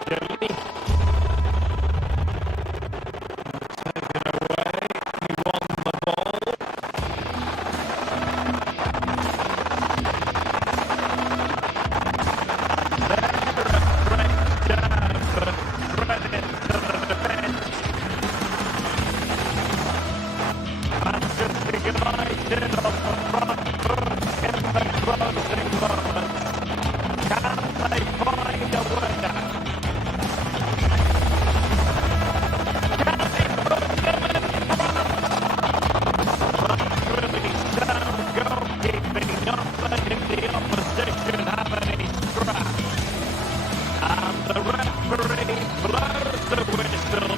Delhi. Taken away. He won the ball. There a breakdown, but credit to the defence. Manchester United on the front foot in the closing moments. Can they find a winner? Can they put them in front? That's really sound goalkeeping, not letting the opposition have any scraps. And the referee blows the whistle.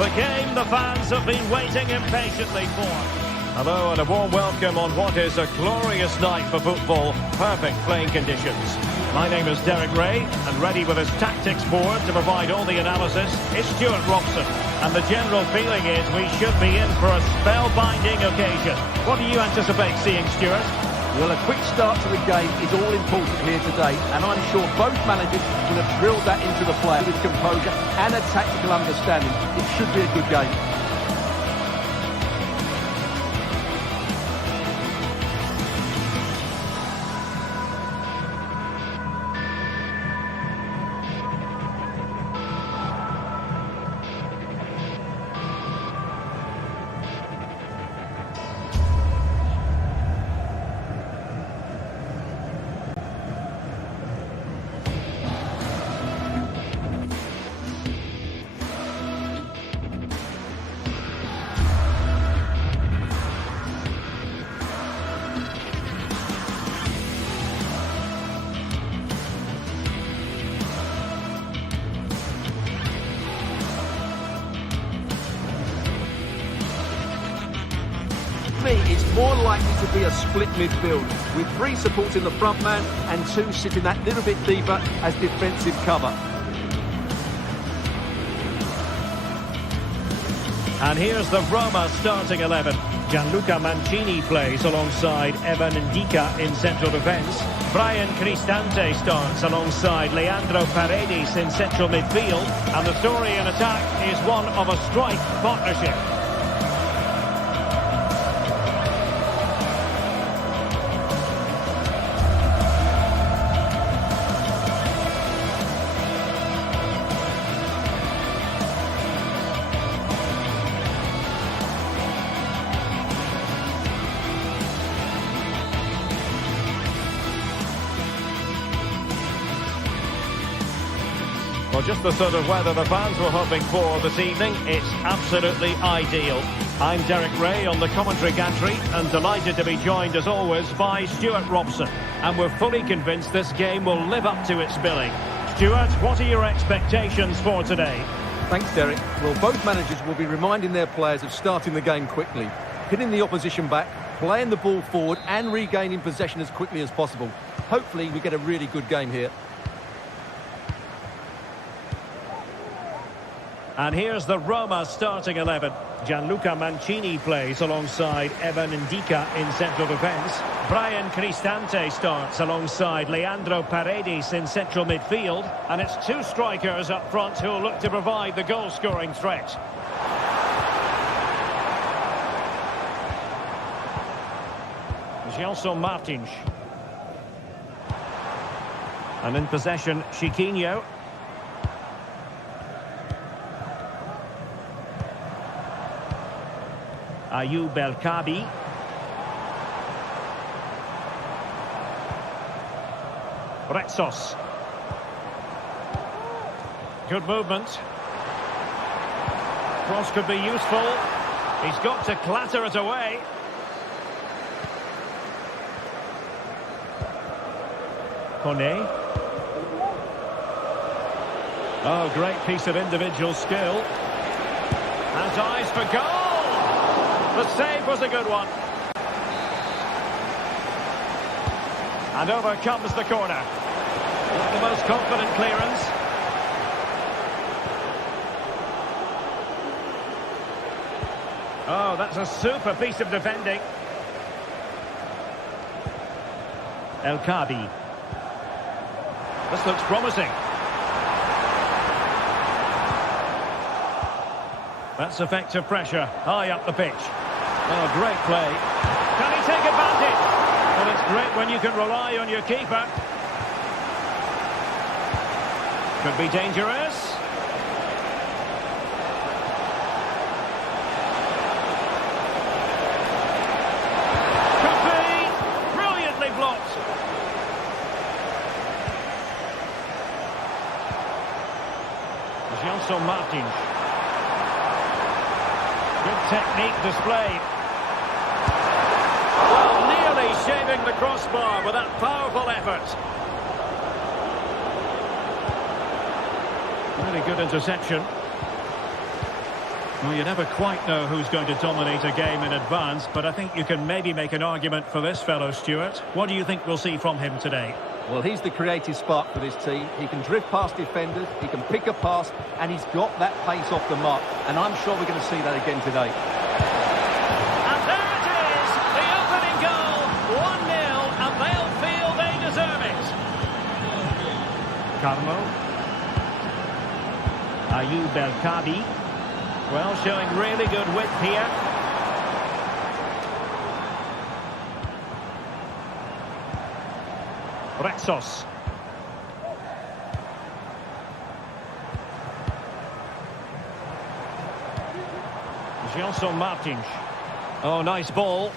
The game the fans have been waiting impatiently for. Hello and a warm welcome on what is a glorious night for football. Perfect playing conditions. My name is Derek Ray, and ready with his tactics board to provide all the analysis is Stuart Robson. And the general feeling is we should be in for a spellbinding occasion. What do you anticipate seeing, Stuart? Well, a quick start to the game is all important here today, and I'm sure both managers will have drilled that into the player with composure and a tactical understanding. It should be a good game. For me, it's more likely to be a split midfield with 3 supporting the front man and 2 sitting that little bit deeper as defensive cover. And here's the Roma starting 11. Gianluca Mancini plays alongside Evan Ndika in central defence. Brian Cristante starts alongside Leandro Paredes in central midfield. And the story in attack is one of a strike partnership. Well, just the sort of weather the fans were hoping for this evening. It's absolutely ideal. I'm Derek Ray on the commentary gantry and delighted to be joined as always by Stuart Robson. And we're fully convinced this game will live up to its billing. Stuart, what are your expectations for today? Thanks, Derek. Well, both managers will be reminding their players of starting the game quickly, hitting the opposition back, playing the ball forward and regaining possession as quickly as possible. Hopefully we get a really good game here. And here's the Roma starting 11. Gianluca Mancini plays alongside Evan Ndika in central defence. Brian Cristante starts alongside Leandro Paredes in central midfield. And it's 2 strikers up front who will look to provide the goal-scoring threat. Gelson Martins. And in possession, Chiquinho. Ayoub El-Kabi. Retsos. Good movement. Cross could be useful. He's got to clatter it away. Kone. Oh, great piece of individual skill. Has eyes for goal. The save was a good one. And over comes the corner. Not the most confident clearance. Oh, that's a super piece of defending. El-Kabi. This looks promising. That's effective pressure, high up the pitch. Oh, great play. Can he take advantage? Well, it's great when you can rely on your keeper. Could be dangerous. Could be. Brilliantly blocked. Gelson Martins. Good technique displayed. Well, nearly shaving the crossbar with that powerful effort. Really good interception. Well, you never quite know who's going to dominate a game in advance, but I think you can maybe make an argument for this fellow, Stuart. What do you think we'll see from him today? Well, he's the creative spark for this team. He can drift past defenders, he can pick a pass, and he's got that pace off the mark. And I'm sure we're going to see that again today. And there it is, the opening goal, 1-0, and they'll feel they deserve it. Carmo. Ayoub El-Kabi. Well, showing really good width here. Retsos. Gelson Martins. Oh, nice ball.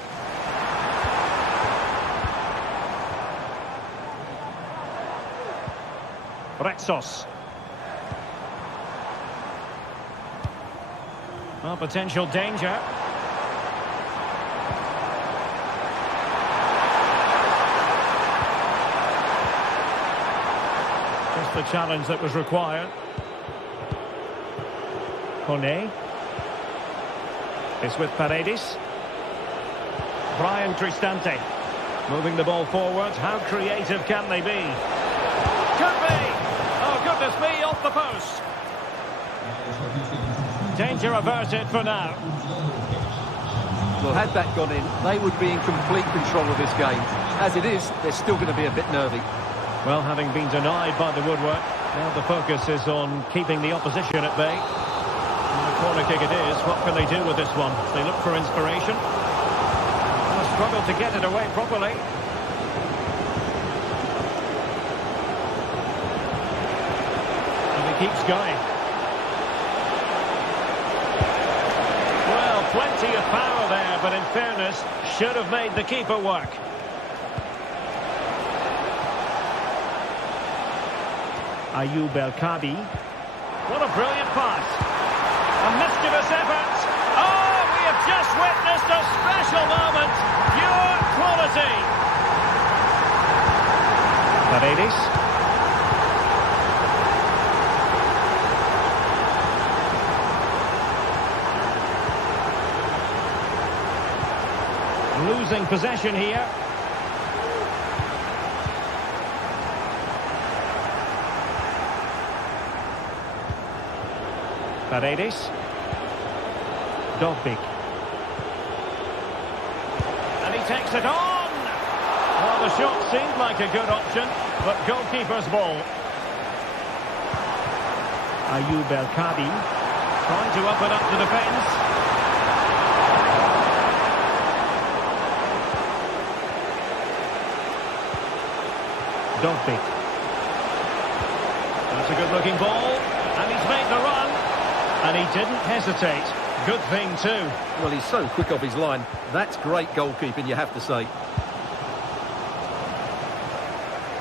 Retsos. Well, potential danger. Just the challenge that was required. Kone. It's with Paredes. Brian Cristante. Moving the ball forward. How creative can they be? Could be. Oh, goodness me, off the post. Danger averted for now. Well, had that gone in, they would be in complete control of this game. As it is, they're still going to be a bit nervy. Well, having been denied by the woodwork, now the focus is on keeping the opposition at bay. And the corner kick it is. What can they do with this one? They look for inspiration. Well, struggle to get it away properly. And he keeps going. Well, plenty of power there, but in fairness, should have made the keeper work. Ayoub El-Kabi. What a brilliant pass. A mischievous effort. Oh, we have just witnessed a special moment. Pure quality. Paredes. Losing possession here. Paredes. Dovbik. And he takes it on. Well, the shot seemed like a good option, but goalkeeper's ball. Ayoub El-Kabi trying to open up the defence. Dovbik. That's a good-looking ball, and he's made the run. And he didn't hesitate. Good thing, too. Well, he's so quick off his line. That's great goalkeeping, you have to say.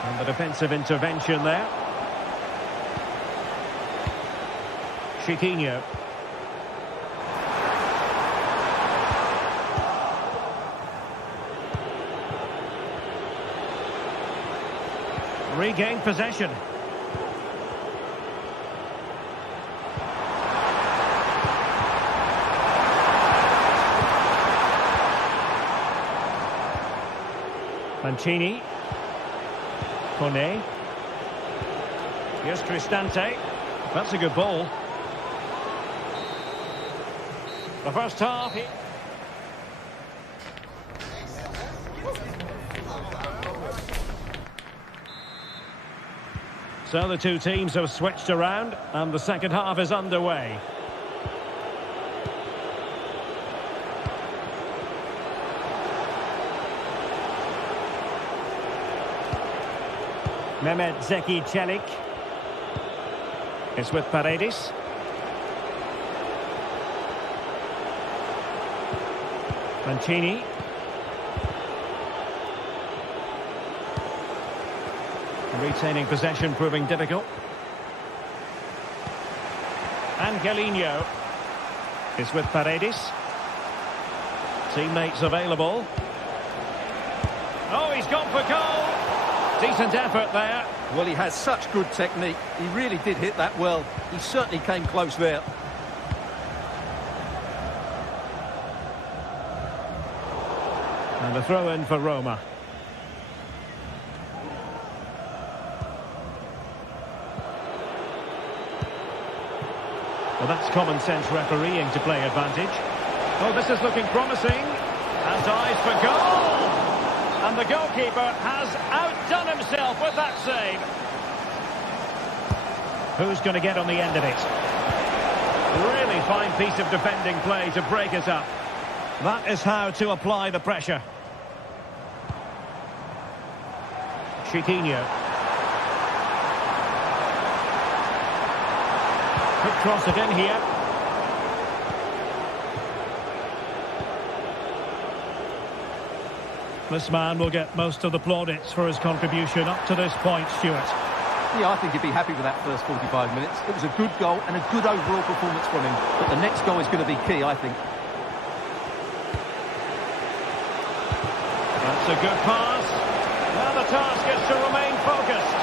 And the defensive intervention there. Chiquinho. Regained possession. Mancini. Kone. Here's Cristante. That's a good ball. The first half. So the two teams have switched around and the second half is underway. Mehmet Zeki Çelik. It's with Paredes. Mancini. Retaining possession proving difficult. Angelino. It's with Paredes. Teammates available. Oh, he's gone for goal. Decent effort there. Well, he has such good technique. He really did hit that well. He certainly came close there. And a throw in for Roma. Well, that's common sense refereeing to play advantage. Oh, this is looking promising. And eyes for goal! And the goalkeeper has outdone himself with that save. Who's going to get on the end of it? Really fine piece of defending play to break it up. That is how to apply the pressure. Chiquinho. Could cross it in here. This man will get most of the plaudits for his contribution up to this point, Stuart. Yeah, I think he'd be happy with that first 45 minutes. It was a good goal and a good overall performance from him. But the next goal is going to be key, I think. That's a good pass. Now the task is to remain focused.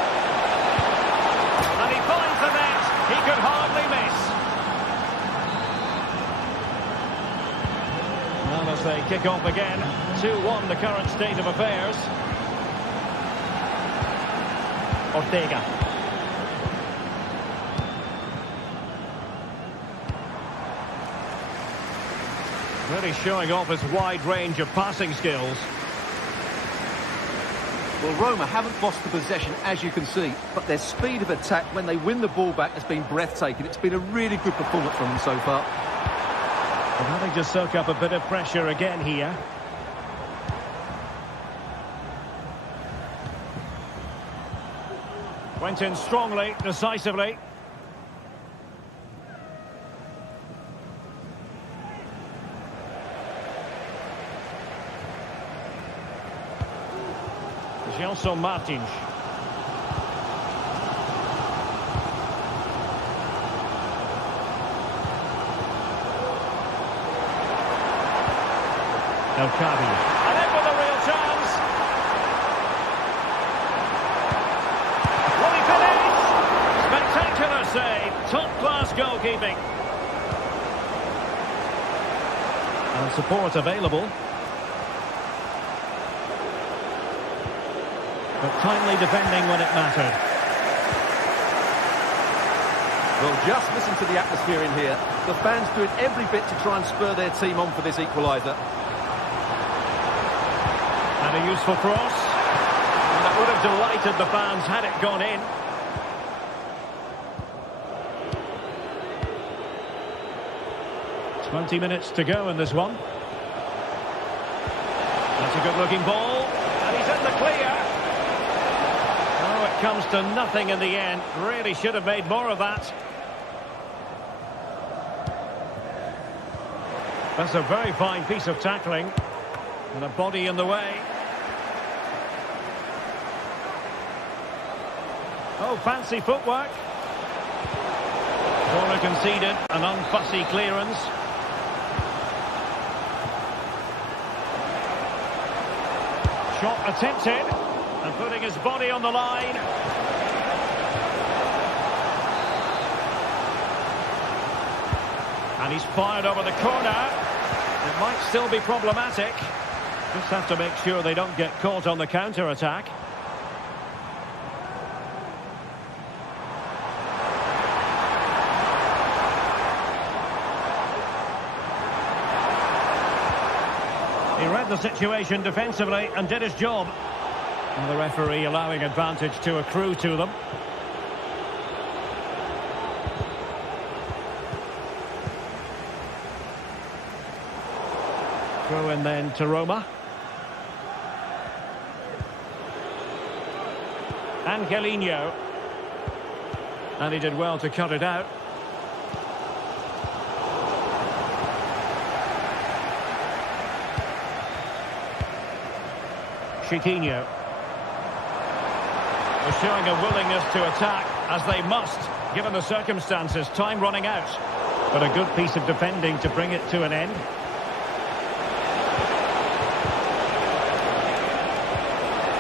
And he finds the net. He could hardly miss. Well, as they kick off again, 2-1 the current state of affairs. Ortega. Really showing off his wide range of passing skills. Well, Roma haven't lost the possession, as you can see, but their speed of attack when they win the ball back has been breathtaking. It's been a really good performance from them so far. And having to soak up a bit of pressure again here. Went in strongly, decisively. Gelson Martins. El Kabi. And in with a real chance. Will he finish? Spectacular save. Top-class goalkeeping. And support available. But timely defending when it mattered. Well, just listen to the atmosphere in here. The fans doing every bit to try and spur their team on for this equaliser. And a useful cross. And that would have delighted the fans had it gone in. "20 minutes to go in this one. That's a good-looking ball. And he's in the clear. Oh, it comes to nothing in the end. Really should have made more of that. That's a very fine piece of tackling. And a body in the way. Oh, fancy footwork. Corner conceded, an unfussy clearance. Shot attempted, and putting his body on the line. And he's fired over the corner. It might still be problematic. Just have to make sure they don't get caught on the counter-attack. He read the situation defensively and did his job. And the referee allowing advantage to accrue to them. Throw in then to Roma. Angelino. And he did well to cut it out. Chiquinho. They're showing a willingness to attack, as they must, given the circumstances. Time running out. But a good piece of defending to bring it to an end.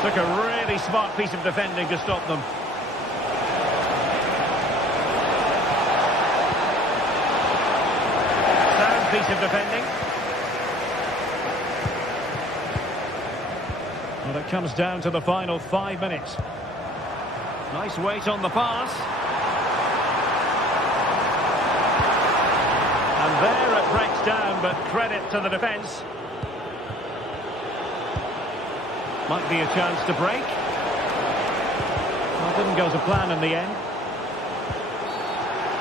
Took a really smart piece of defending to stop them. Sound piece of defending. comes down to the final 5 minutes. Nice weight on the pass. And there it breaks down, but credit to the defence. Might be a chance to break. Well, didn't go to plan in the end.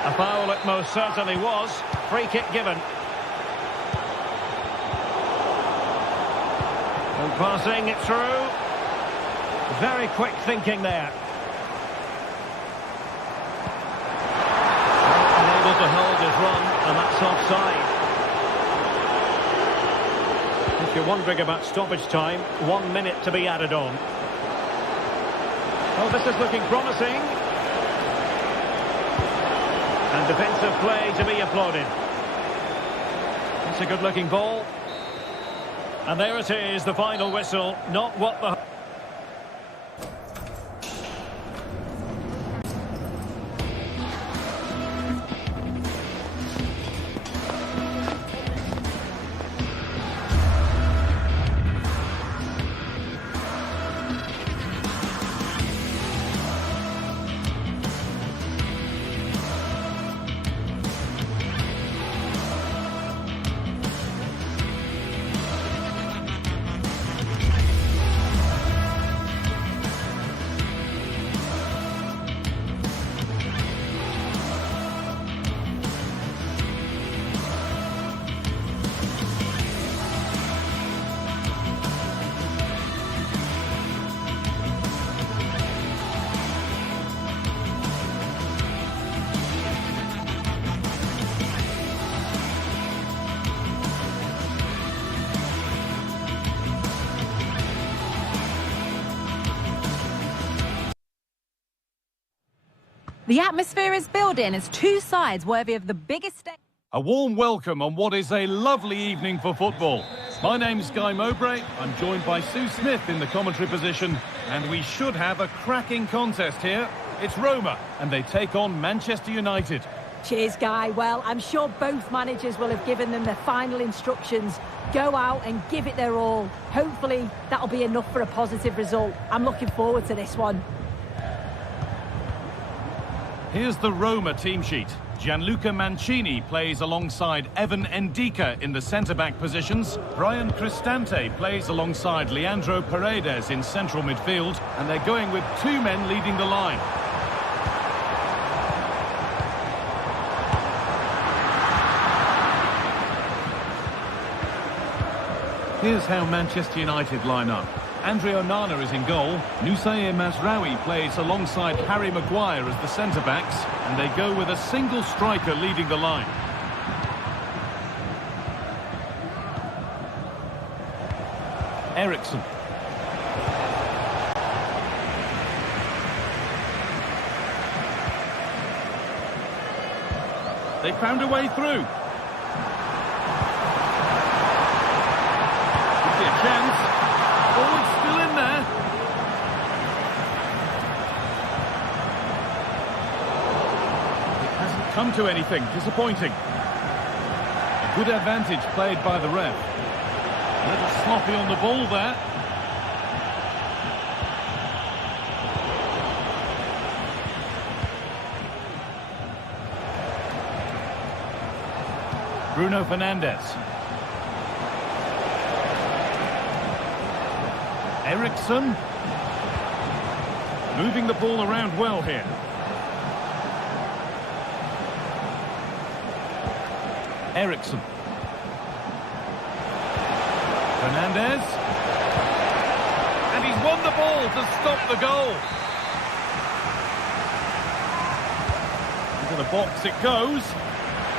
A foul it most certainly was. Free kick given. And passing it through. Very quick thinking there. Unable to hold his run, and that's offside. If you're wondering about stoppage time, 1 minute to be added on. Oh, this is looking promising. And defensive play to be applauded. It's a good-looking ball. And there it is, the final whistle. Not what the... The atmosphere is building as two sides worthy of the biggest stage. A warm welcome on what is a lovely evening for football. My name's Guy Mowbray. I'm joined by Sue Smith in the commentary position, and we should have a cracking contest here. It's Roma, and they take on Manchester United. Cheers, Guy. Well, I'm sure both managers will have given them their final instructions. Go out and give it their all. Hopefully, that'll be enough for a positive result. I'm looking forward to this one. Here's the Roma team sheet. Gianluca Mancini plays alongside Evan Ndika in the centre-back positions. Brian Cristante plays alongside Leandro Paredes in central midfield. And they're going with two men leading the line. Here's how Manchester United line up. Andre Onana is in goal. Nusair Mazraoui plays alongside Harry Maguire as the centre-backs. And they go with a single striker leading the line. Eriksson. They found a way through. Could be a chance. Oh, it's still in there. It hasn't come to anything. Disappointing. A good advantage played by the ref. A little sloppy on the ball there. Bruno Fernandes. Eriksson. Moving the ball around well here. Eriksson. Fernandes. And he's won the ball to stop the goal. Into the box it goes.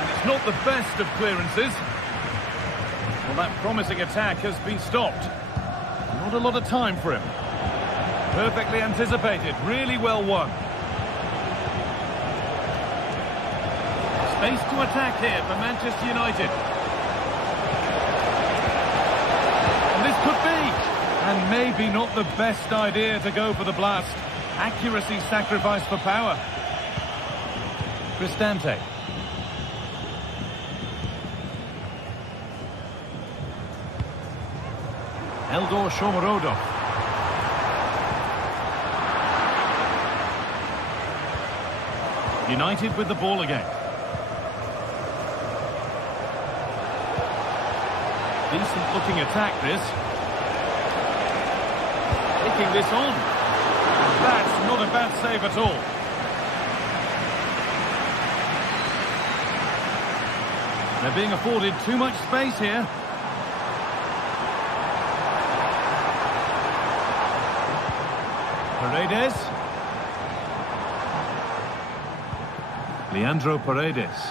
And it's not the best of clearances. Well, that promising attack has been stopped. Not a lot of time for him. Perfectly anticipated, really well won. Space to attack here for Manchester United. And this could be. And maybe not the best idea to go for the blast. Accuracy sacrificed for power. Cristante. Eldor Shomurodov. United with the ball again. Decent looking attack this. Taking this on. That's not a bad save at all. They're being afforded too much space here. Paredes. Leandro Paredes.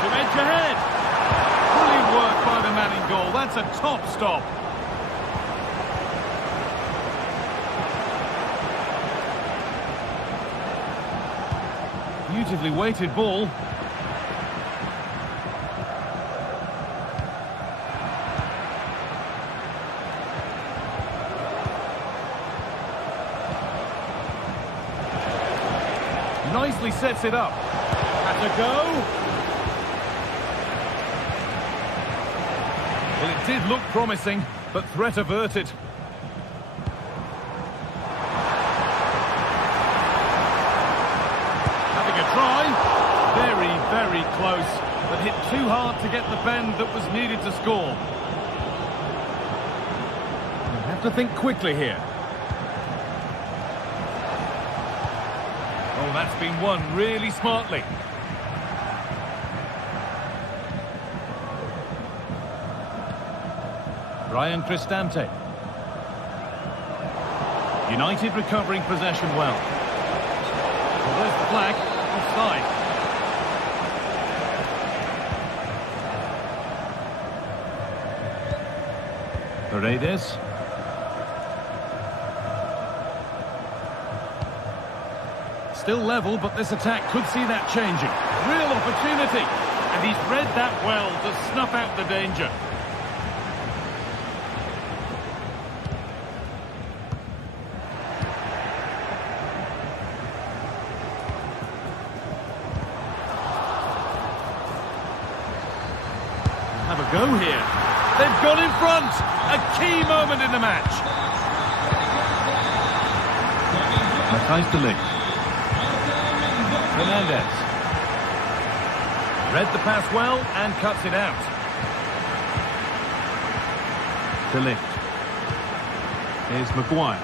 To edge ahead. Brilliant work by the man in goal. That's a top stop. Beautifully weighted ball. Nicely sets it up. Had to go. Well, it did look promising, but threat averted. Having a try. Very, very close, but hit too hard to get the bend that was needed to score. You have to think quickly here. Oh, that's been won really smartly. Ryan Cristante. United recovering possession well. Well, there's the flag. Offside. Paredes. Still level, but this attack could see that changing. Real opportunity. And he's read that well to snuff out the danger. Have a go here. They've got in front. A key moment in the match. Matthijs de Ligt. Fernandez. Read the pass well and cuts it out. De Ligt. Here's Maguire.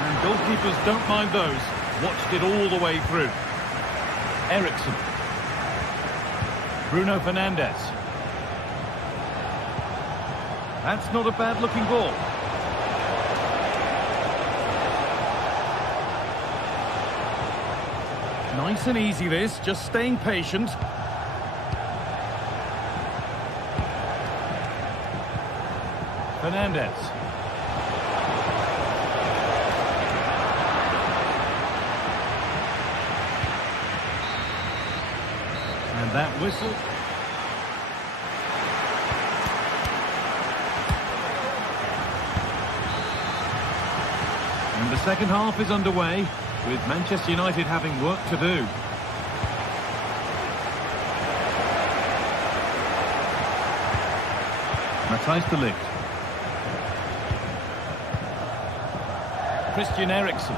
And goalkeepers don't mind those. Watched it all the way through. Eriksson. Bruno Fernandes. That's not a bad looking ball. Nice and easy this, just staying patient. Fernandes. And that whistle. And the second half is underway, with Manchester United having work to do. Matthijs de Ligt. Christian Eriksen.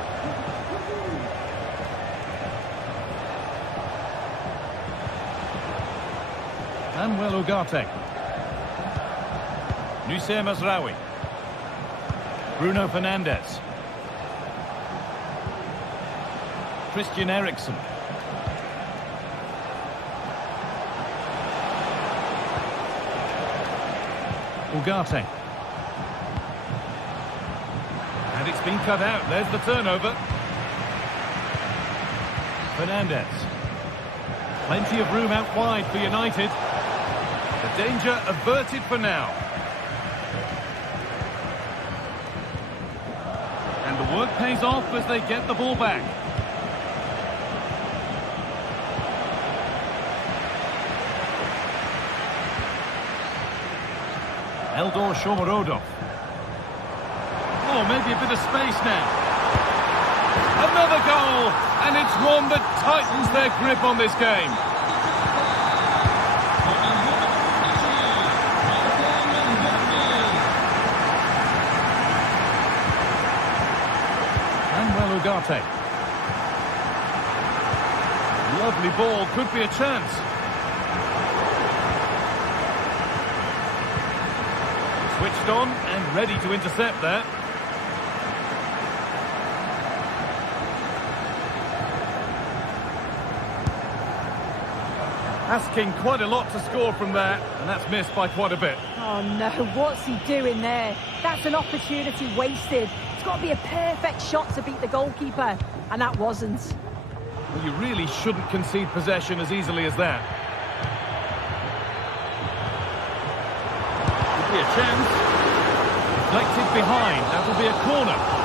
Manuel Ugarte. Noussair Mazraoui. Bruno Fernandes. Christian Eriksen. Ugarte. And it's been cut out. There's the turnover. Fernandes. Plenty of room out wide for United. The danger averted for now. And the work pays off as they get the ball back. Eldor Shomurodov. Oh, maybe a bit of space now. Another goal, and it's one that tightens their grip on this game. Ugarte. Lovely ball, could be a chance. Switched on and ready to intercept there. Asking quite a lot to score from there, and that's missed by quite a bit. Oh no, what's he doing there? That's an opportunity wasted. It's got to be a perfect shot to beat the goalkeeper, and that wasn't. Well, you really shouldn't concede possession as easily as that. Could be a chance. Deflected behind, that'll be a corner.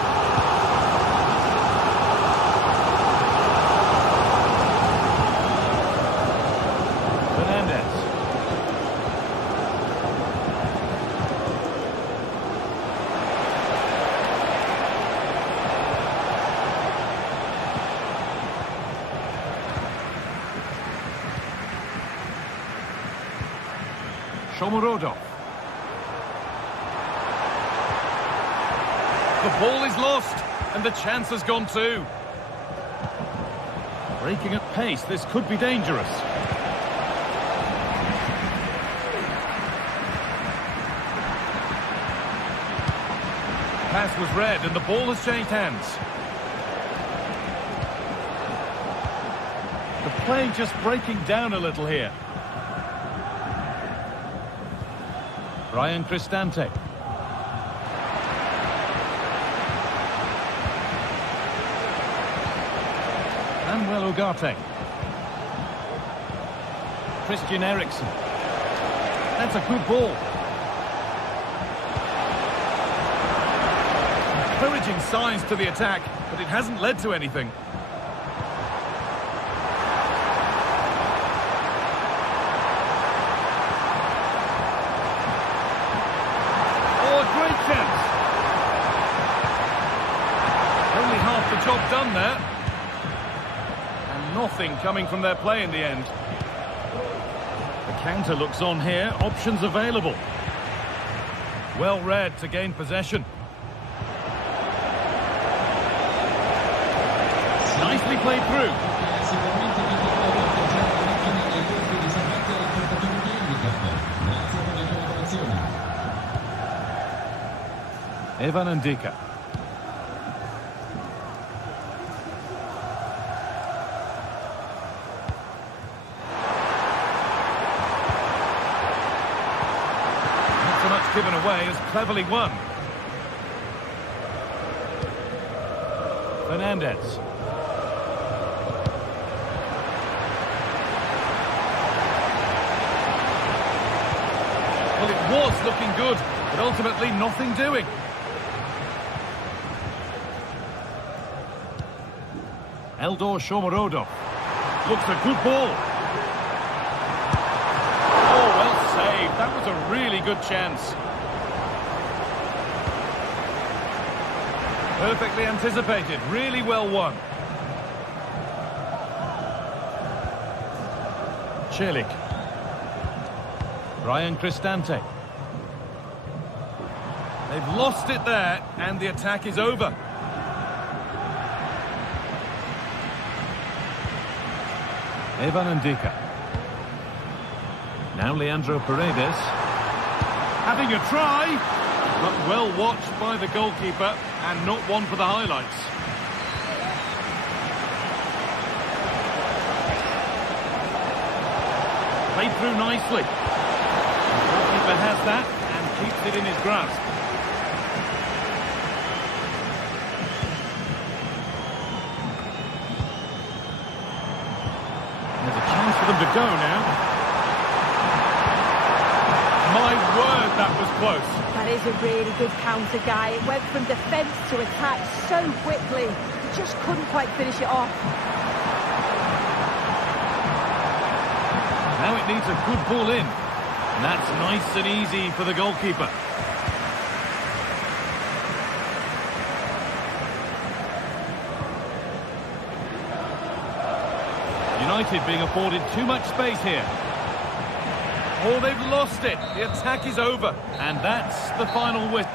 Shomurodov. The ball is lost, and the chance has gone too. Breaking at pace, this could be dangerous. Pass was read, and the ball has changed hands. The play just breaking down a little here. Ryan Cristante. Manuel Ugarte. Christian Eriksen. That's a good ball. Encouraging signs to the attack, but it hasn't led to anything. Only half the job done there. And nothing coming from their play in the end. The counter looks on here, options available. Well read to gain possession. Nicely played through. Evan Ndika. Not so much given away as cleverly won. Fernandez. Well, it was looking good, but ultimately nothing doing. Eldor Shomurodov. Looks a good ball. Oh, well saved. That was a really good chance. Perfectly anticipated. Really well won. Celik. Ryan Cristante. They've lost it there, and the attack is over. Evan Ndika. Now Leandro Paredes. Having a try, but well watched by the goalkeeper, and not one for the highlights. Played through nicely. The goalkeeper has that and keeps it in his grasp. There's a chance for them to go now. My word, that was close. That is a really good counter, Guy. It went from defence to attack so quickly. He just couldn't quite finish it off. Now it needs a good ball in. And that's nice and easy for the goalkeeper. United being afforded too much space here. Oh, they've lost it. The attack is over. And that's the final whistle.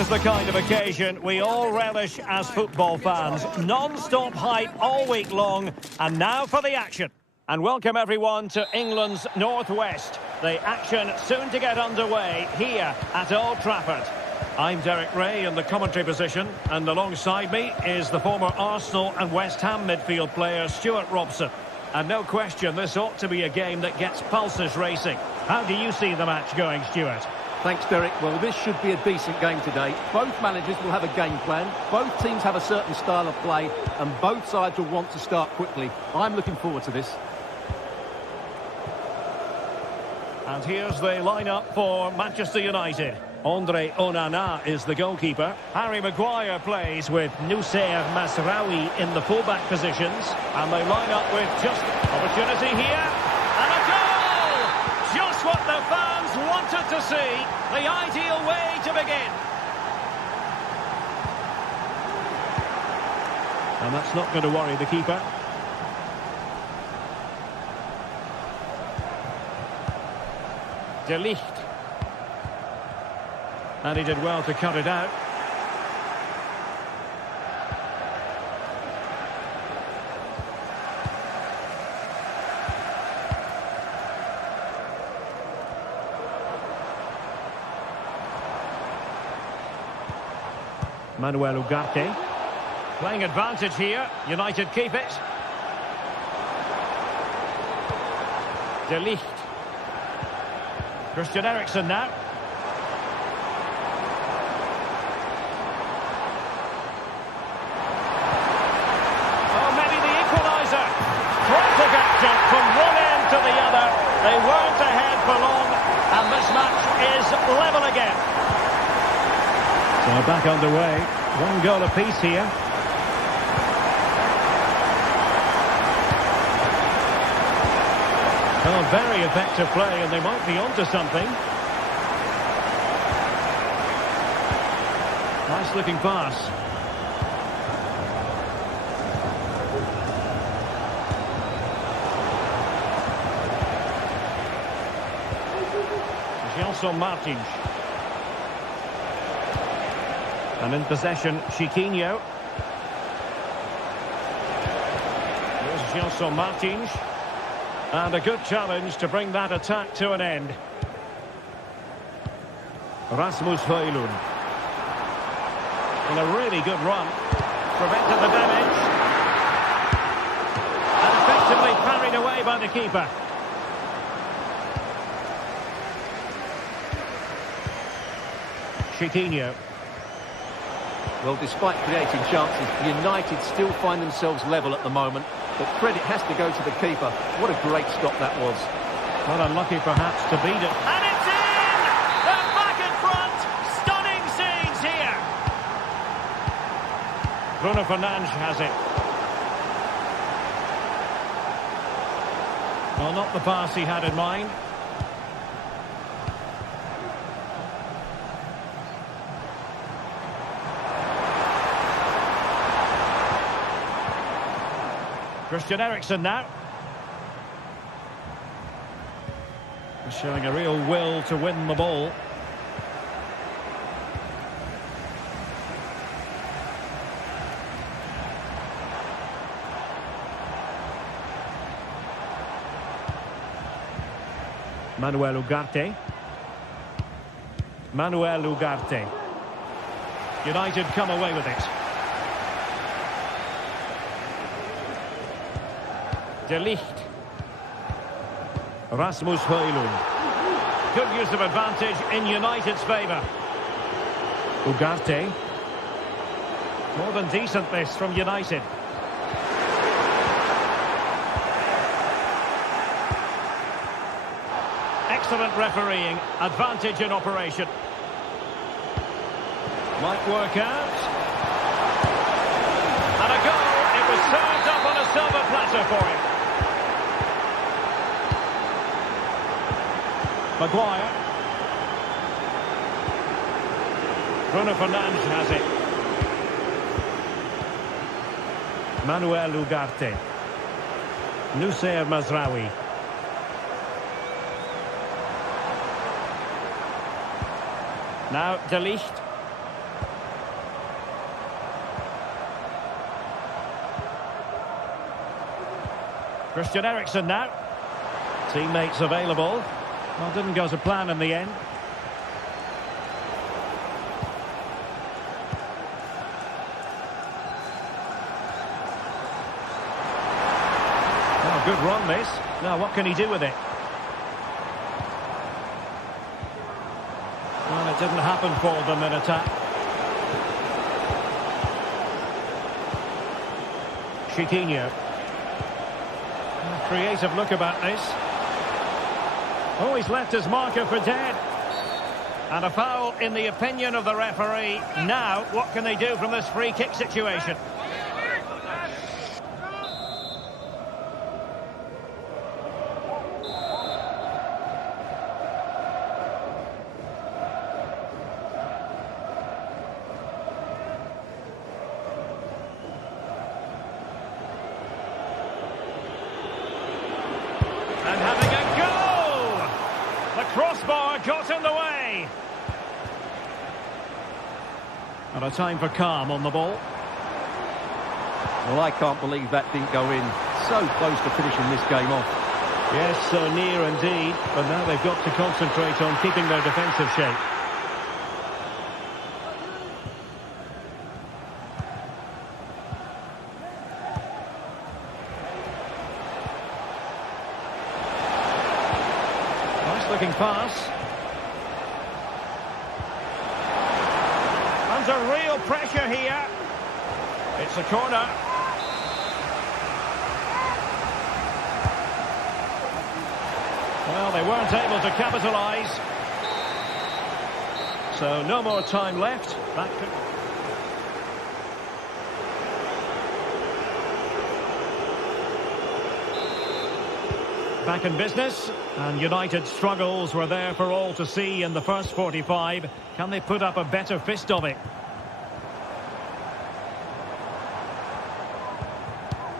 is the kind of occasion we all relish as football fans. Non-stop hype all week long, and now for the action. And welcome everyone to England's Northwest. The action soon to get underway here at Old Trafford. I'm Derek Ray in the commentary position, and alongside me is the former Arsenal and West Ham midfield player Stuart Robson. And no question, this ought to be a game that gets pulses racing. How do you see the match going, Stuart? Thanks, Derek. Well, this should be a decent game today. Both managers will have a game plan. Both teams have a certain style of play, and both sides will want to start quickly. I'm looking forward to this. And here's the lineup for Manchester United. Andre Onana is the goalkeeper. Harry Maguire plays with Noussair Mazraoui in the fullback positions. And they line up with just opportunity here. And a goal! Just what the fans wanted to see. The ideal way to begin. And that's not going to worry the keeper. De Ligt. And he did well to cut it out. Manuel Ugarte. Playing advantage here. United keep it. De Ligt. Christian Eriksen now. Oh, maybe the equaliser. Frantic action from one end to the other. They weren't ahead for long, and this match is level again. So back underway. One goal apiece here. Oh, very effective play, and they might be onto something. Nice looking pass. Gelson Martins. And in possession, Chiquinho. Here's Gelson Martins. And a good challenge to bring that attack to an end. Rasmus Højlund. In a really good run. Prevented the damage. And effectively parried away by the keeper. Chiquinho. Well, despite creating chances, United still find themselves level at the moment. But credit has to go to the keeper. What a great stop that was. Well, unlucky perhaps to beat it. And it's in! They're back in front! Stunning scenes here! Bruno Fernandes has it. Well, not the pass he had in mind. Christian Eriksen now. Showing a real will to win the ball. Manuel Ugarte. Manuel Ugarte. United come away with it. De Ligt. Rasmus Højlund. Good use of advantage in United's favour. Ugarte. More than decent this from United. Excellent refereeing. Advantage in operation. Might work out. And a goal. It was served up on a silver platter for him. Maguire. Bruno Fernandes has it. Manuel Ugarte. Noussair Mazraoui. Now De Ligt. Christian Eriksen now. Teammates available. Well, didn't go to plan in the end. Oh, good run this. Now what can he do with it? Well, it didn't happen for them in attack. Chiquinho. Creative look about this. Oh, he's left his marker for dead. And a foul in the opinion of the referee. Now, what can they do from this free kick situation? And having a go! The crossbar got in the way. And a time for calm on the ball. Well, I can't believe that didn't go in. So close to finishing this game off. Yes, so near indeed. But now they've got to concentrate on keeping their defensive shape. Looking pass. Under real pressure here. It's a corner. Well, they weren't able to capitalise. So no more time left. Back in business, and United's struggles were there for all to see in the first 45. Can they put up a better fist of it?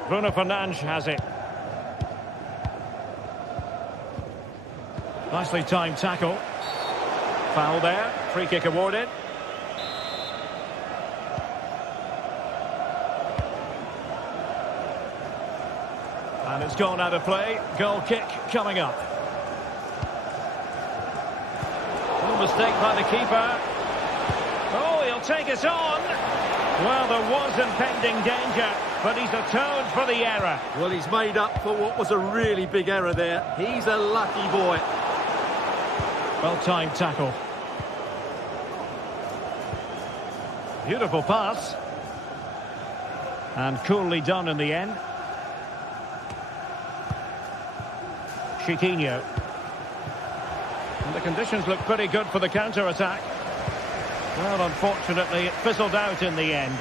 Bruno Fernandes has it. Nicely timed tackle. Foul there, free kick awarded. And it's gone out of play. Goal kick coming up. No mistake by the keeper. Oh, he'll take it on. Well, there was impending danger, but he's atoned for the error. Well, he's made up for what was a really big error there. He's a lucky boy. Well-timed tackle. Beautiful pass. And coolly done in the end. Chiquinho. And the conditions look pretty good for the counter-attack. Well, unfortunately, it fizzled out in the end.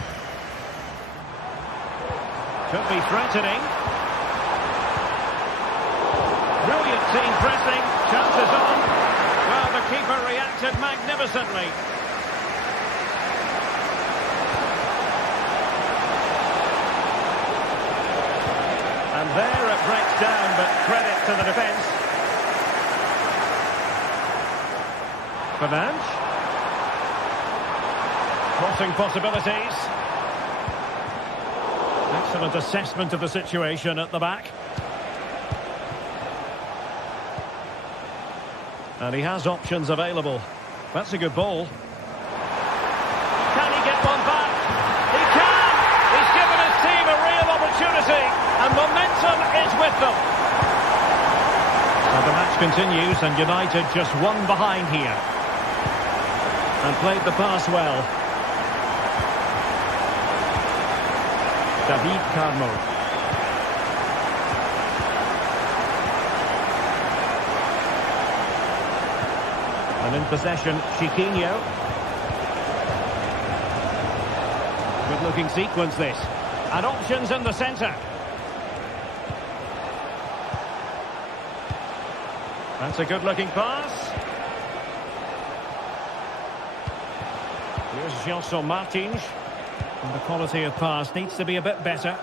Could be threatening. Brilliant team pressing. Chances on. Well, the keeper reacted magnificently. And there it breaks down, but credit to the defence. Fernandes. Crossing possibilities. Excellent assessment of the situation at the back. And he has options available. That's a good ball. Can he get one back? He can! He's given his team a real opportunity. And momentum is with them. So the match continues and United just one behind here. And played the pass well. David Carmo. And in possession, Chiquinho. Good looking sequence this. And options in the centre. That's a good looking pass. Here's Gelson Martins. And the quality of pass needs to be a bit better.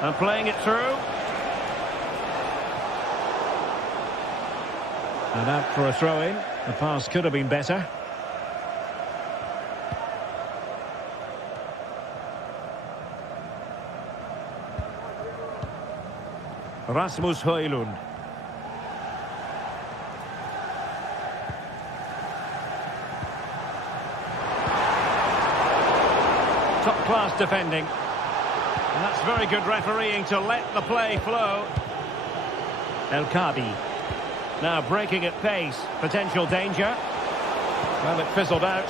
And playing it through. And out for a throw-in. The pass could have been better. Rasmus Højlund. Top-class defending. And that's very good refereeing to let the play flow. El Kabi. Now breaking at pace. Potential danger. Well, it fizzled out.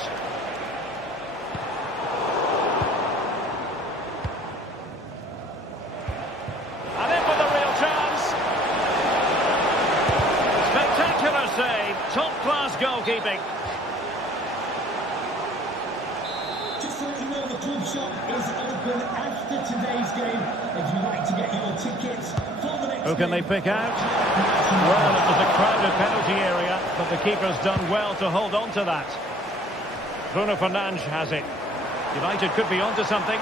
And in for the real chance. Spectacular save. Top-class goalkeeping. Just to let you know, the club shop is open after today's game. If you'd like to get your tickets for the next Who can they pick out? Well, it was a crowded penalty area, but the keeper's done well to hold on to that. Bruno Fernandes has it. United could be onto something.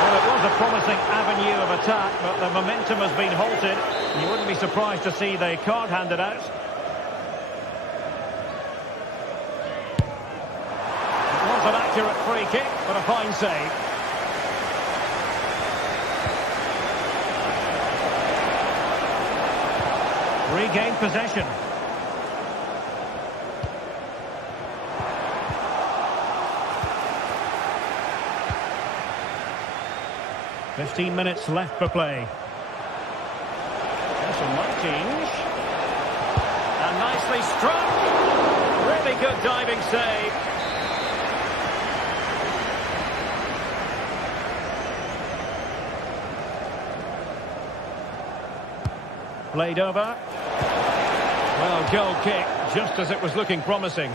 Well, it was a promising avenue of attack, but the momentum has been halted. You wouldn't be surprised to see the card handed out. An accurate free kick, but a fine save. Regained possession. "15 minutes left for play. Nelson Martins. And nicely struck. Really good diving save. Played over. Well, goal kick, just as it was looking promising.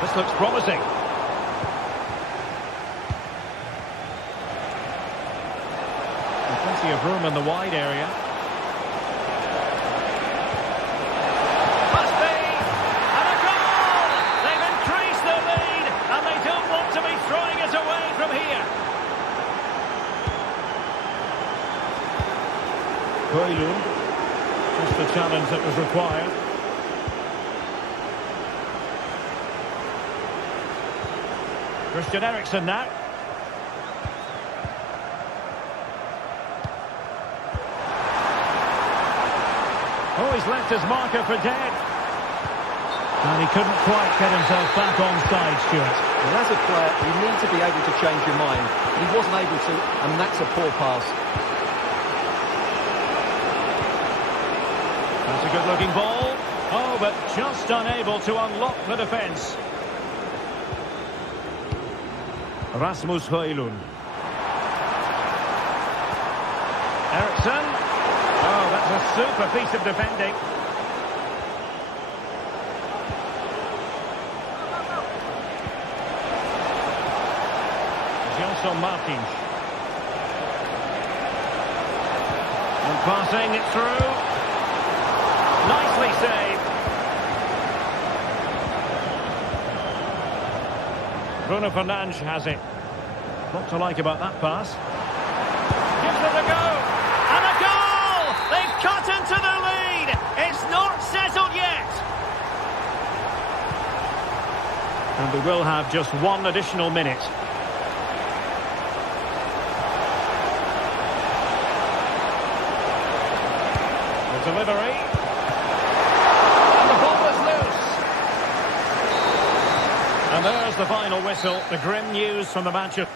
This looks promising. There's plenty of room in the wide area. Throwing it away from here. Højlund. Just the challenge that was required. Christian Eriksen now. Oh, he's left his marker for dead. And he couldn't quite get himself back onside, Stuart. And as a player, you need to be able to change your mind. He wasn't able to, and that's a poor pass. That's a good-looking ball. Oh, but just unable to unlock the defence. Rasmus Højlund. Eriksen. Oh, that's a super piece of defending. Nelson Martins. And passing it through. Nicely saved. Bruno Fernandes has it. What to like about that pass. Gives it a go. And a goal! They've cut into the lead. It's not settled yet. And we will have just one additional minute. Delivery. And the ball is loose. And there's the final whistle. The grim news from the Manchester.